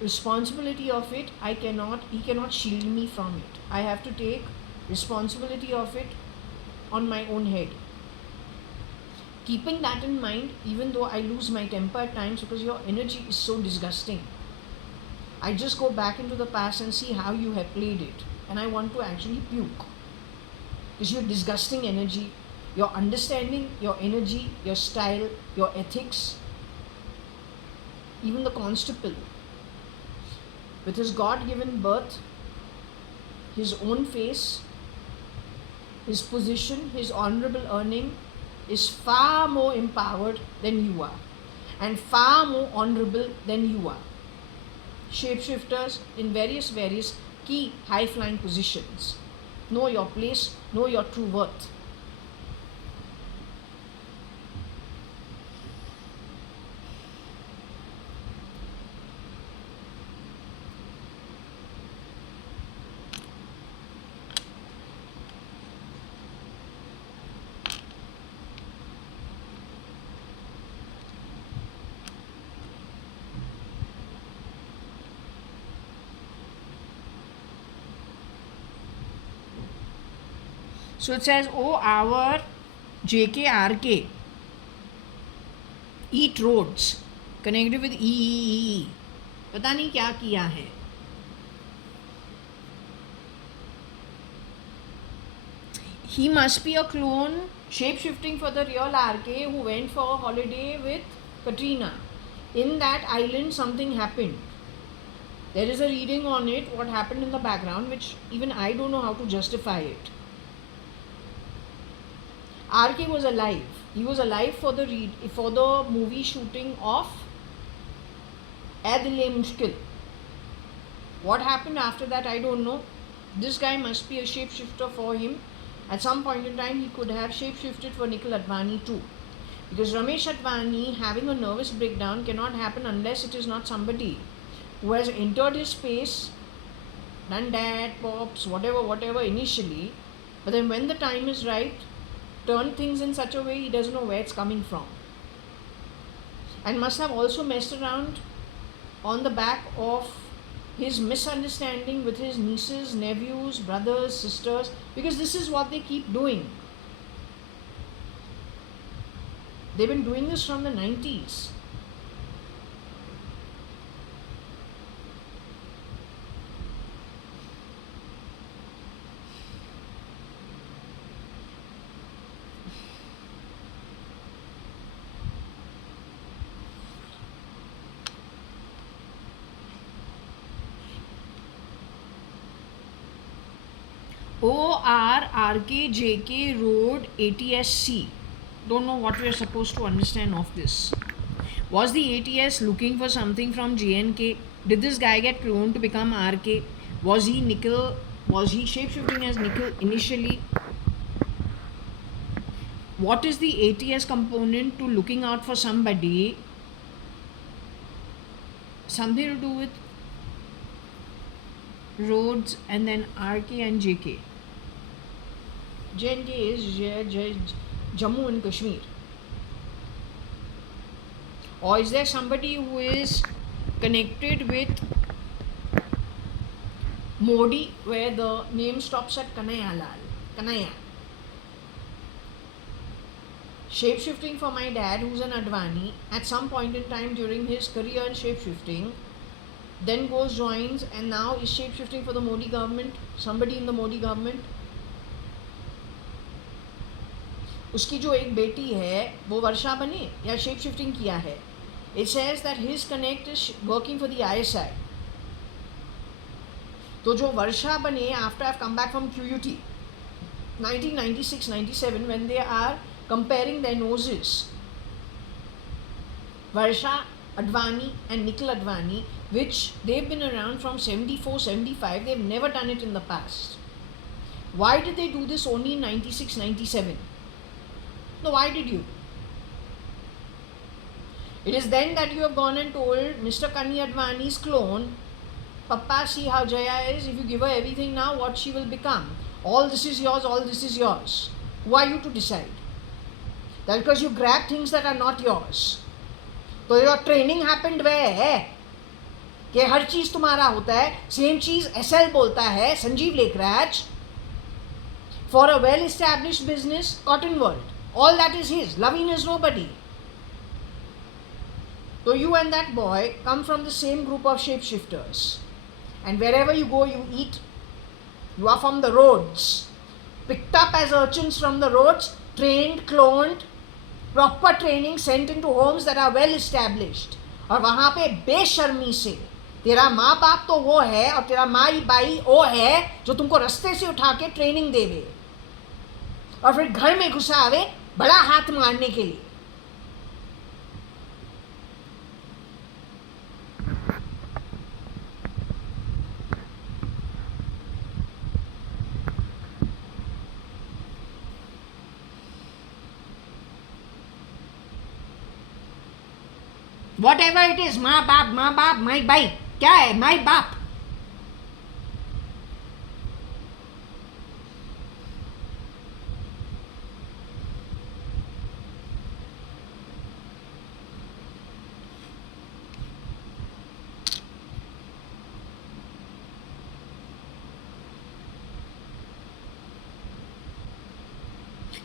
responsibility of it, he cannot shield me from it. I have to take responsibility of it on my own head. Keeping that in mind, even though I lose my temper at times because your energy is so disgusting, I just go back into the past and see how you have played it, and I want to actually puke. Because your disgusting energy, your understanding, your energy, your style, your ethics, even the constable, with his God-given birth, his own face, his position, his honorable earning, is far more empowered than you are, and far more honorable than you are. Shapeshifters in various key high-flying positions. Know your place, know your true worth. So it says, oh, our JKRK, eat roads, connected with E. पता नहीं क्या किया है. He must be a clone shape-shifting for the real RK who went for a holiday with Katrina. In that island, something happened. There is a reading on it, what happened in the background, which even I don't know how to justify it. RK was alive. He was alive for the movie shooting of Ae Mushkil. What happened after that, I don't know. This guy must be a shapeshifter for him. At some point in time, he could have shapeshifted for JAYA.ADVANI too. Because Ramesh Advani having a nervous breakdown cannot happen unless it is not somebody who has entered his space, done that, pops, whatever initially, but then when the time is right, turn things in such a way he doesn't know where it's coming from. And must have also messed around on the back of his misunderstanding with his nieces, nephews, brothers, sisters, because this is what they keep doing. They've been doing this from the 90s. ORRKJK Road ATSC. Don't know what we are supposed to understand of this. Was the ATS looking for something from JNK? Did this guy get cloned to become RK? Was he Nickel? Was he shapeshifting as Nickel initially? What is the ATS component to looking out for somebody? Something to do with roads and then RK and JK. JNK is Jammu and Kashmir. Or is there somebody who is connected with Modi where the name stops at Kanaya? Shapeshifting for my dad, who's an Advani, at some point in time during his career in shapeshifting, then goes, joins, and now is shapeshifting for the Modi government, somebody in the Modi government. उसकी जो एक बेटी है वो वर्षा बने या shape shifting किया है. It says that his connect is working for the ISI. तो जो वर्षा बने, after I've come back from QUT 1996-97, when they are comparing their noses, Varsha Advani and Nikhil Advani, which they've been around from 74-75, they've never done it in the past. Why did they do this only in 96-97? No, why did you? It is then that you have gone and told Mr. Kani Advani's clone, Papa, see how Jaya is. If you give her everything now, what she will become. All this is yours, all this is yours. Who are you to decide? That because you grab things that are not yours. So your training happened where? कि हर चीज तुम्हारा होता है. Same चीज SL बोलता है, Sanjeev Lekhraj. For a well-established business, Cotton World. All that is his. Loving is nobody. So you and that boy come from the same group of shapeshifters. And wherever you go, you eat. You are from the roads. Picked up as urchins from the roads, trained, cloned, proper training, sent into homes that are well established. और वहाँ पे बेशर्मी से तेरा माँ बाप तो वो है और तेरा माई बाई वो है जो तुमको रास्ते से उठा के ट्रेनिंग देवे और फिर घर में घुसावे बड़ा हाथ मारने के लिए. Whatever it is, माँ बाप, माई बाई, क्या है माई बाप?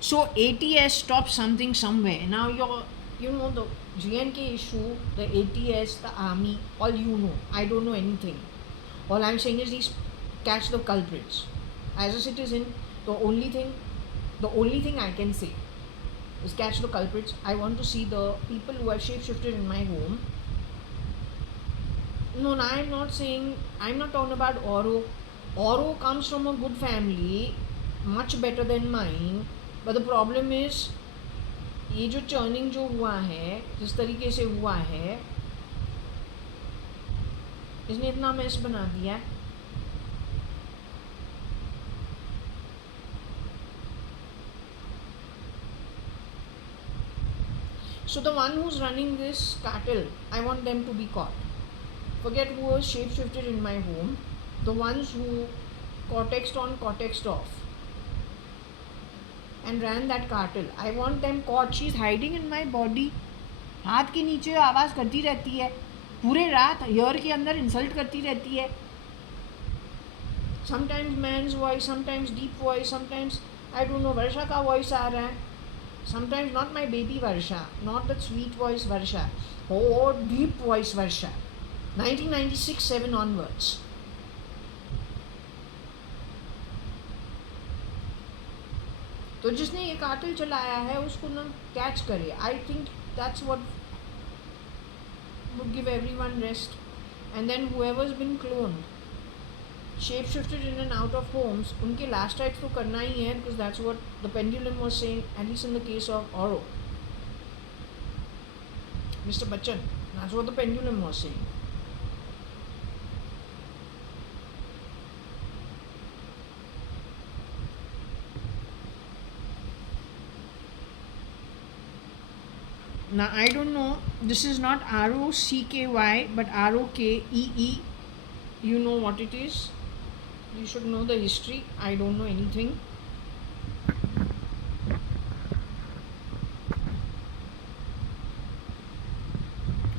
So ATS stops something somewhere. Now you know the GNK issue, the ATS, the army, all you know. I don't know anything. All I'm saying is these catch the culprits. As a citizen, the only thing I can say is catch the culprits. I want to see the people who have shapeshifted in my home. No, I'm not talking about Oro. Oro comes from a good family, much better than mine. But the problem is, ये जो churning जो हुआ है, जिस तरीके से हुआ है, इसने इतना मेस बना दिया. So the one who's running this cattle, I want them to be caught. Forget who was shapeshifted in my home. The ones who cortexed on, cortexed off, and ran that cartel. I want them caught. She's hiding in my body. हाथ के नीचे आवाज़ करती रहती है पूरे रात, year के अंदर इंसल्ट करती रहती है. Sometimes man's voice, sometimes deep voice, sometimes I don't know वर्षा का voice आ रहा है. Sometimes not my baby Varsha, not that sweet voice Varsha. Oh, deep voice Varsha. 1996-7 onwards. तो जिसने ये कार्टल चलाया है उसको ना कैच करे. I think that's what would give everyone rest. And then whoever's been cloned, shape-shifted in and out of homes, उनके last rites तो करना ही है, because that's what the pendulum was saying, at least in the case of Oro. Mr. Bachchan, that's what the pendulum was saying. Now I don't know, this is not ROCKY but ROKEE. You know what it is. You should know the history. I don't know anything.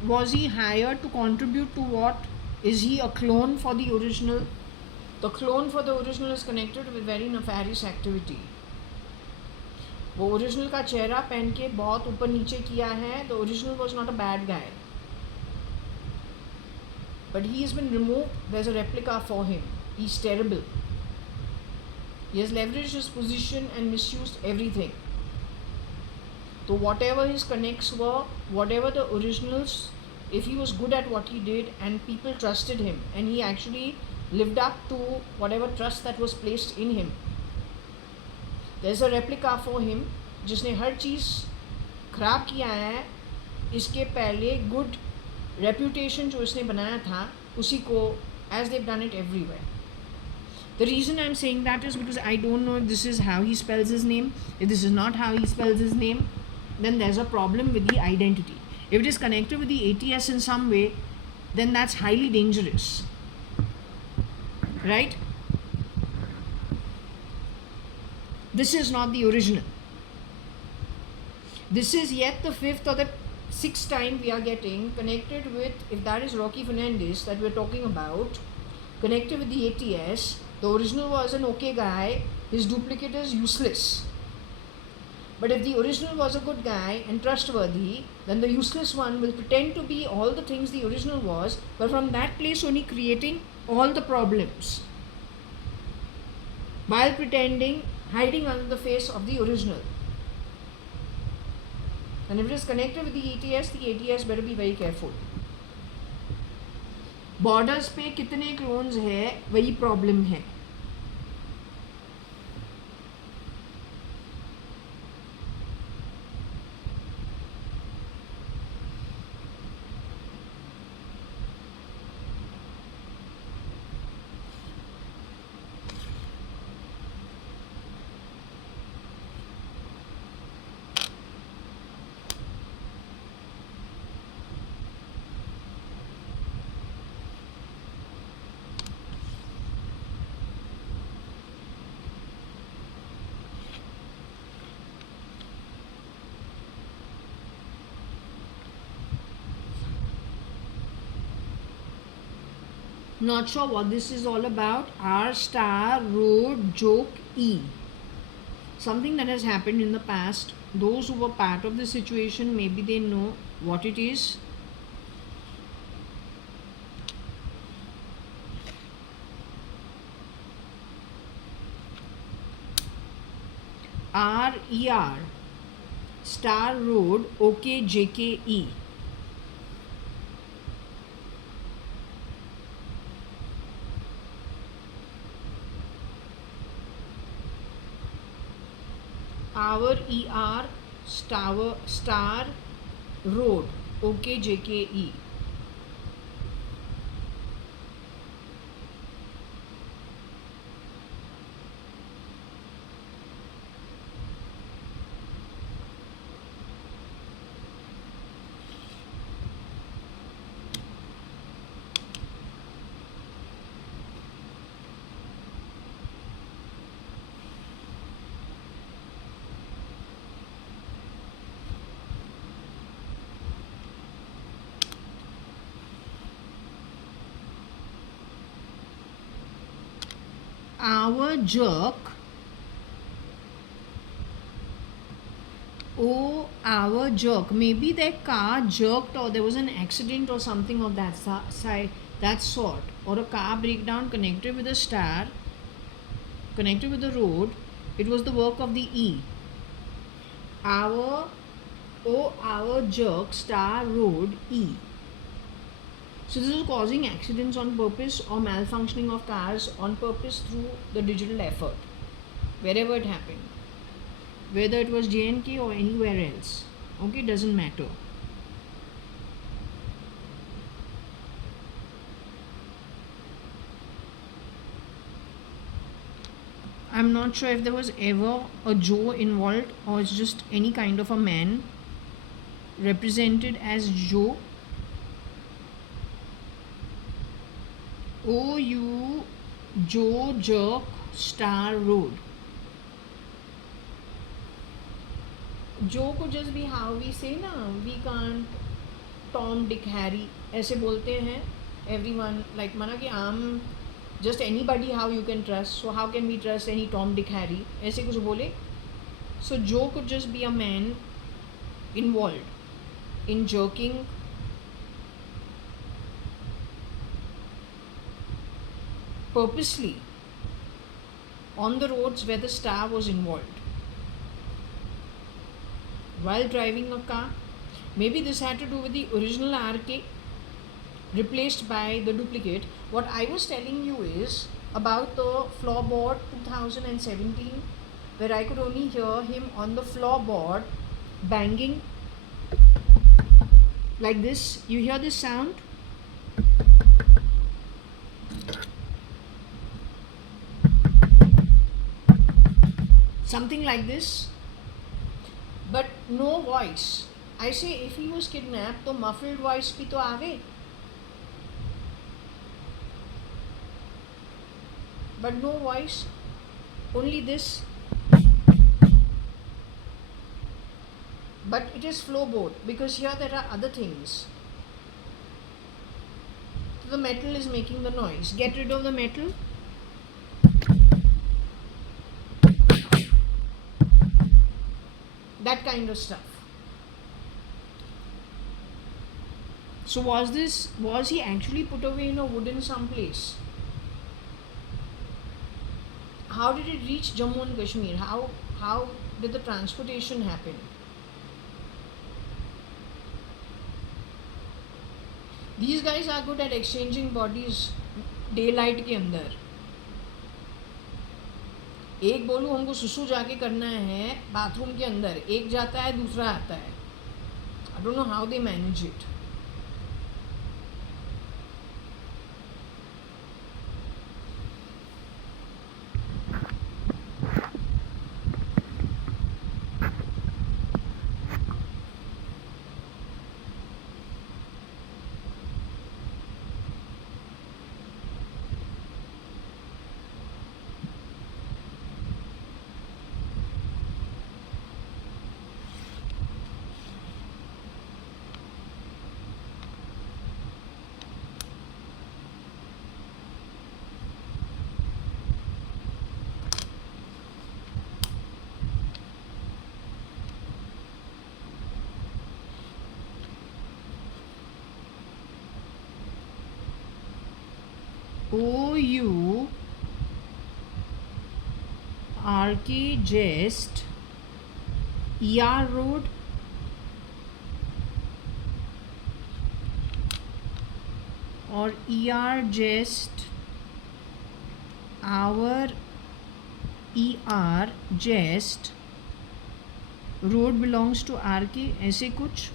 Was he hired to contribute to what? Is he a clone for the original? The clone for the original is connected with very nefarious activity. वो original का चेहरा पहन के बहुत ऊपर नीचे किया है. The original was not a bad guy, but he has been removed. There is a replica for him. He is terrible. He has leveraged his position and misused everything. तो whatever his connects were, whatever the originals, if he was good at what he did and people trusted him and he actually lived up to whatever trust that was placed in him, there's a replica for him जिसने हर चीज़ ख़राब किया है. इसके पहले good reputation जो इसने बनाया था उसी को, as they've done it everywhere. The reason I'm saying that is because I don't know if this is how he spells his name. If this is not how he spells his name, then there's a problem with the identity. If it is connected with the ATS in some way, then that's highly dangerous, right? This is not the original. This is yet the fifth or the sixth time we are getting connected with, if that is Rocky Fernandez that we're talking about, connected with the ATS. The original was an okay guy, his duplicate is useless. But if the original was a good guy and trustworthy, then the useless one will pretend to be all the things the original was, but from that place only creating all the problems, while pretending, hiding under the face of the original. And if it is connected with the ATS better be very careful. Borders पे कितने clones है वही problem है. Not sure what this is all about. R star road joke E. Something that has happened in the past. Those who were part of the situation, maybe they know what it is. RER Star Road OKJKE. Our ER Star Road OKJKE. our jerk. Oh, our jerk. Maybe their car jerked or there was an accident or something of that sort. Or a car breakdown connected with a star, connected with the road. It was the work of the E. Our jerk star road E. So this is causing accidents on purpose or malfunctioning of cars on purpose through the digital effort. Wherever it happened. Whether it was J&K or anywhere else. Okay, doesn't matter. I'm not sure if there was ever a Joe involved or it's just any kind of a man represented as Joe. OU Joe Jerk Star Road. Joe could just be how we say na, we can't Tom, Dick, Harry ऐसे बोलते हैं everyone like माना कि I'm just anybody how you can trust, so how can we trust any Tom, Dick, Harry ऐसे कुछ बोले. So Joe could just be a man involved in jerking purposely on the roads where the star was involved while driving a car. Maybe this had to do with the original RK replaced by the duplicate. What I was telling you is about the floorboard 2017, where I could only hear him on the floorboard banging like this. You hear this sound? Something like this, but no voice. I say if he was kidnapped, तो muffled voice भी तो आवे. But no voice, only this. But it is floorboard because here there are other things. So the metal is making the noise. Get rid of the metal. That kind of stuff. So was he actually put away in a wooden someplace? How did it reach Jammu and Kashmir? How did the transportation happen? These guys are good at exchanging bodies daylight के अंदर. एक बोलूँ हमको सुसु जाके करना है bathroom के अंदर, एक जाता है दूसरा आता है. I don't know how they manage it. OU RK Jest ER Road or ER Jest our ER Jest road belongs to RK, ऐसे कुछ.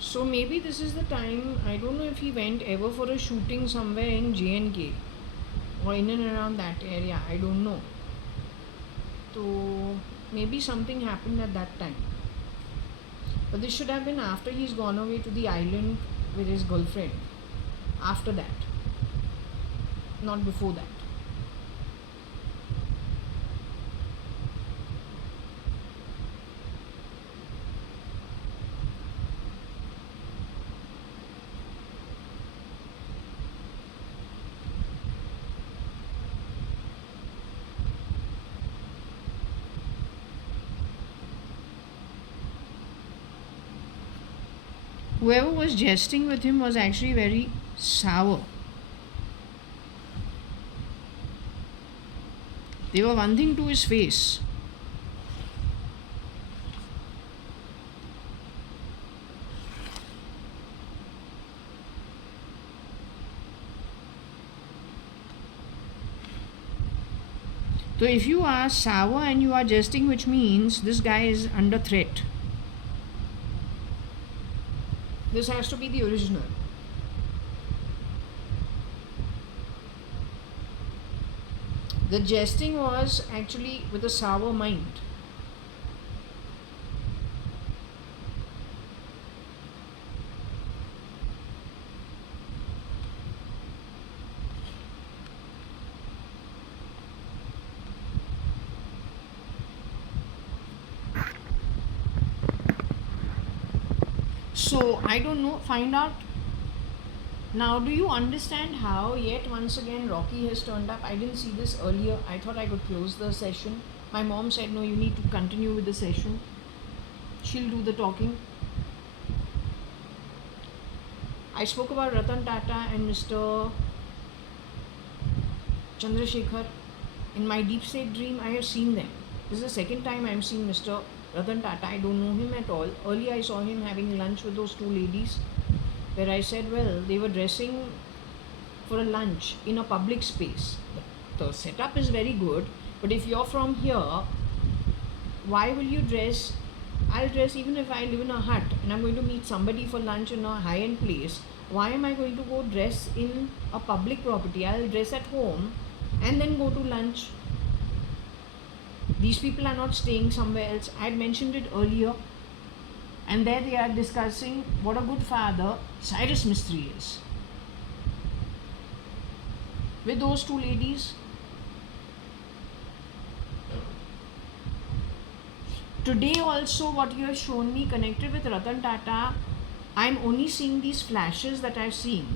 So maybe this is the time. I don't know if he went ever for a shooting somewhere in J&K or in and around that area. I don't know. So maybe something happened at that time. But this should have been after he's gone away to the island with his girlfriend. After that. Not before that. whoever was jesting with him was actually very sour. They were one thing to his face. So if you are sour and you are jesting, which means this guy is under threat. This has to be the original. The jesting was actually with a sour mind. So I don't know, find out. Now do you understand how yet once again Rocky has turned up? I didn't see this earlier. I thought I could close the session. My mom said no, you need to continue with the session. She'll do the talking. I spoke about Ratan Tata and Mr. Chandrasekhar. In my deep state dream, I have seen them. This is the second time I am seeing Mr. Ratan Tata. I don't know him at all. Earlier I saw him having lunch with those two ladies, where I said, well, they were dressing for a lunch in a public space. The setup is very good, but if you're from here, why will you dress? I'll dress even if I live in a hut and I'm going to meet somebody for lunch in a high-end place. Why am I going to go dress in a public property? I'll dress at home and then go to lunch. These people are not staying somewhere else. I had mentioned it earlier. And there they are discussing what a good father Cyrus Mistry is. With those two ladies. Today also what you have shown me connected with Ratan Tata, I am only seeing these flashes that I have seen.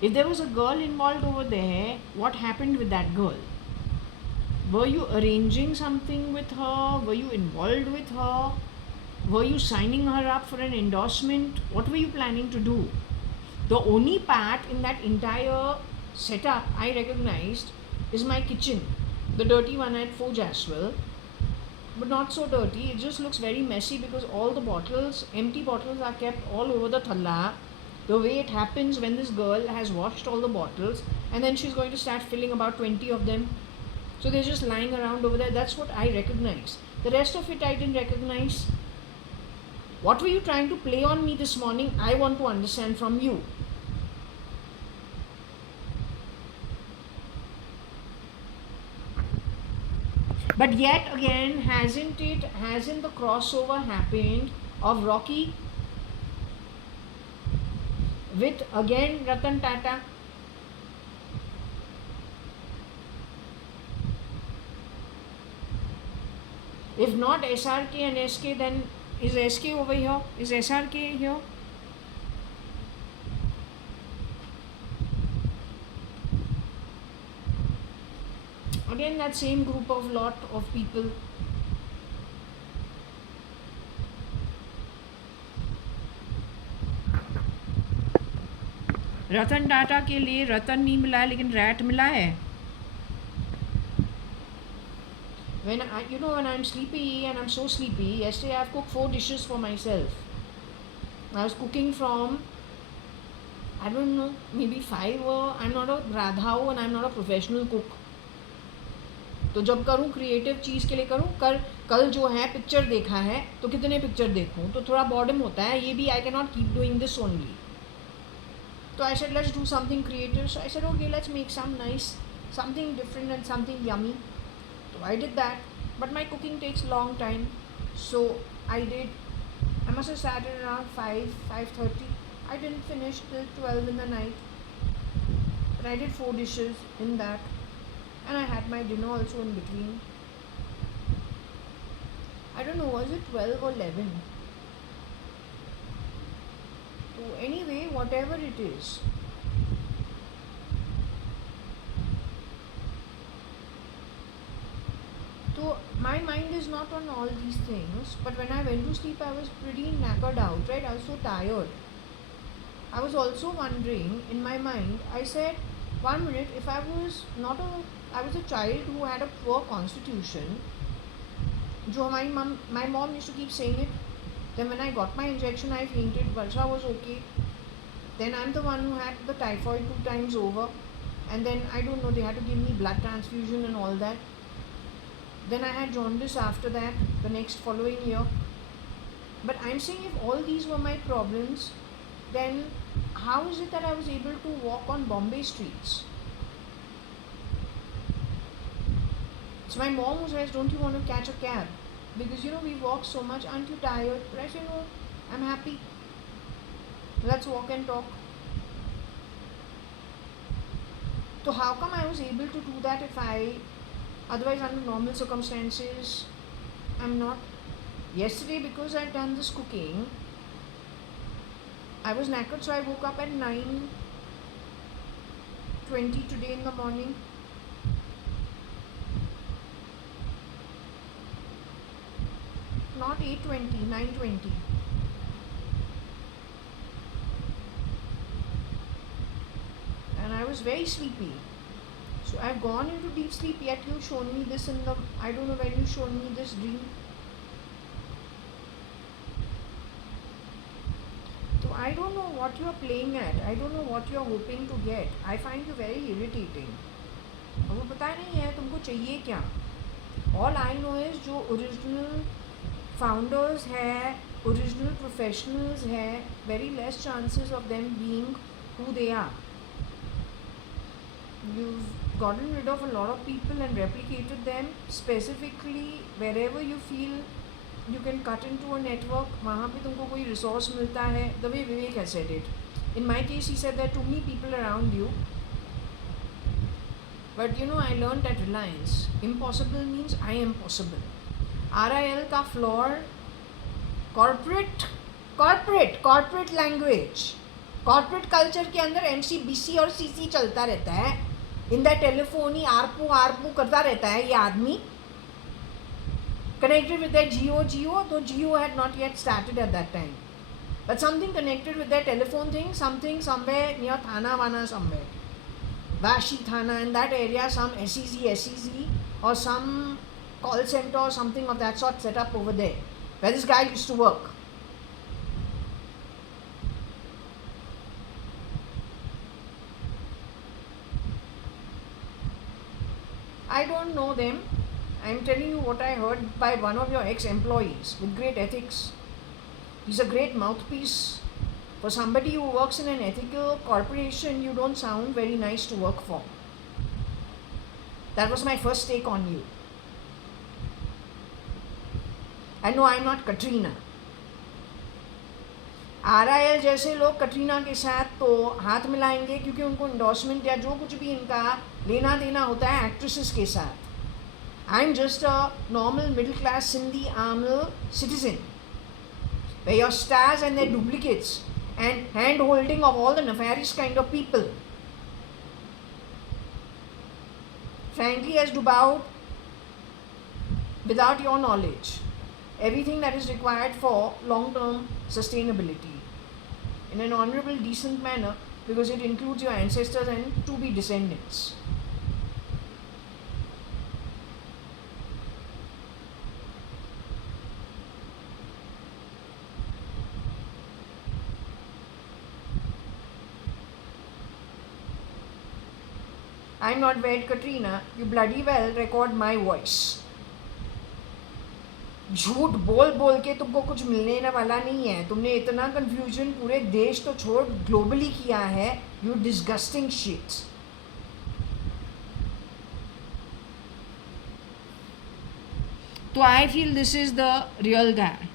If there was a girl involved over there, what happened with that girl? Were you arranging something with her? Were you involved with her? Were you signing her up for an endorsement? What were you planning to do? The only part in that entire setup I recognized is my kitchen. The dirty one at Forge as well. But not so dirty. It just looks very messy because all the bottles, empty bottles, are kept all over the thalla. The way it happens when this girl has washed all the bottles and then she's going to start filling about 20 of them. So they're just lying around over there. That's what I recognize. The rest of it I didn't recognize. What were you trying to play on me this morning? I want to understand from you. But yet again, hasn't the crossover happened of Rocky with again Ratan Tata? If not SRK and SK, then is SK over here? Is SRK here? Again, that same group of lot of people. Ratan Tata के लिए रतन नहीं मिला है लेकिन rat मिला है. When I'm sleepy and I'm so sleepy, yesterday I've cooked 4 dishes for myself. I was cooking from, I don't know, maybe 5. I'm not a radhao and I'm not a professional cook. तो जब करूँ creative चीज़ के लिए करूँ, कल जो है picture देखा है तो कितने पिक्चर देखूँ, तो थोड़ा बॉर्डम होता है. ये भी I cannot keep doing this only. So I said let's do something creative. So I said okay, let's make something different and something yummy. So I did that, but my cooking takes a long time. So I must have started around 5:30. I didn't finish till 12 in the night. But I did 4 dishes in that. And I had my dinner also in between. I don't know, was it 12 or 11? So anyway, whatever it is. So my my mind is not on all these things, but when I went to sleep, I was pretty knackered out, right? I was so tired. I was also wondering in my mind, I said, 1 minute, if I was not a, I was a child who had a poor constitution, my mom used to keep saying it. Then when I got my injection, I fainted. Varsha was okay. Then I'm the one who had the typhoid 2 times over. And then, I don't know, they had to give me blood transfusion and all that. Then I had jaundice after that, the next following year. But I'm saying if all these were my problems, then how is it that I was able to walk on Bombay streets? It's my mom who says, don't you want to catch a cab? Because we walk so much, aren't you tired? But I say, no, I'm happy. Let's walk and talk. So how come I was able to do that if otherwise under normal circumstances, I'm not? Yesterday, because I'd done this cooking, I was knackered, so I woke up at 9:20 today in the morning. Not 8:20, 9:20. And I was very sleepy. So I've gone into deep sleep, yet you've shown me this I don't know when you showed me this dream. So I don't know what you're playing at. I don't know what you're hoping to get. I find you very irritating. अब पता नहीं है तुमको चाहिए क्या. All I know is जो original founders है, original professionals है, very less chances of them being who they are. You've gotten rid of a lot of people and replicated them specifically wherever you feel you can cut into a network. वहाँ पे तुमको कोई resource मिलता है. The way Vivek has said it. In my case, he said there are too many people around you. But I learned at Reliance, impossible means I am possible. RIL का floor, corporate language, corporate culture के अंदर MC, BC और CC चलता रहता है. In that telephony ARPU करता रहता है ये आदमी. Connected with their Geo, though Geo had not yet started at that time. But something connected with their telephone thing, something somewhere near Thana somewhere. Vashi Thana, in that area, some SEZ or some call center or something of that sort set up over there, where this guy used to work. I don't know them. I'm telling you what I heard by one of your ex-employees with great ethics. He's a great mouthpiece. For somebody who works in an ethical corporation, you don't sound very nice to work for. That was my first take on you. I know I'm not Katrina. RIL जैसे लोग कटरीना के साथ तो हाथ मिलाएंगे क्योंकि उनको endorsement या जो कुछ भी इनका लेना देना होता है एक्ट्रेसेस के साथ. I'm just a normal middle class Sindhi Amil citizen, where your stars and their duplicates and hand holding of all the nefarious kind of people frankly has devoured without your knowledge everything that is required for long-term sustainability in an honorable, decent manner, because it includes your ancestors and to-be descendants. I'm not Ved Katrina, you bloody well record my voice. झूठ बोल बोल के तुमको कुछ मिलने वाला नहीं है. तुमने इतना कंफ्यूजन पूरे देश तो छोड़ ग्लोबली किया है. You disgusting shit. तो I feel this is the real guy.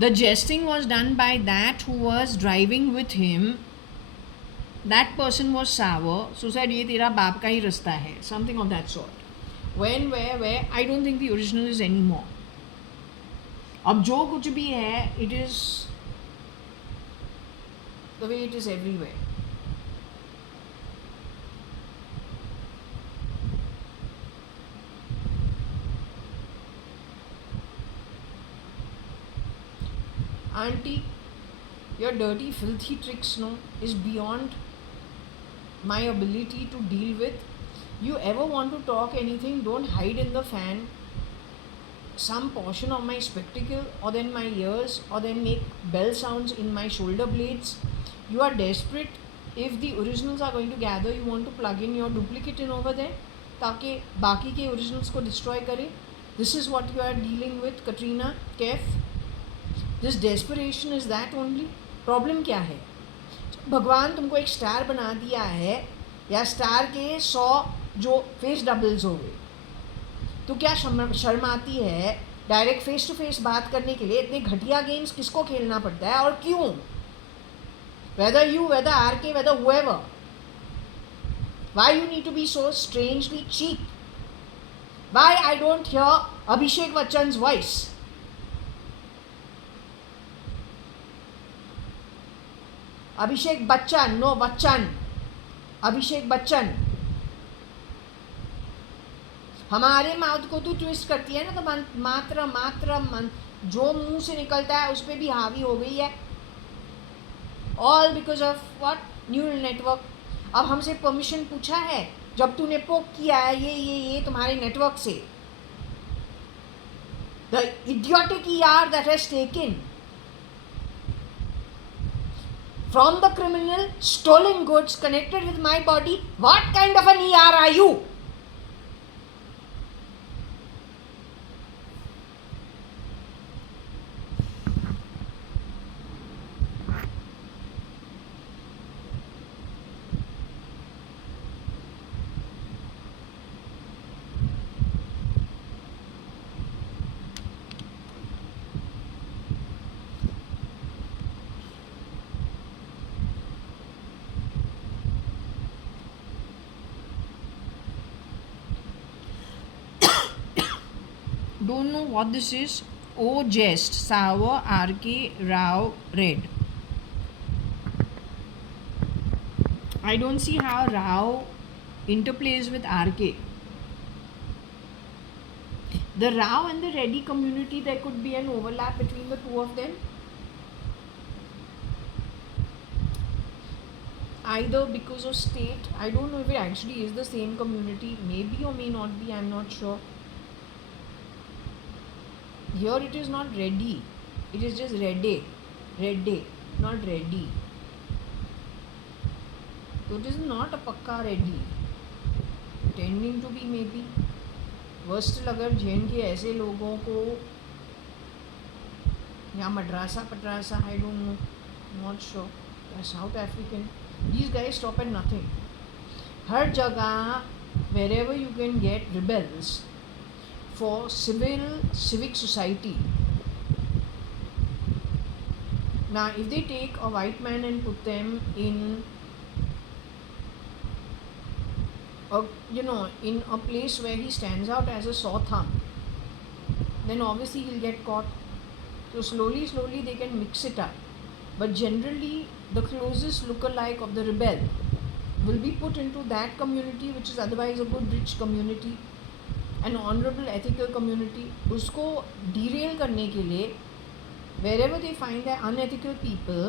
The jesting was done by that who was driving with him. That person was sour, so said ये तेरा बाप का ही रास्ता है, something of that sort. When, where, I don't think the original is anymore. अब जो कुछ भी है, it is the way it is everywhere. Auntie, your dirty, filthy tricks, no, is beyond my ability to deal with. You ever want to talk anything, don't hide in the fan some portion of my spectacle or then my ears or then make bell sounds in my shoulder blades. You are desperate. If the originals are going to gather, you want to plug in your duplicate in over there ताकि बाकी के originals को destroy करे. This is what you are dealing with Katrina Kaif. This desperation is that only. Problem क्या है? भगवान तुमको एक स्टार बना दिया है या स्टार के 100 जो फेस डबल्स हो गए, तो क्या शर्म आती है डायरेक्ट फेस टू फेस बात करने के लिए? इतने घटिया गेम्स किसको खेलना पड़ता है और क्यों? Whether you, whether R K, whether whoever, why you need to be so strangely cheap? Why I don't hear Abhishek Bachchan's voice? Abhishek Bachchan, no Bachchan, Abhishek Bachchan. हमारे माउथ को तू ट्विस्ट करती है ना, तो मात्र जो मुंह से निकलता है उस पर भी हावी हो गई है. All because of what? Neural network. अब हमसे परमिशन पूछा है जब तूने पोक किया है ये तुम्हारे नेटवर्क से. The idiotic ER that has taken from the criminal stolen goods connected with my body. What kind of an ER are you? Don't know what this is. Oh, jest, sour, RK, Rao, red. I don't see how Rao interplays with RK. The Rao and the Reddy community, there could be an overlap between the two of them. Either because of state, I don't know if it actually is the same community, maybe or may not be, I'm not sure. Here it is not ready, it is just reddy, not ready. So it is not a pakka ready, tending to be maybe. Worst अगर जैन के ऐसे लोगों को या मद्रासा पटरासा, I don't know, not sure, या South African, these guys stop at nothing. हर जगह wherever you can get rebels for civic society. Now if they take a white man and put them in in a place where he stands out as a sore thumb, then obviously he'll get caught. So slowly they can mix it up, but generally the closest lookalike of the rebel will be put into that community, which is otherwise a good rich community, an honorable ethical community. उसको derail करने के लिए wherever they find the unethical people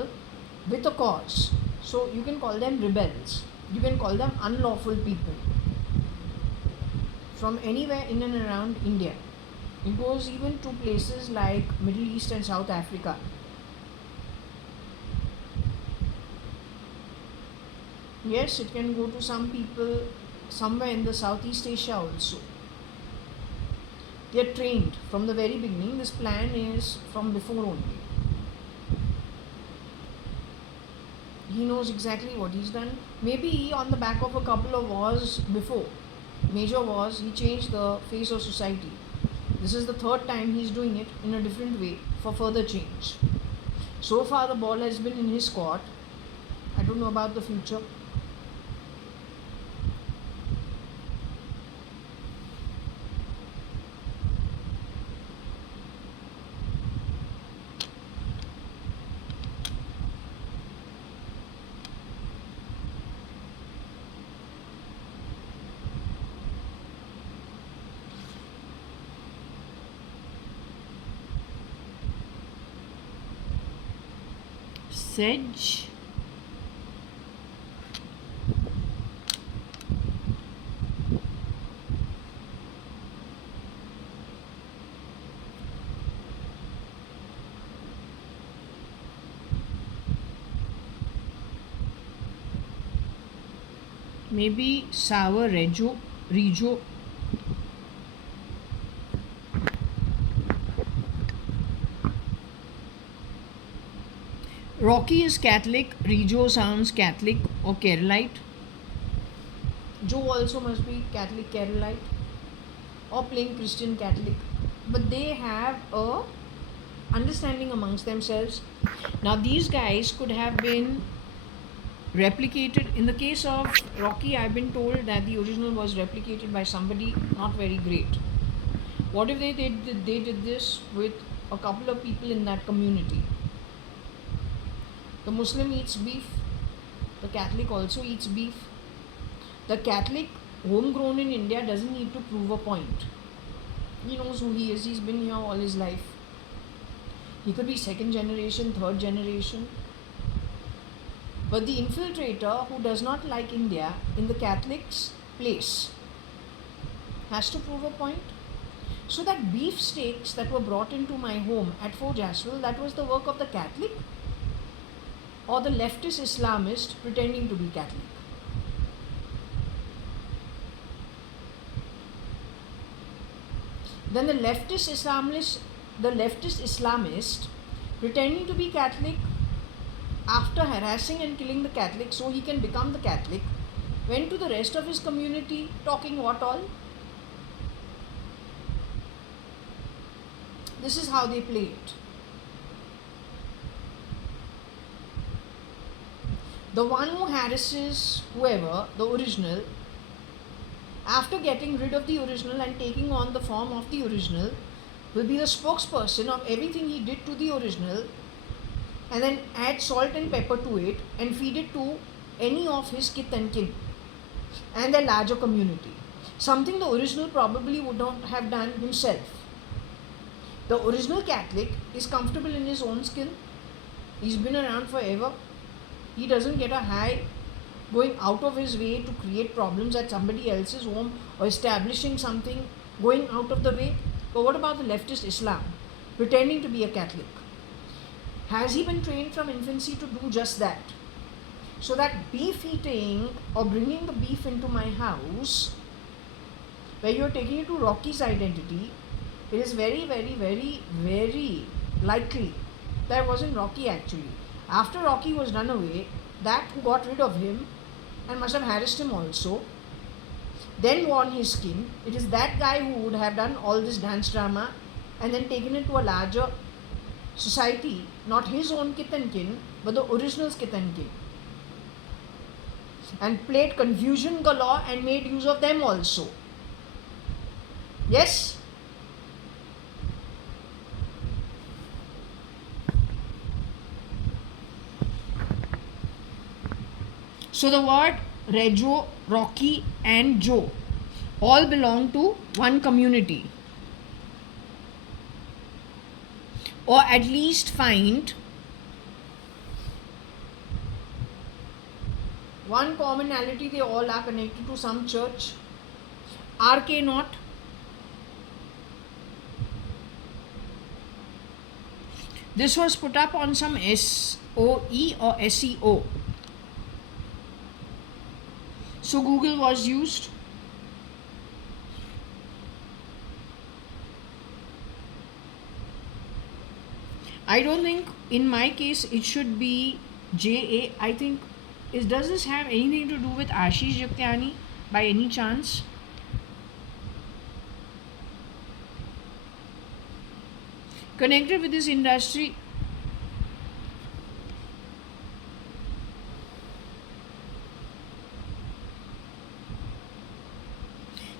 with a cause, so you can call them rebels, you can call them unlawful people from anywhere in and around India. It goes even to places like Middle East and South Africa. Yes, it can go to some people somewhere in the Southeast Asia also. They are trained from the very beginning. This plan is from before only. He knows exactly what he's done. Maybe on the back of a couple of wars before, major wars, he changed the face of society. This is the third time he's doing it in a different way for further change. So far the ball has been in his court. I don't know about the future. Sedge. Maybe sour Rejo. Rocky is Catholic, Rejo sounds Catholic or Keralite. Joe also must be Catholic Keralite or plain Christian Catholic. But they have a understanding amongst themselves. Now these guys could have been replicated. In the case of Rocky, I've been told that the original was replicated by somebody not very great. What if they did this with a couple of people in that community? The Muslim eats beef, the Catholic also eats beef. The Catholic, homegrown in India, doesn't need to prove a point. He knows who he is, he's been here all his life. He could be second generation, third generation. But the infiltrator who does not like India in the Catholic's place has to prove a point. So that beef steaks that were brought into my home at Fort Jaswell, that was the work of the Catholic or the leftist Islamist pretending to be Catholic. Then the leftist Islamist pretending to be Catholic after harassing and killing the Catholic so he can become the Catholic, went to the rest of his community talking what all? This is how they play it. The one who harasses whoever, the original, after getting rid of the original and taking on the form of the original, will be the spokesperson of everything he did to the original, and then add salt and pepper to it and feed it to any of his kith and kin and their larger community. Something the original probably would not have done himself. The original Catholic is comfortable in his own skin. He's been around forever. He doesn't get a high going out of his way to create problems at somebody else's home or establishing something, going out of the way. But what about the leftist Islam, pretending to be a Catholic? Has he been trained from infancy to do just that? So that beef eating or bringing the beef into my house, where you're taking it to Rocky's identity, it is very, very, very, very likely that wasn't Rocky actually. After Rocky was run away, that who got rid of him and must have harassed him also, then worn his skin, it is that guy who would have done all this dance drama and then taken it to a larger society, not his own kith and kin, but the original's kith and kin, and played confusion galore and made use of them also. Yes? So the word Rejo, Rocky and Joe all belong to one community, or at least find one commonality. They all are connected to some church. RK not. This was put up on some SOE or SEO. So Google was used. I don't think in my case it should be JA. I think does this have anything to do with Ashish Jaiya.ADVANI by any chance? Connected with this industry.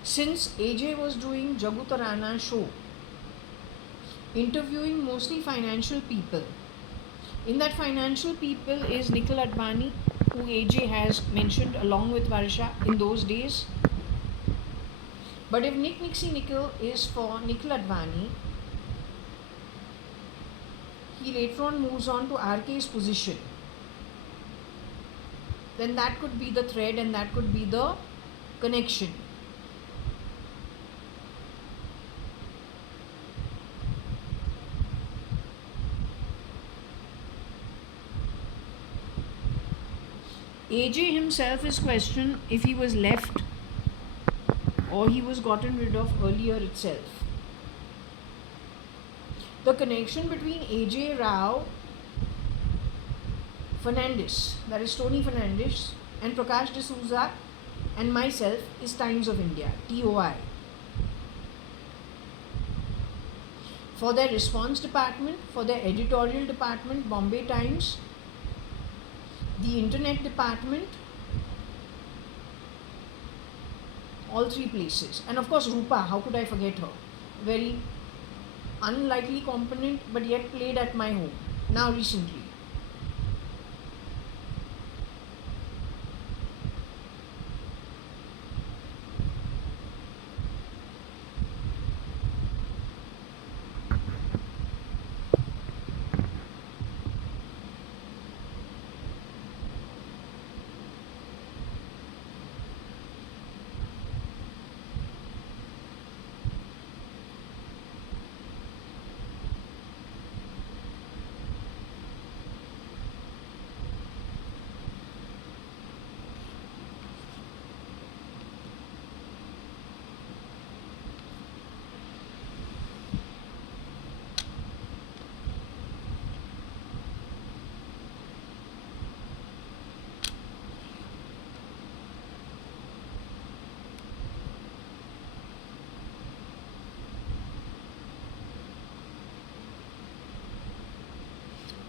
Since AJ was doing Jagu Tarana show, interviewing mostly financial people. In that financial people is Nikhil Advani, who AJ has mentioned along with Varsha in those days. But if Nikhil is for Nikhil Advani, he later on moves on to RK's position. then that could be the thread and that could be the connection. AJ himself is questioned if he was left or he was gotten rid of earlier itself. The connection between AJ Rao Fernandez, that is Tony Fernandez, and Prakash D'Souza and myself is Times of India, TOI. For their response department, for their editorial department, Bombay Times, the internet department, all three places. And of course Rupa, how could I forget her? Very unlikely component but yet played at my home now recently.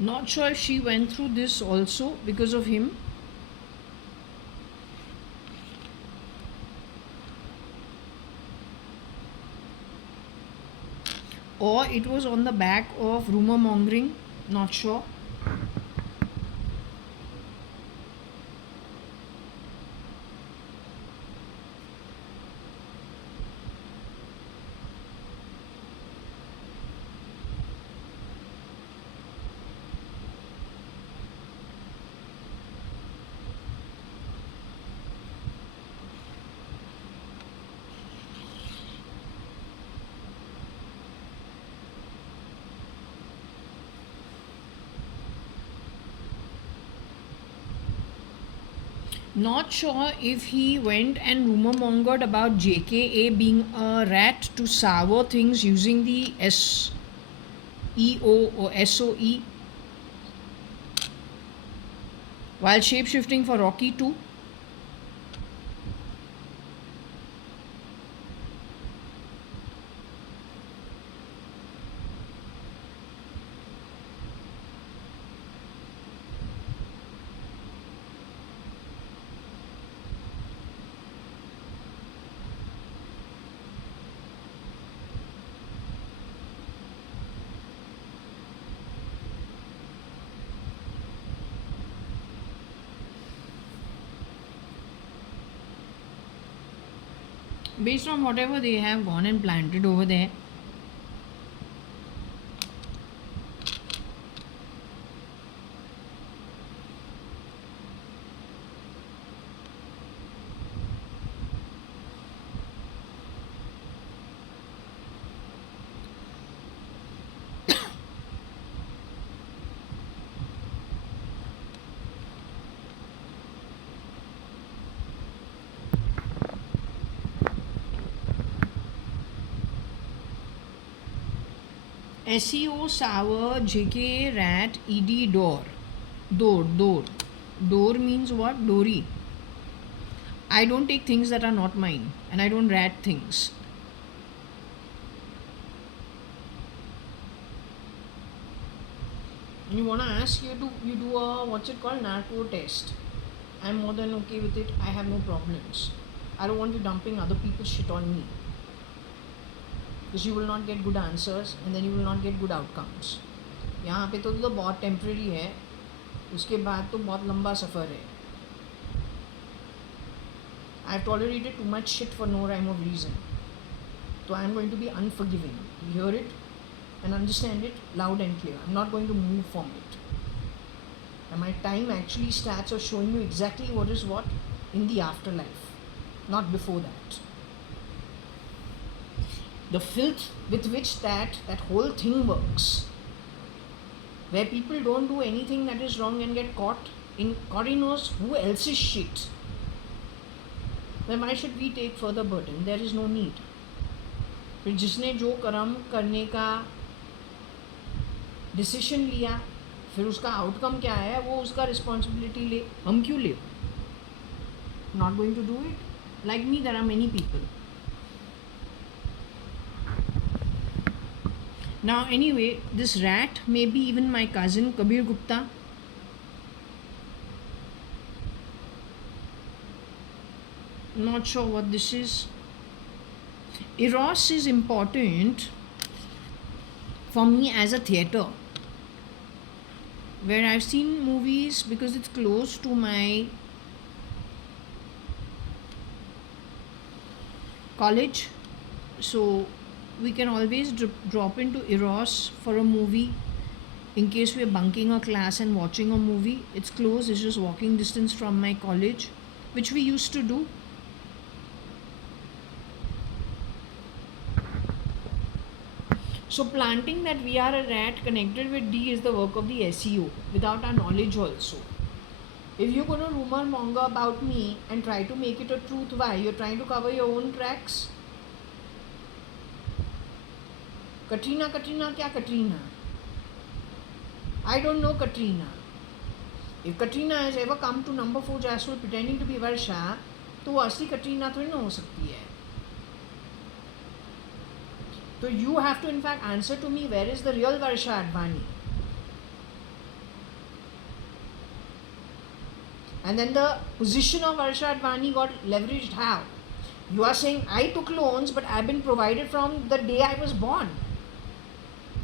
Not sure if she went through this also because of him. Or it was on the back of rumor mongering, not sure. Not sure if he went and rumor mongered about JKA being a rat to sour things using the SEO or SOE while shapeshifting for Rocky 2. Based on whatever they have gone and planted over there. SEO sour JK rat ED door. Door means what? Dory. I don't take things that are not mine and I don't rat things. You wanna ask you do a what's it called, narco test. I'm more than okay with it. I have no problems. I don't want you dumping other people's shit on me. Because you will not get good answers and then you will not get good outcomes. यहाँ पे तो बहुत temporary है, उसके बाद तो बहुत लंबा सफ़र है. I have tolerated too much shit for no rhyme or reason. So I am going to be unforgiving. You hear it and understand it loud and clear. I'm not going to move from it. and my time actually stats are showing you exactly what is what in the afterlife, not before that. The filth with which that whole thing works, where people don't do anything that is wrong and get caught in God knows who else's shit, then why should we take further burden? There is no need. फिर जिसने जो कर्म करने का decision लिया, फिर उसका outcome क्या है वो उसका रिस्पॉन्सिबिलिटी ले, हम क्यों ले? Not going to do it. Like me, there are many people. Now anyway, this rat may be even my cousin Kabir Gupta. Not sure what this is. Eros is important for me as a theatre, where I've seen movies because it's close to my college, so we can always drop into Eros for a movie in case we're bunking a class and watching a movie. It's close, it's just walking distance from my college, which we used to do. So planting that we are a rat connected with D is the work of the SEO without our knowledge also. If you're going to rumor monger about me and try to make it a truth, why? You're trying to cover your own tracks? Katrina, kya Katrina? I don't know Katrina. If Katrina has ever come to number 4 Jaswal pretending to be Varsha, तो असली Katrina थोड़ी ना हो सकती है. So you have to in fact answer to me, where is the real JAYA.ADVANI? And then the position of JAYA.ADVANI got leveraged how? You are saying I took loans, but I've been provided from the day I was born.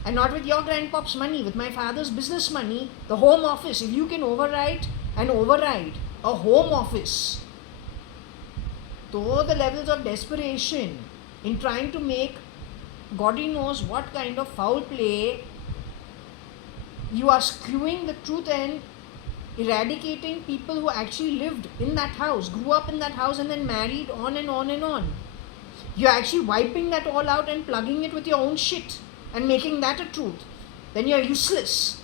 And not with your grandpop's money, with my father's business money, the home office. If you can override a home office, though the levels of desperation in trying to make God knows what kind of foul play, you are skewing the truth and eradicating people who actually lived in that house, grew up in that house and then married on and on and on. You're actually wiping that all out and plugging it with your own shit and making that a truth. Then you're useless.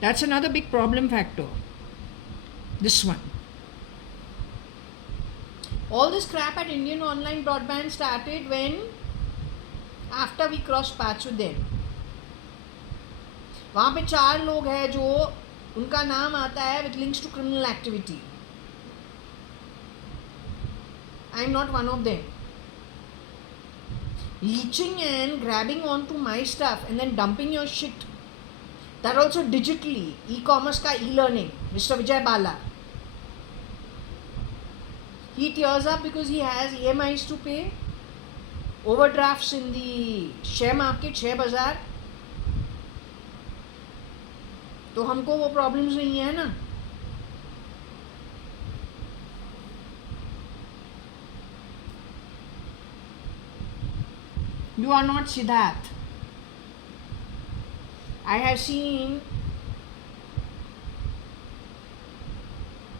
That's another big problem factor. This one. All this crap at Indian online broadband started when, after we crossed paths with them. वहाँ पे 4 लोग हैं जो उनका नाम आता है with links to criminal activity. I'm not one of them. Leeching and grabbing onto my stuff and then dumping your shit. That also digitally, e-commerce ka e-learning, Mr. Vijay Bala. He tears up because he has EMIs to pay, overdrafts in the share market, share bazaar. तो हमको वो problems नहीं है ना. You are not Siddharth. I have seen,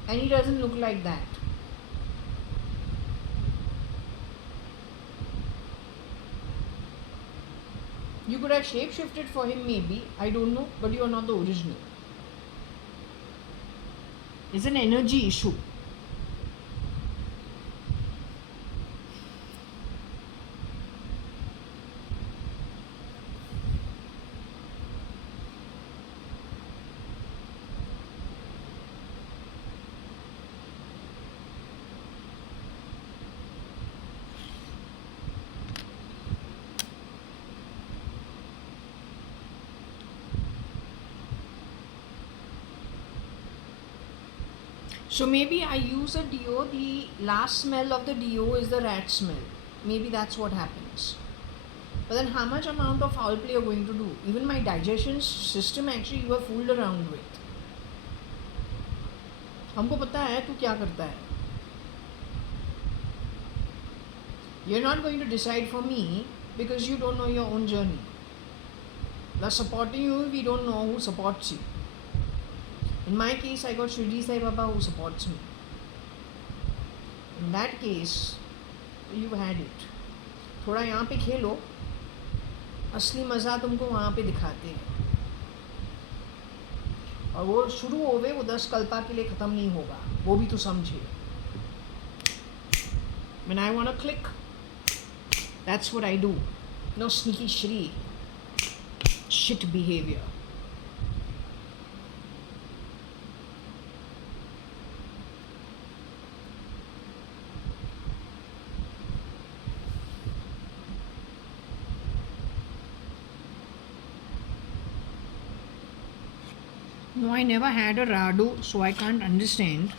and he doesn't look like that. You could have shape-shifted for him maybe, I don't know, but you are not the original. It's an energy issue. So maybe I use a deo, the last smell of the deo is the rat smell. Maybe that's what happens. But then how much amount of foul play you're going to do? Even my digestion system actually you are fooled around with. हमको पता है तू क्या करता है. You're not going to decide for me because you don't know your own journey. We're supporting you, we don't know who supports you. In my case, I got Shirdi Sai Baba who supports me. In that case, you had it. थोड़ा यहाँ पे खेलो, असली मज़ा तुमको वहाँ पे दिखाते हैं. और वो शुरू होवे वो 10 कल्पा के लिए ख़त्म नहीं होगा, वो भी तो समझे. When I want to click, that's what I do. No sneaky shri shit behavior. No, I never had a Radu, so I can't understand.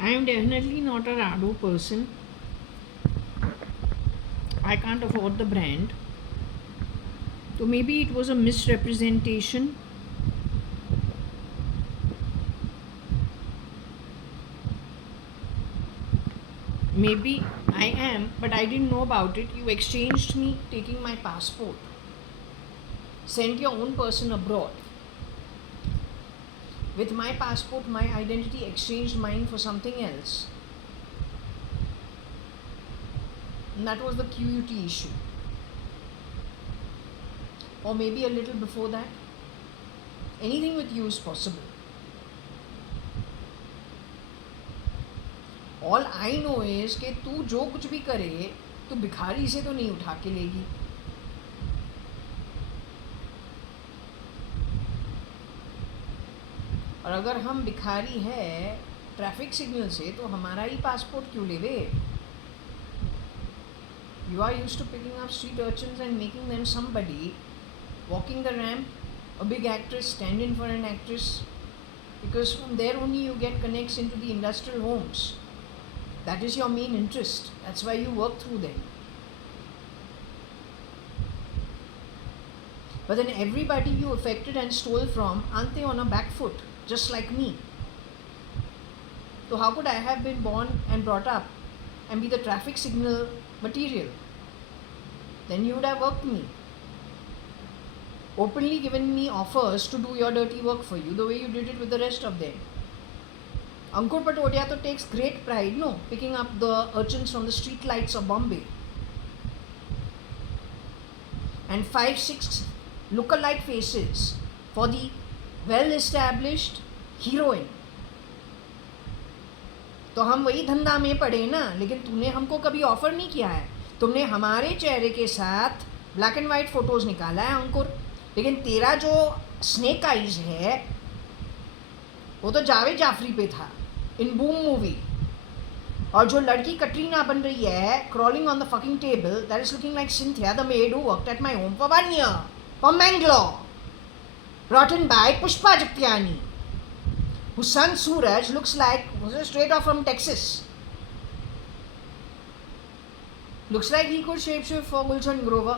I am definitely not a Radu person. I can't afford the brand. So maybe it was a misrepresentation. Maybe I am, but I didn't know about it. You exchanged me taking my passport. Sent your own person abroad. With my passport, my identity, exchanged mine for something else. And that was the QUT issue. Or maybe a little before that. Anything with you is possible. All I know is कि तू जो कुछ भी करे तू भिखारी से तो नहीं उठा के लेगी. और अगर हम भिखारी है ट्रैफिक सिग्नल से तो हमारा ही पासपोर्ट क्यों लेवे? You are used to picking up street urchins and making them somebody, walking the ramp, a big actress, stand-in for an actress, because from there only you get connects into the industrial homes. That is your main interest. That's why you work through them. But then everybody you affected and stole from, aren't they on a back foot, just like me? So how could I have been born and brought up and be the traffic signal material? Then you would have worked me. Openly given me offers to do your dirty work for you, the way you did it with the rest of them. Ankur Patodia to takes great pride, no, picking up the urchins from the street lights of Bombay. And 5-6 lookalike faces for the well-established heroine. तो हम वही धंधा में पड़े ना, लेकिन तूने हमको कभी ऑफर नहीं किया है. तुमने हमारे चेहरे के साथ ब्लैक एंड वाइट फोटोज निकाला है अंकुर, लेकिन तेरा जो स्नेक आइज है वो तो जावेद जाफरी पे था इन बूम मूवी. और जो लड़की कटरीना बन रही है crawling on the fucking table, that is looking like Cynthia the made who worked at my home for 1 year from Mangalore, written by Pushpa Jatyani, whose son Suraj looks like straight off from Texas. Looks like he could shapeshift for Gulshan Grover.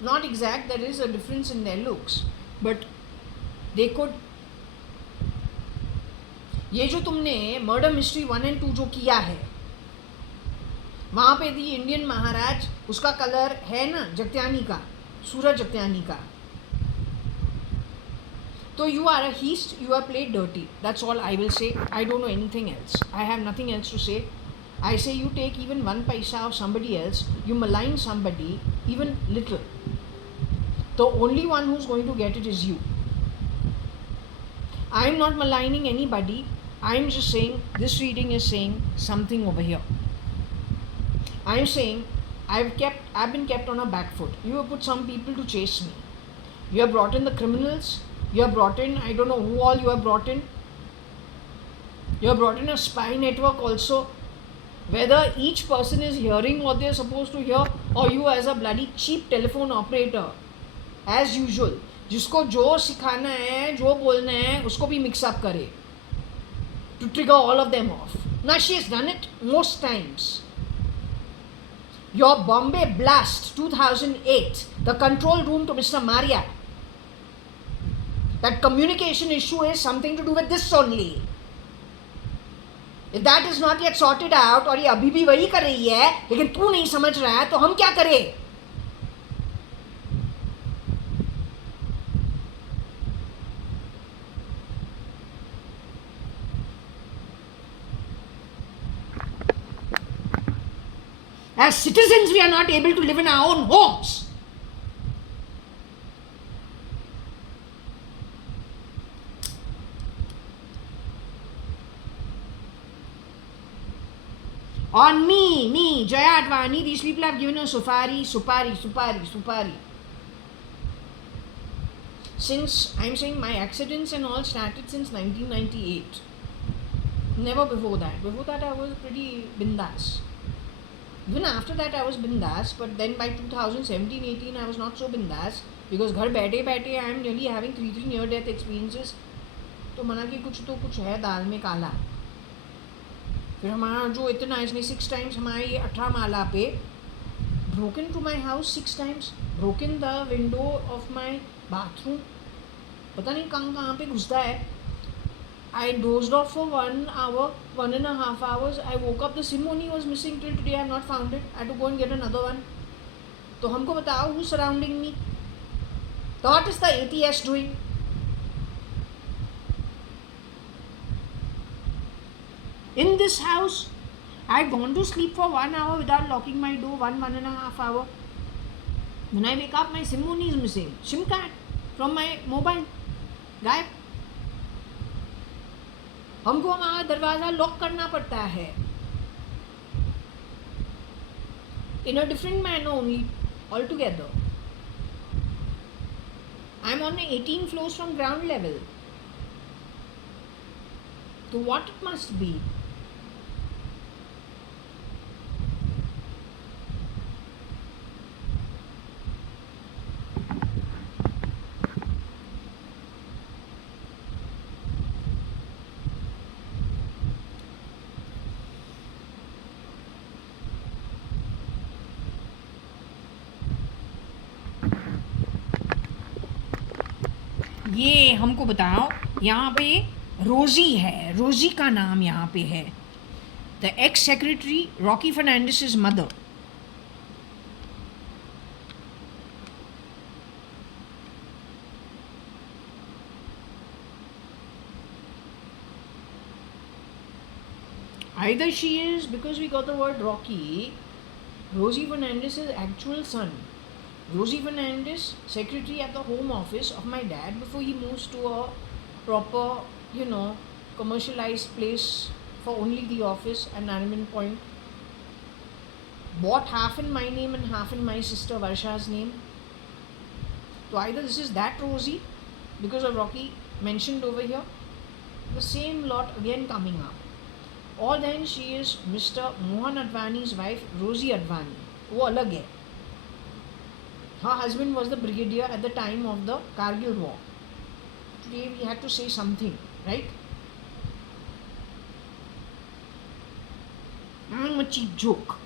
Not exact, there is a difference in their looks, but they could. ये जो तुमने murder mystery 1 and 2 जो किया है, वहाँ पे दी Indian महाराज, उसका colour है ना जगत्यानी का, सूरज जगत्यानी का. So you are a heist, you are played dirty. That's all I will say. I don't know anything else. I have nothing else to say. I say you take even 1 paisa of somebody else, you malign somebody, even little. The only one who's going to get it is you. I am not maligning anybody. I am just saying this reading is saying something over here. I am saying I've been kept on a back foot. You have put some people to chase me. You have brought in the criminals. You have brought in, I don't know who all you have brought in. You have brought in a spy network also. Whether each person is hearing what they are supposed to hear, or you as a bloody cheap telephone operator, as usual, जिसको जो सिखाना है, जो बोलना है, उसको भी mix up करे. to trigger all of them off. Now she has done it most times. Your Bombay Blast 2008, the control room to Mr. Maria. That communication issue is something to do with this only. If that is not yet sorted out और ये अभी भी वही कर रही है लेकिन तू नहीं समझ रहा है तो हम क्या करें? As citizens, we are not able to live in our own homes. On me, Jaya.ADVANI, these people have given us supari. Since, I'm saying my accidents and all started since 1998. Never before that. Before that I was pretty bindas. Even after that I was bindas, but then by 2017-18 I was not so bindas because घर बैठे बैठे I am nearly having 3 near death experiences. तो मना कि कुछ है दाल में काला. फिर हमारा जो इतना इसने 6 times हमारे ये 18 माला पे broken to my house 6 times, broken the window of my bathroom. पता नहीं कहाँ पे घुसता है. I dozed off for 1 hour, 1.5 hours. I woke up, the SIM only was missing till today. I have not found it. I had to go and get another one. तो हमको बताओ who's surrounding me? What is the ATS doing? In this house, I had gone to sleep for 1 hour without locking my door, 1.5 hour. When I wake up, my SIM only is missing. SIM card from my mobile. गायब. हमको हमारा दरवाज़ा lock करना पड़ता है. In a different manner only, altogether. I'm on 18 floors from ground level. So what it must be? ये हमको बताओ. यहाँ पे रोजी है. रोजी का नाम यहाँ पे है. The ex secretary Rocky Fernandes mother. Either she is, because we got the word Rocky, Rosie Fernandez's actual son. Rosie Fernandez, secretary at the home office of my dad before he moves to a proper, commercialized place for only the office at Nariman Point. Bought half in my name and half in my sister Varsha's name. So either this is that Rosie, because of Rocky mentioned over here, the same lot again coming up. Or then she is Mr. Mohan Advani's wife, Rosie Advani. वो अलग है. Her husband was the brigadier at the time of the Kargil war. Today we had to say something, right? I'm a cheap joke.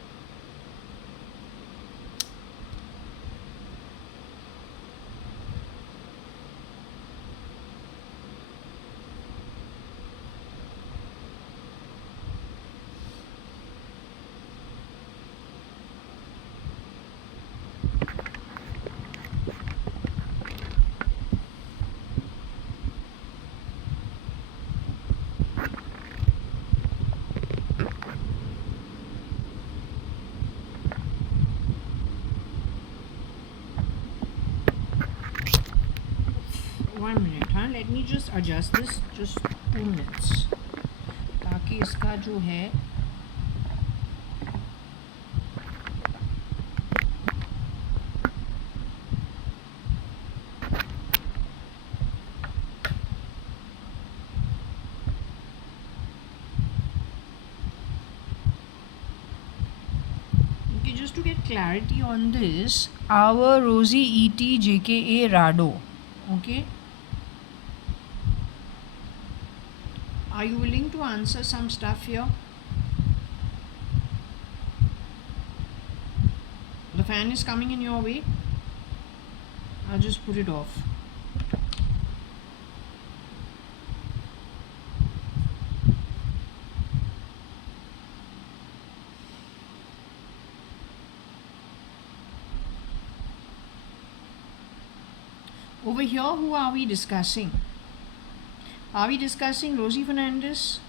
One minute, let me just adjust this, just 2 minutes, ताकि इसका जो है okay, just to get clarity on this, our Rosie E.T. J.K.A. Rado, okay, are you willing to answer some stuff here? The fan is coming in your way. I'll just put it off. Over here, who are we discussing? Are we discussing Rosie Fernandez?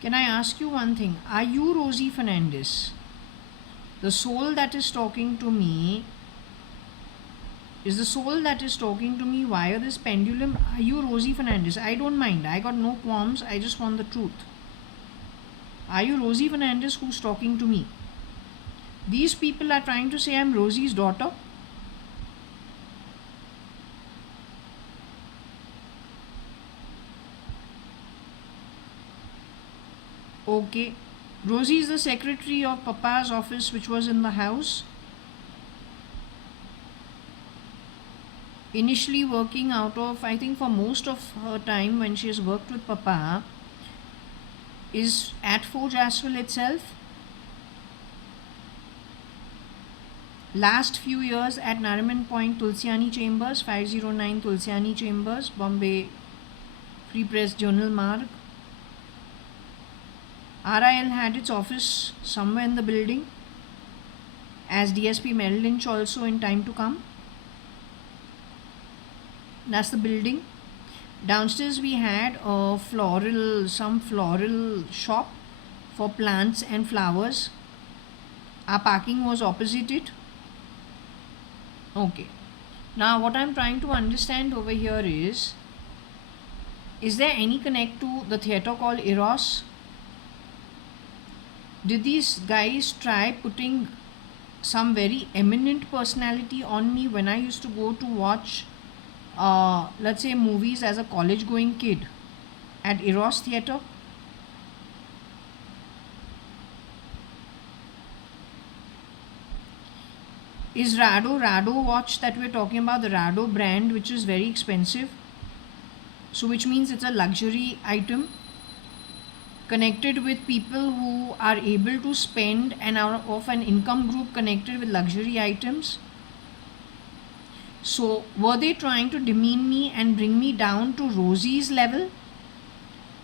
Can I ask you one thing? Are you Rosie Fernandez? The soul that is talking to me is the soul that is talking to me via this pendulum. Are you Rosie Fernandez? I don't mind. I got no qualms. I just want the truth. Are you Rosie Fernandez who's talking to me? These people are trying to say I'm Rosie's daughter. Okay. Rosie is the secretary of Papa's office, which was in the house. Initially working out of, I think for most of her time when she has worked with Papa, is at Forge Aswell itself. Last few years at Nariman Point Tulsiani Chambers, 509 Tulsiani Chambers, Bombay Free Press Journal Marg. RIL had its office somewhere in the building, as DSP Merrill Lynch also in time to come. That's the building. Downstairs we had a some floral shop for plants and flowers. Our parking was opposite it. Okay. Now what I'm trying to understand over here is there any connect to the theatre called Eros? Did these guys try putting some very eminent personality on me when I used to go to watch, let's say, movies as a college going kid at Eros Theatre? Is Rado watch that we're talking about, the Rado brand, which is very expensive, so which means it's a luxury item, connected with people who are able to spend and are of an income group connected with luxury items? So were they trying to demean me and bring me down to Rosie's level,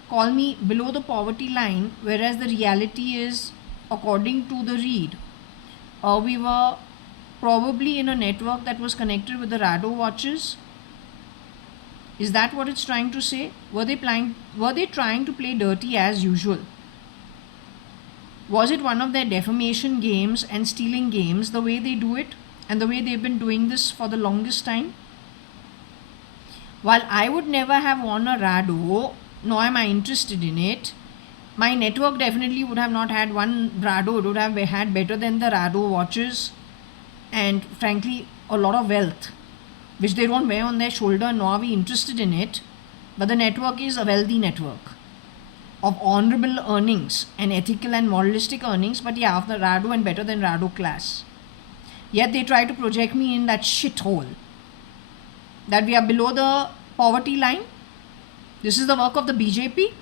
call me below the poverty line, whereas the reality is, according to the read, we were probably in a network that was connected with the Rado watches? Is that what it's trying to say? Were they trying to play dirty as usual? Was it one of their defamation games and stealing games, the way they do it and the way they've been doing this for the longest time? While I would never have worn a Rado, nor am I interested in it, my network definitely would have not had one Rado. It would have had better than the Rado watches, and frankly a lot of wealth, which they don't wear on their shoulder, nor are we interested in it. But the network is a wealthy network of honorable earnings and ethical and moralistic earnings, but yeah, of the Rado and better than Rado class. Yet they try to project me in that shithole, that we are below the poverty line. This is the work of the BJP.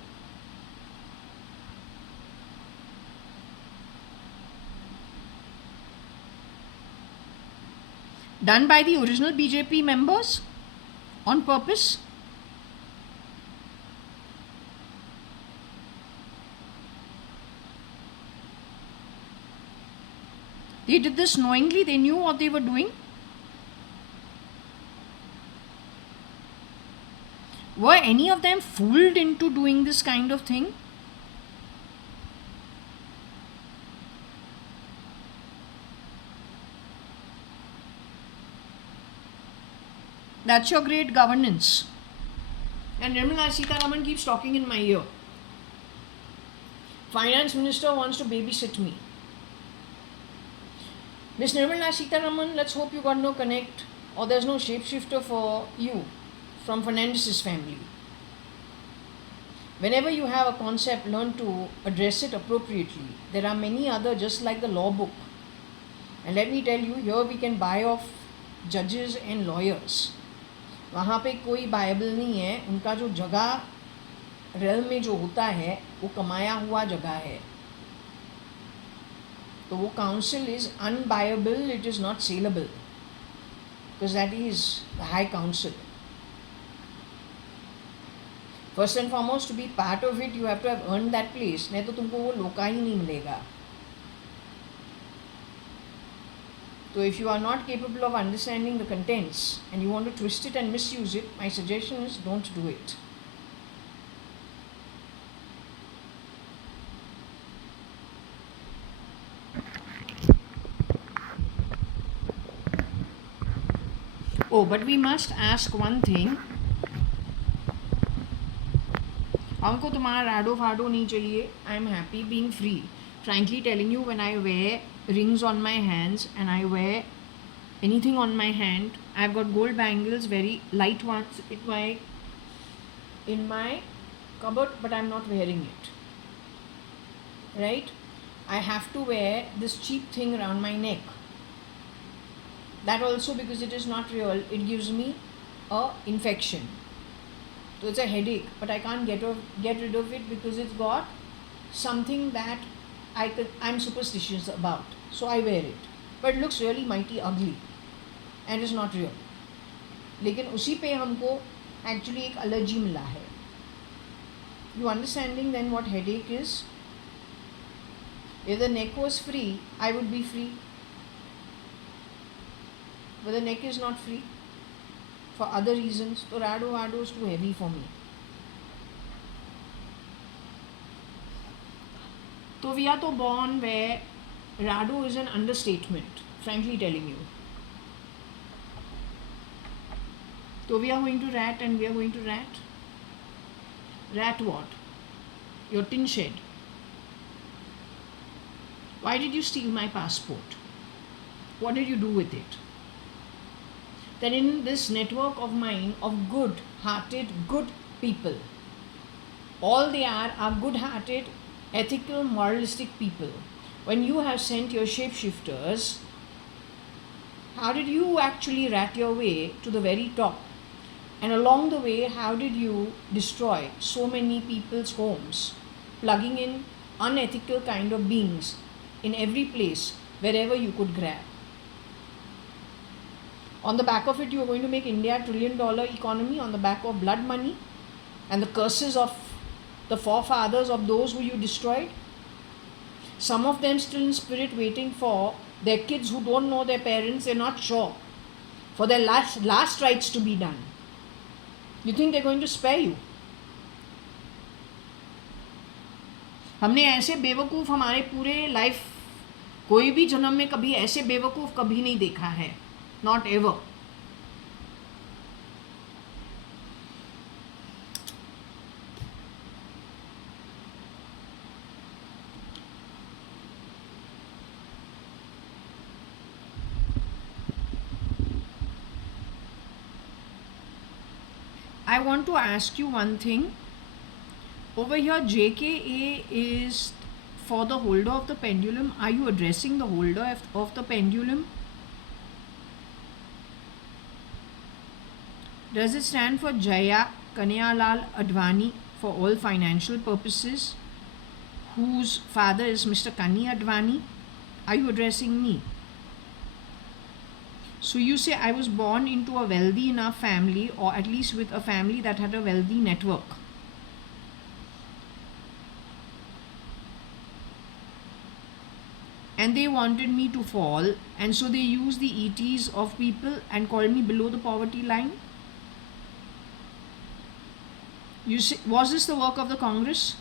Done by the original BJP members on purpose. They did this knowingly. They knew what they were doing. Were any of them fooled into doing this kind of thing? That's your great governance. And Nirmala Sitharaman keeps talking in my ear. Finance Minister wants to babysit me. Miss Nirmala Sitharaman, let's hope you got no connect or there's no shapeshifter for you from Fernandez's family. Whenever you have a concept, learn to address it appropriately. There are many other just like the law book. And let me tell you, here we can buy off judges and lawyers. वहाँ पे कोई Bible नहीं है, उनका जो जगह rail में जो होता है वो कमाया हुआ जगह है, तो वो council is unbuyable, it is not saleable, because that is the high council. First and foremost, to be part of it you have to have earn that place, नहीं तो तुमको वो लोका ही नहीं मिलेगा. So if you are not capable of understanding the contents and you want to twist it and misuse it, my suggestion is don't do it. Oh, but we must ask one thing. हमको तुम्हारा Rado फाडो नहीं चाहिए. I am happy being free. Frankly telling you, when I wear rings on my hands and I wear anything on my hand, I've got gold bangles, very light ones in my cupboard, but I'm not wearing it, right? I have to wear this cheap thing around my neck, that also because it is not real, it gives me a infection, so it's a headache, but I can't get rid of it because it's got something that I'm superstitious about, so I wear it, but it looks really mighty ugly and is not real. लेकिन उसी पे हमको actually एक allergy मिला है. You understanding then what headache is. If the neck was free I would be free, but the neck is not free for other reasons, तो Rado is too heavy for me. तो we are तो born where Rado is an understatement, frankly telling you. So we are going to rat and we are going to rat. Rat what? Your tin shed. Why did you steal my passport? What did you do with it? Then in this network of mine of good-hearted, good people, all they are good-hearted, ethical, moralistic people. When you have sent your shapeshifters, how did you actually rat your way to the very top? And along the way, how did you destroy so many people's homes, plugging in unethical kind of beings in every place, wherever you could grab? On the back of it, you are going to make India $1 trillion economy on the back of blood money and the curses of the forefathers of those who you destroyed. Some of them still in spirit waiting for their kids who don't know their parents, they're not sure, for their last rites to be done. You think they're going to spare you? हमने ऐसे बेवकूफ़ हमारे पूरे life, कोई भी जन्म में कभी ऐसे बेवकूफ़ कभी नहीं देखा है. Not ever. I want to ask you one thing. Over here, JKA is for the holder of the pendulum. Are you addressing the holder of the pendulum? Does it stand for JAYA.ADVANI for all financial purposes, whose father is Mr. Kani Advani? Are you addressing me? So you say I was born into a wealthy enough family, or at least with a family that had a wealthy network. And they wanted me to fall, and so they used the ETs of people and called me below the poverty line. You say, was this the work of the Congress?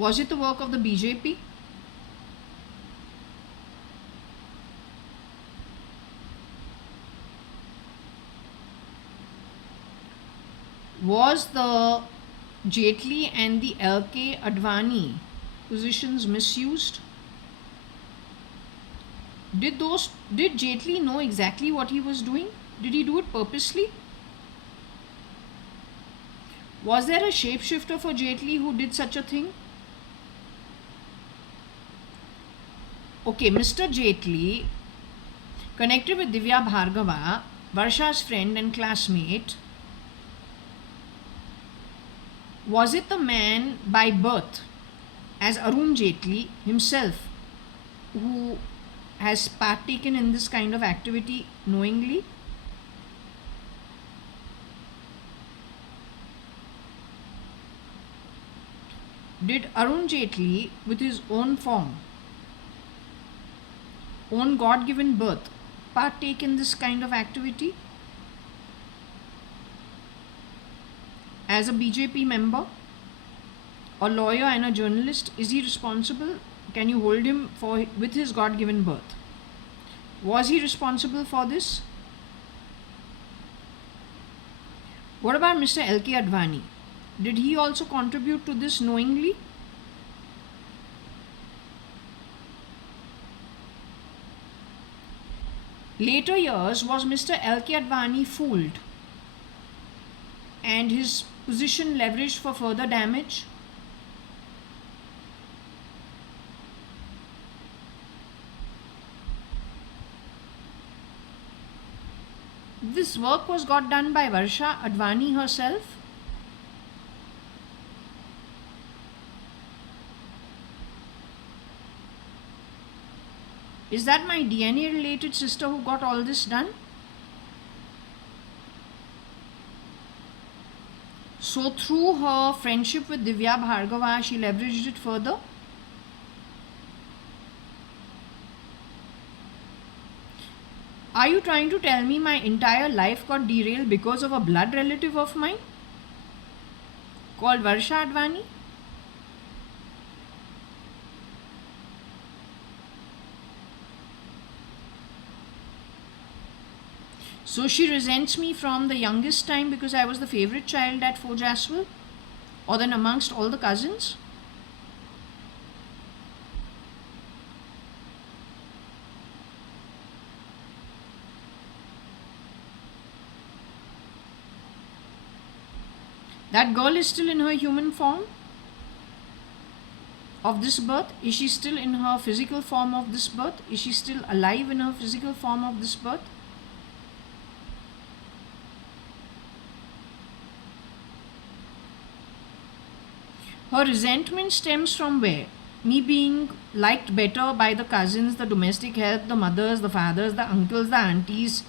Was it the work of the BJP? Was the Jaitley and the LK Advani positions misused? Did Jaitley know exactly what he was doing? Did he do it purposely? Was there a shapeshifter for Jaitley who did such a thing? Okay, Mr. Jaitley connected with Divya Bhargava, Varsha's friend and classmate. Was it the man by birth, as Arun Jaitley himself, who has partaken in this kind of activity knowingly? Did Arun Jaitley, with his own form, own God given birth, partake in this kind of activity? As a BJP member, a lawyer, and a journalist, is he responsible? Can you hold him with his God given birth? Was he responsible for this? What about Mr. L.K. Advani? Did he also contribute to this knowingly? Later years, was Mr. L.K. Advani fooled and his position leveraged for further damage? This work was got done by Varsha Advani herself. Is that my DNA related sister who got all this done? So through her friendship with Divya Bhargava, she leveraged it further. Are you trying to tell me my entire life got derailed because of a blood relative of mine called Varsha Advani? So she resents me from the youngest time because I was the favorite child at Fort Jaswell, or then amongst all the cousins? That girl is still in her human form of this birth? Is she still in her physical form of this birth? Is she still alive in her physical form of this birth? Her resentment stems from where? Me being liked better by the cousins, the domestic help, the mothers, the fathers, the uncles, the aunties,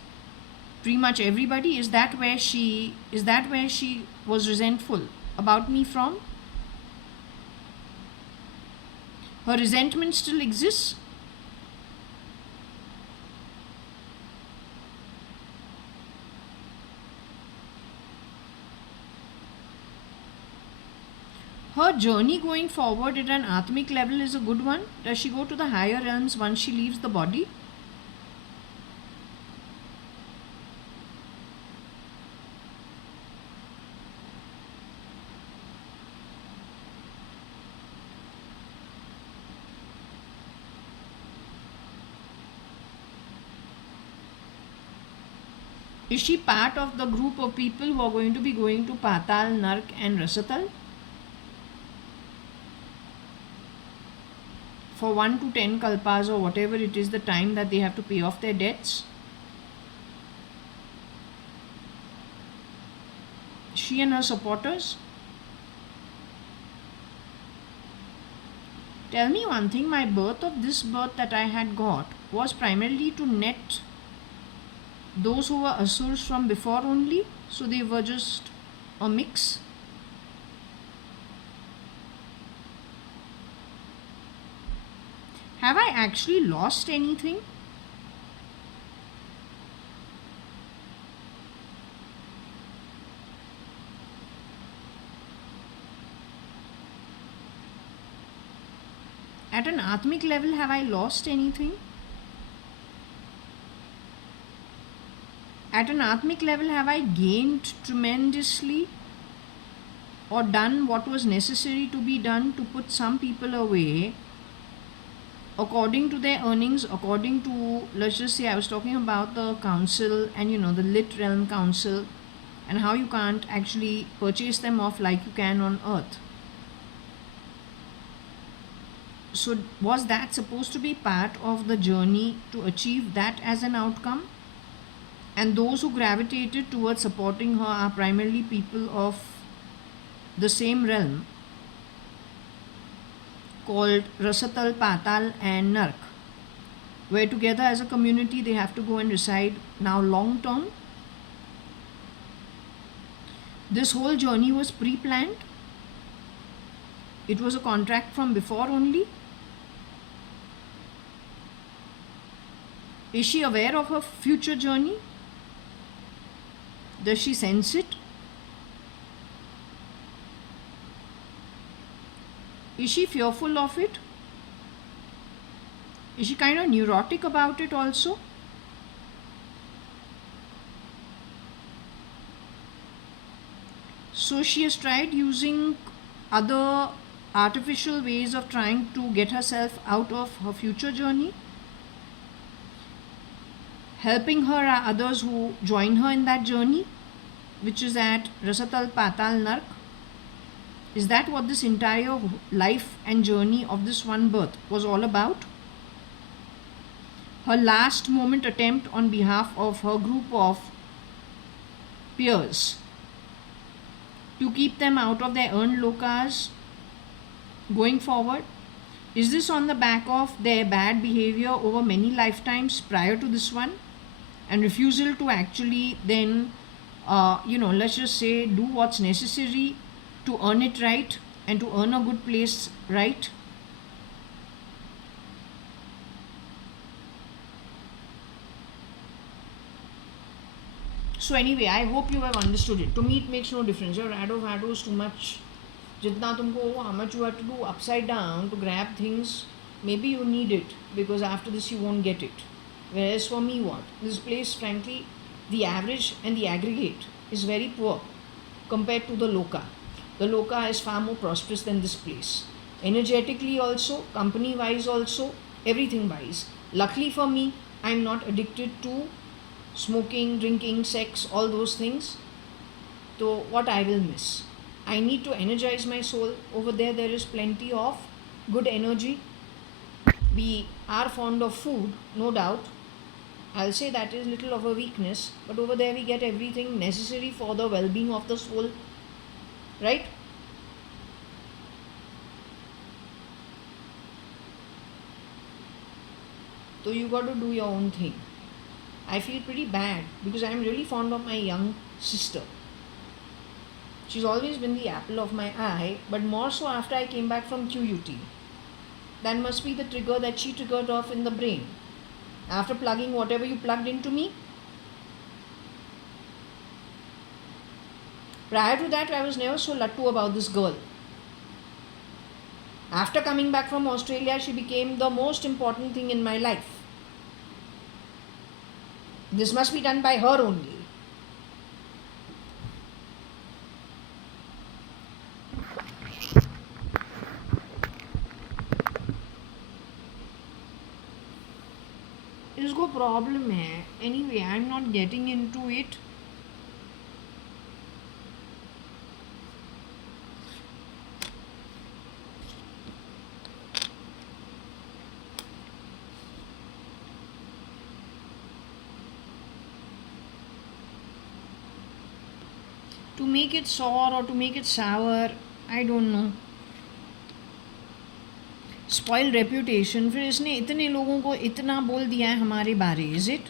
pretty much everybody. Is that where she was resentful about me from? Her resentment still exists. Her journey going forward at an atmic level is a good one. Does she go to the higher realms once she leaves the body? Is she part of the group of people who are going to be going to Patal, Nark and Rasatal? For 1 to 10 kalpas or whatever it is the time that they have to pay off their debts? She and her supporters? Tell me one thing, my birth of this birth that I had got was primarily to net those who were asurs from before only, so they were just a mix. Have I actually lost anything? At an atmic level, have I lost anything? At an atmic level, have I gained tremendously or done what was necessary to be done to put some people away according to their earnings, according to, let's just say, I was talking about the council and the lit realm council and how you can't actually purchase them off like you can on earth. So, was that supposed to be part of the journey to achieve that as an outcome? And those who gravitated towards supporting her are primarily people of the same realm called Rasatal, Patal, and Nark, where together as a community they have to go and reside now long term. This whole journey was pre planned, it was a contract from before only. Is she aware of her future journey? Does she sense it? Is she fearful of it? Is she kind of neurotic about it also? So she has tried using other artificial ways of trying to get herself out of her future journey. Helping her are others who join her in that journey, which is at Rasatal, Patal, Nark. Is that what this entire life and journey of this one birth was all about? Her last moment attempt on behalf of her group of peers to keep them out of their earned lokas going forward? Is this on the back of their bad behavior over many lifetimes prior to this one and refusal to actually then, let's just say, do what's necessary to earn it right and to earn a good place right? So anyway, I hope you have understood it. To me, it makes no difference. Your rado is too much. Jitna tumko, how much you have to do upside down to grab things, maybe you need it because after this you won't get it. Whereas for me, what? This place, frankly, the average and the aggregate is very poor compared to the loka. The loka is far more prosperous than this place. Energetically also, company wise also, everything wise. Luckily for me, I'm not addicted to smoking, drinking, sex, all those things. So what I will miss? I need to energize my soul. Over there, there is plenty of good energy. We are fond of food, no doubt. I'll say that is little of a weakness, but over there we get everything necessary for the well-being of the soul, right? So you got to do your own thing. I feel pretty bad because I'm really fond of my young sister. She's always been the apple of my eye, but more so after I came back from QUT. That must be the trigger that she triggered off in the brain. After plugging whatever you plugged into me. Prior to that, I was never so lattu about this girl. After coming back from Australia, she became the most important thing in my life. This must be done by her only. इसको problem है. Anyway, I'm not getting into it. To make it sour or to make it sour, I don't know. Spoiled reputation. फिर इसने इतने लोगों को इतना बोल दिया है हमारे बारे. Is it?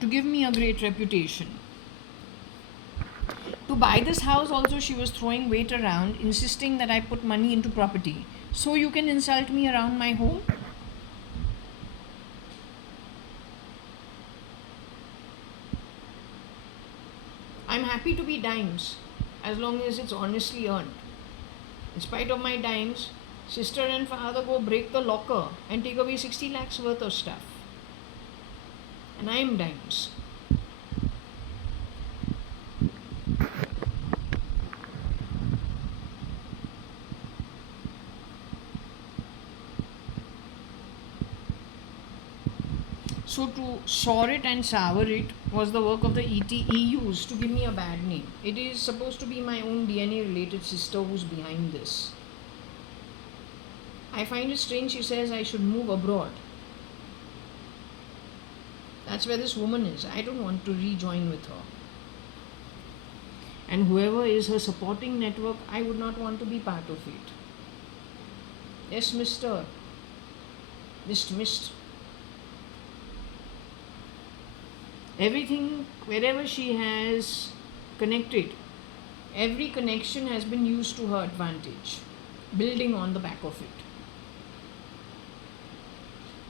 To give me a great reputation. To buy this house also she was throwing weight around, insisting that I put money into property. So you can insult me around my home? I'm happy to be dimes as long as it's honestly earned. In spite of my dimes, sister and father go break the locker and take away 60 lakhs worth of stuff. And I am dimes. So to sour it and sour it was the work of the EUs to give me a bad name. It is supposed to be my own DNA related sister who's behind this. I find it strange she says I should move abroad. That's where this woman is. I don't want to rejoin with her. And whoever is her supporting network, I would not want to be part of it. Yes, Mr. Mist. Everything, wherever she has connected, every connection has been used to her advantage, building on the back of it.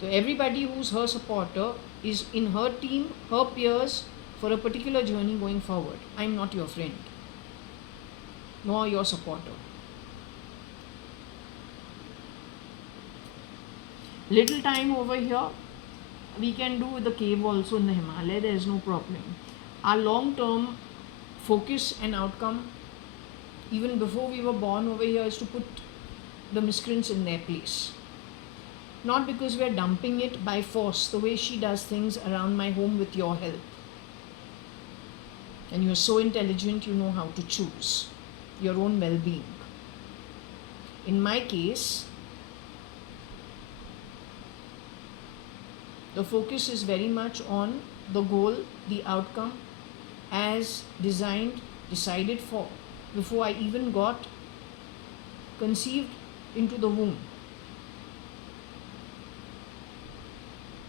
So everybody who's her supporter is in her team, her peers, for a particular journey going forward. I'm not your friend, nor your supporter. Little time over here, we can do with the cave also in the Himalaya, there is no problem. Our long term focus and outcome, even before we were born over here, is to put the miscreants in their place. Not because we are dumping it by force, the way she does things around my home with your help. And you are so intelligent, you know how to choose your own well being. In my case, the focus is very much on the goal, the outcome, as designed, decided for, before I even got conceived into the womb.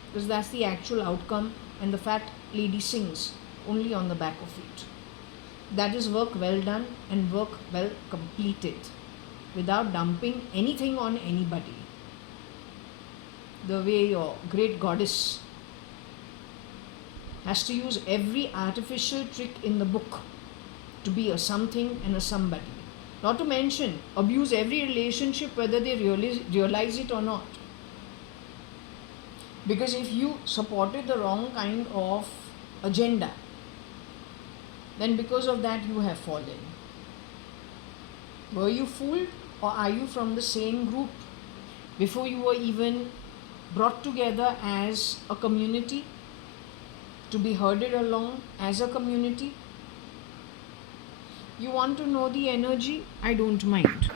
Because that's the actual outcome, and the fat lady sings only on the back of it. That is work well done and work well completed, without dumping anything on anybody. The way your great goddess has to use every artificial trick in the book to be a something and a somebody. Not to mention, abuse every relationship whether they realize it or not. Because if you supported the wrong kind of agenda, then because of that you have fallen. Were you fooled, or are you from the same group before you were even brought together as a community, to be herded along as a community? You want to know the energy? I don't mind.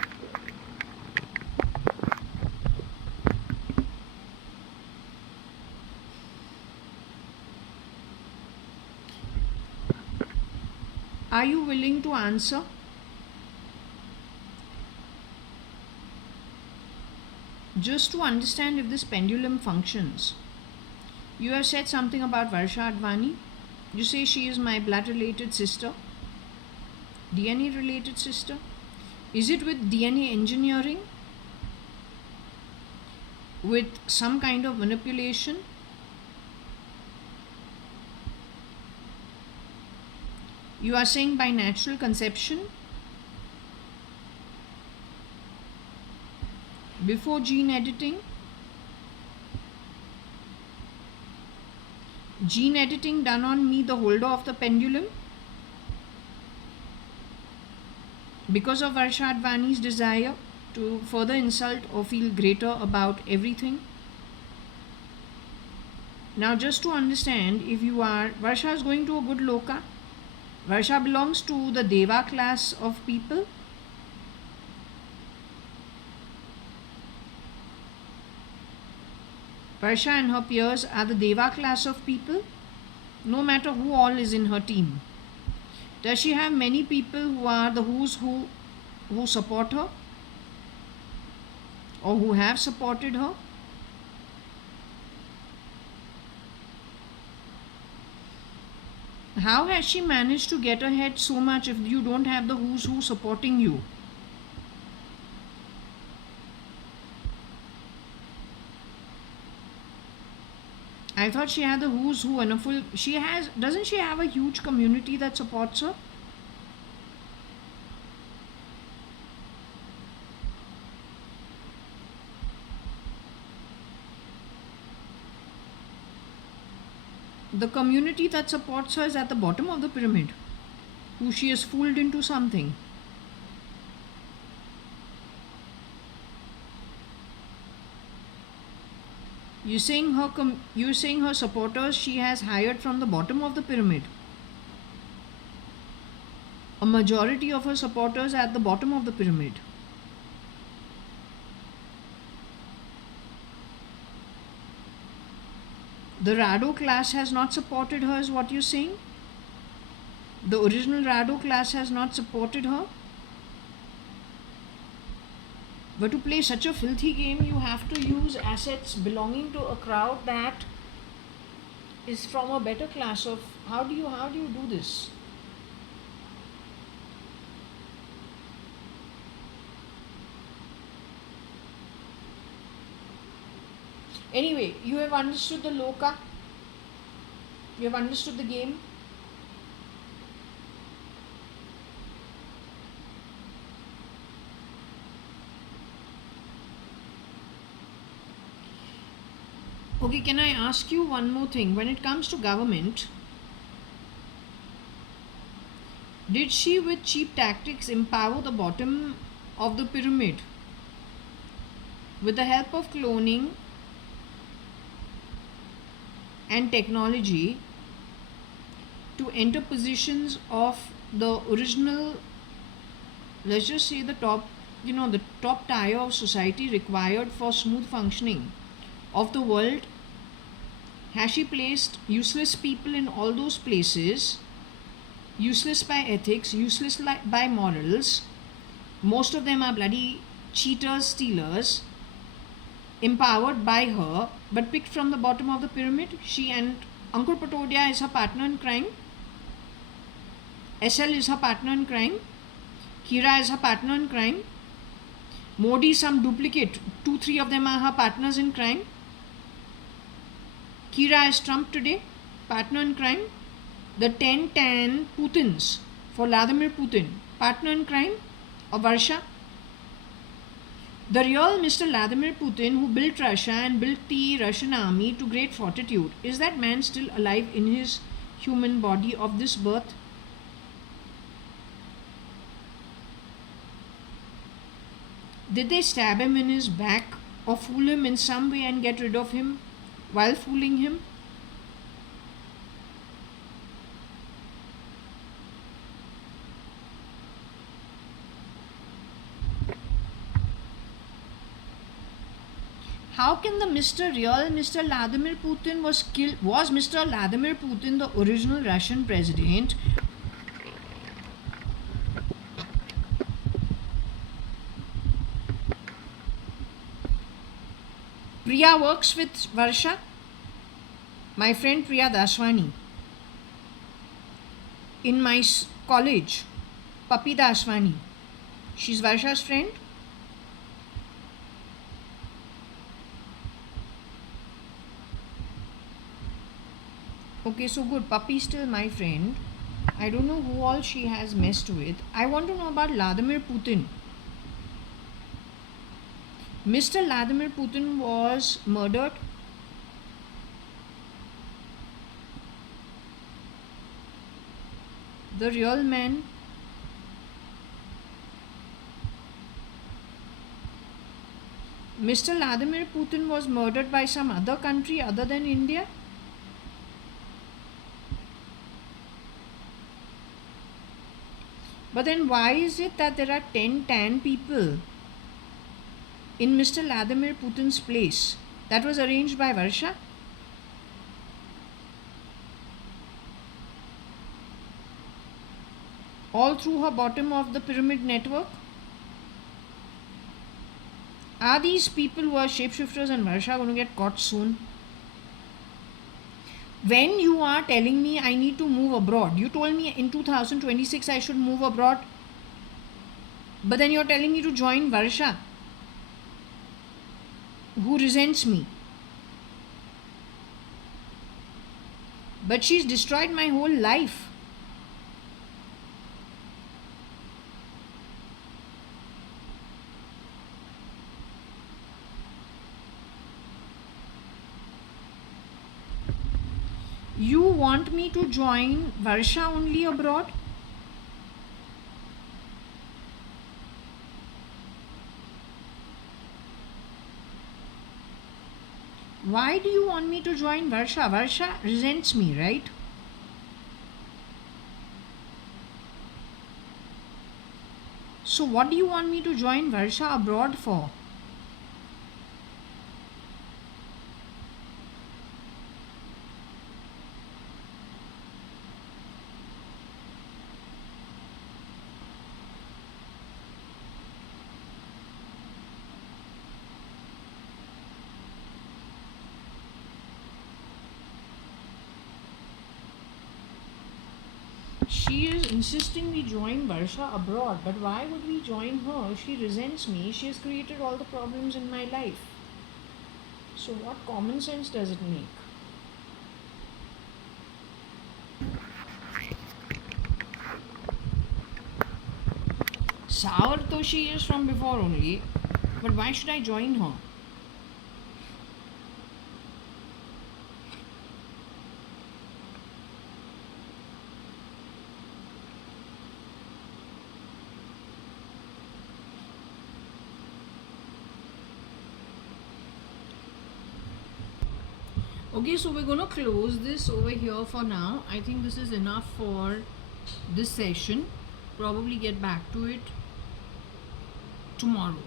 Are you willing to answer? Just to understand if this pendulum functions. You have said something about JAYA.ADVANI. You say she is my blood related sister, DNA related sister. Is it with DNA engineering? With some kind of manipulation? You are saying by natural conception? Before gene editing? Gene editing done on me, the holder of the pendulum? Because of JAYA.ADVANI's desire to further insult or feel greater about everything? Now just to understand, if you are, Varsha is going to a good loka. Varsha belongs to the Deva class of people. Varsha and her peers are the Deva class of people, no matter who all is in her team. Does she have many people who are the who's who support her, or who have supported her? How has she managed to get ahead so much if you don't have the who's who supporting you? I thought she had the who's who and a full. She has. Doesn't she have a huge community that supports her? The community that supports her is at the bottom of the pyramid, who she has fooled into something. You're saying her supporters she has hired from the bottom of the pyramid. A majority of her supporters at the bottom of the pyramid. The Rado class has not supported her, is what you're saying? The original Rado class has not supported her? But to play such a filthy game, you have to use assets belonging to a crowd that is from a better class of. How do you do this? Anyway, you have understood the Loka. You have understood the game. Okay, can I ask you one more thing? When it comes to government, did she with cheap tactics empower the bottom of the pyramid with the help of cloning and technology to enter positions of the original, let's just say the top, the top tier of society required for smooth functioning of the world? Has she placed useless people in all those places, useless by ethics, useless by morals? Most of them are bloody cheaters, stealers, empowered by her, but picked from the bottom of the pyramid. She and Ankur Patodia is her partner in crime. SL is her partner in crime. Kira is her partner in crime. Modi, some duplicate. 2-3 of them are her partners in crime. Kira is Trump today, partner in crime. The 10-10 Putins for Vladimir Putin, partner in crime, or Varsha. The real Mr. Vladimir Putin, who built Russia and built the Russian army to great fortitude, is that man still alive in his human body of this birth? Did they stab him in his back or fool him in some way and get rid of him while fooling him? How can the real Mr. Vladimir Putin was killed? Was Mr. Vladimir Putin the original Russian president? Priya works with Varsha. My friend Priya Daswani. In my college, Papi Daswani. She's Varsha's friend. Okay, so good. Papi is still my friend. I don't know who all she has messed with. I want to know about Vladimir Putin. Mr. Vladimir Putin was murdered. The real man. Mr. Vladimir Putin was murdered by some other country other than India. But then why is it that there are 10 people in Mr. Vladimir Putin's place? That was arranged by Varsha. All through her bottom of the pyramid network. Are these people who are shapeshifters and Varsha going to get caught soon? When you are telling me I need to move abroad, you told me in 2026 I should move abroad, but then you're telling me to join Varsha, who resents me. But she's destroyed my whole life. You want me to join Varsha only abroad? Why do you want me to join Varsha? Varsha resents me, right? So what do you want me to join Varsha abroad for? She is insisting we join Varsha abroad, but why would we join her? She resents me. She has created all the problems in my life. So, what common sense does it make? Sour though she is from before only, but why should I join her? Okay, so we're gonna close this over here for now. I think this is enough for this session. Probably get back to it tomorrow.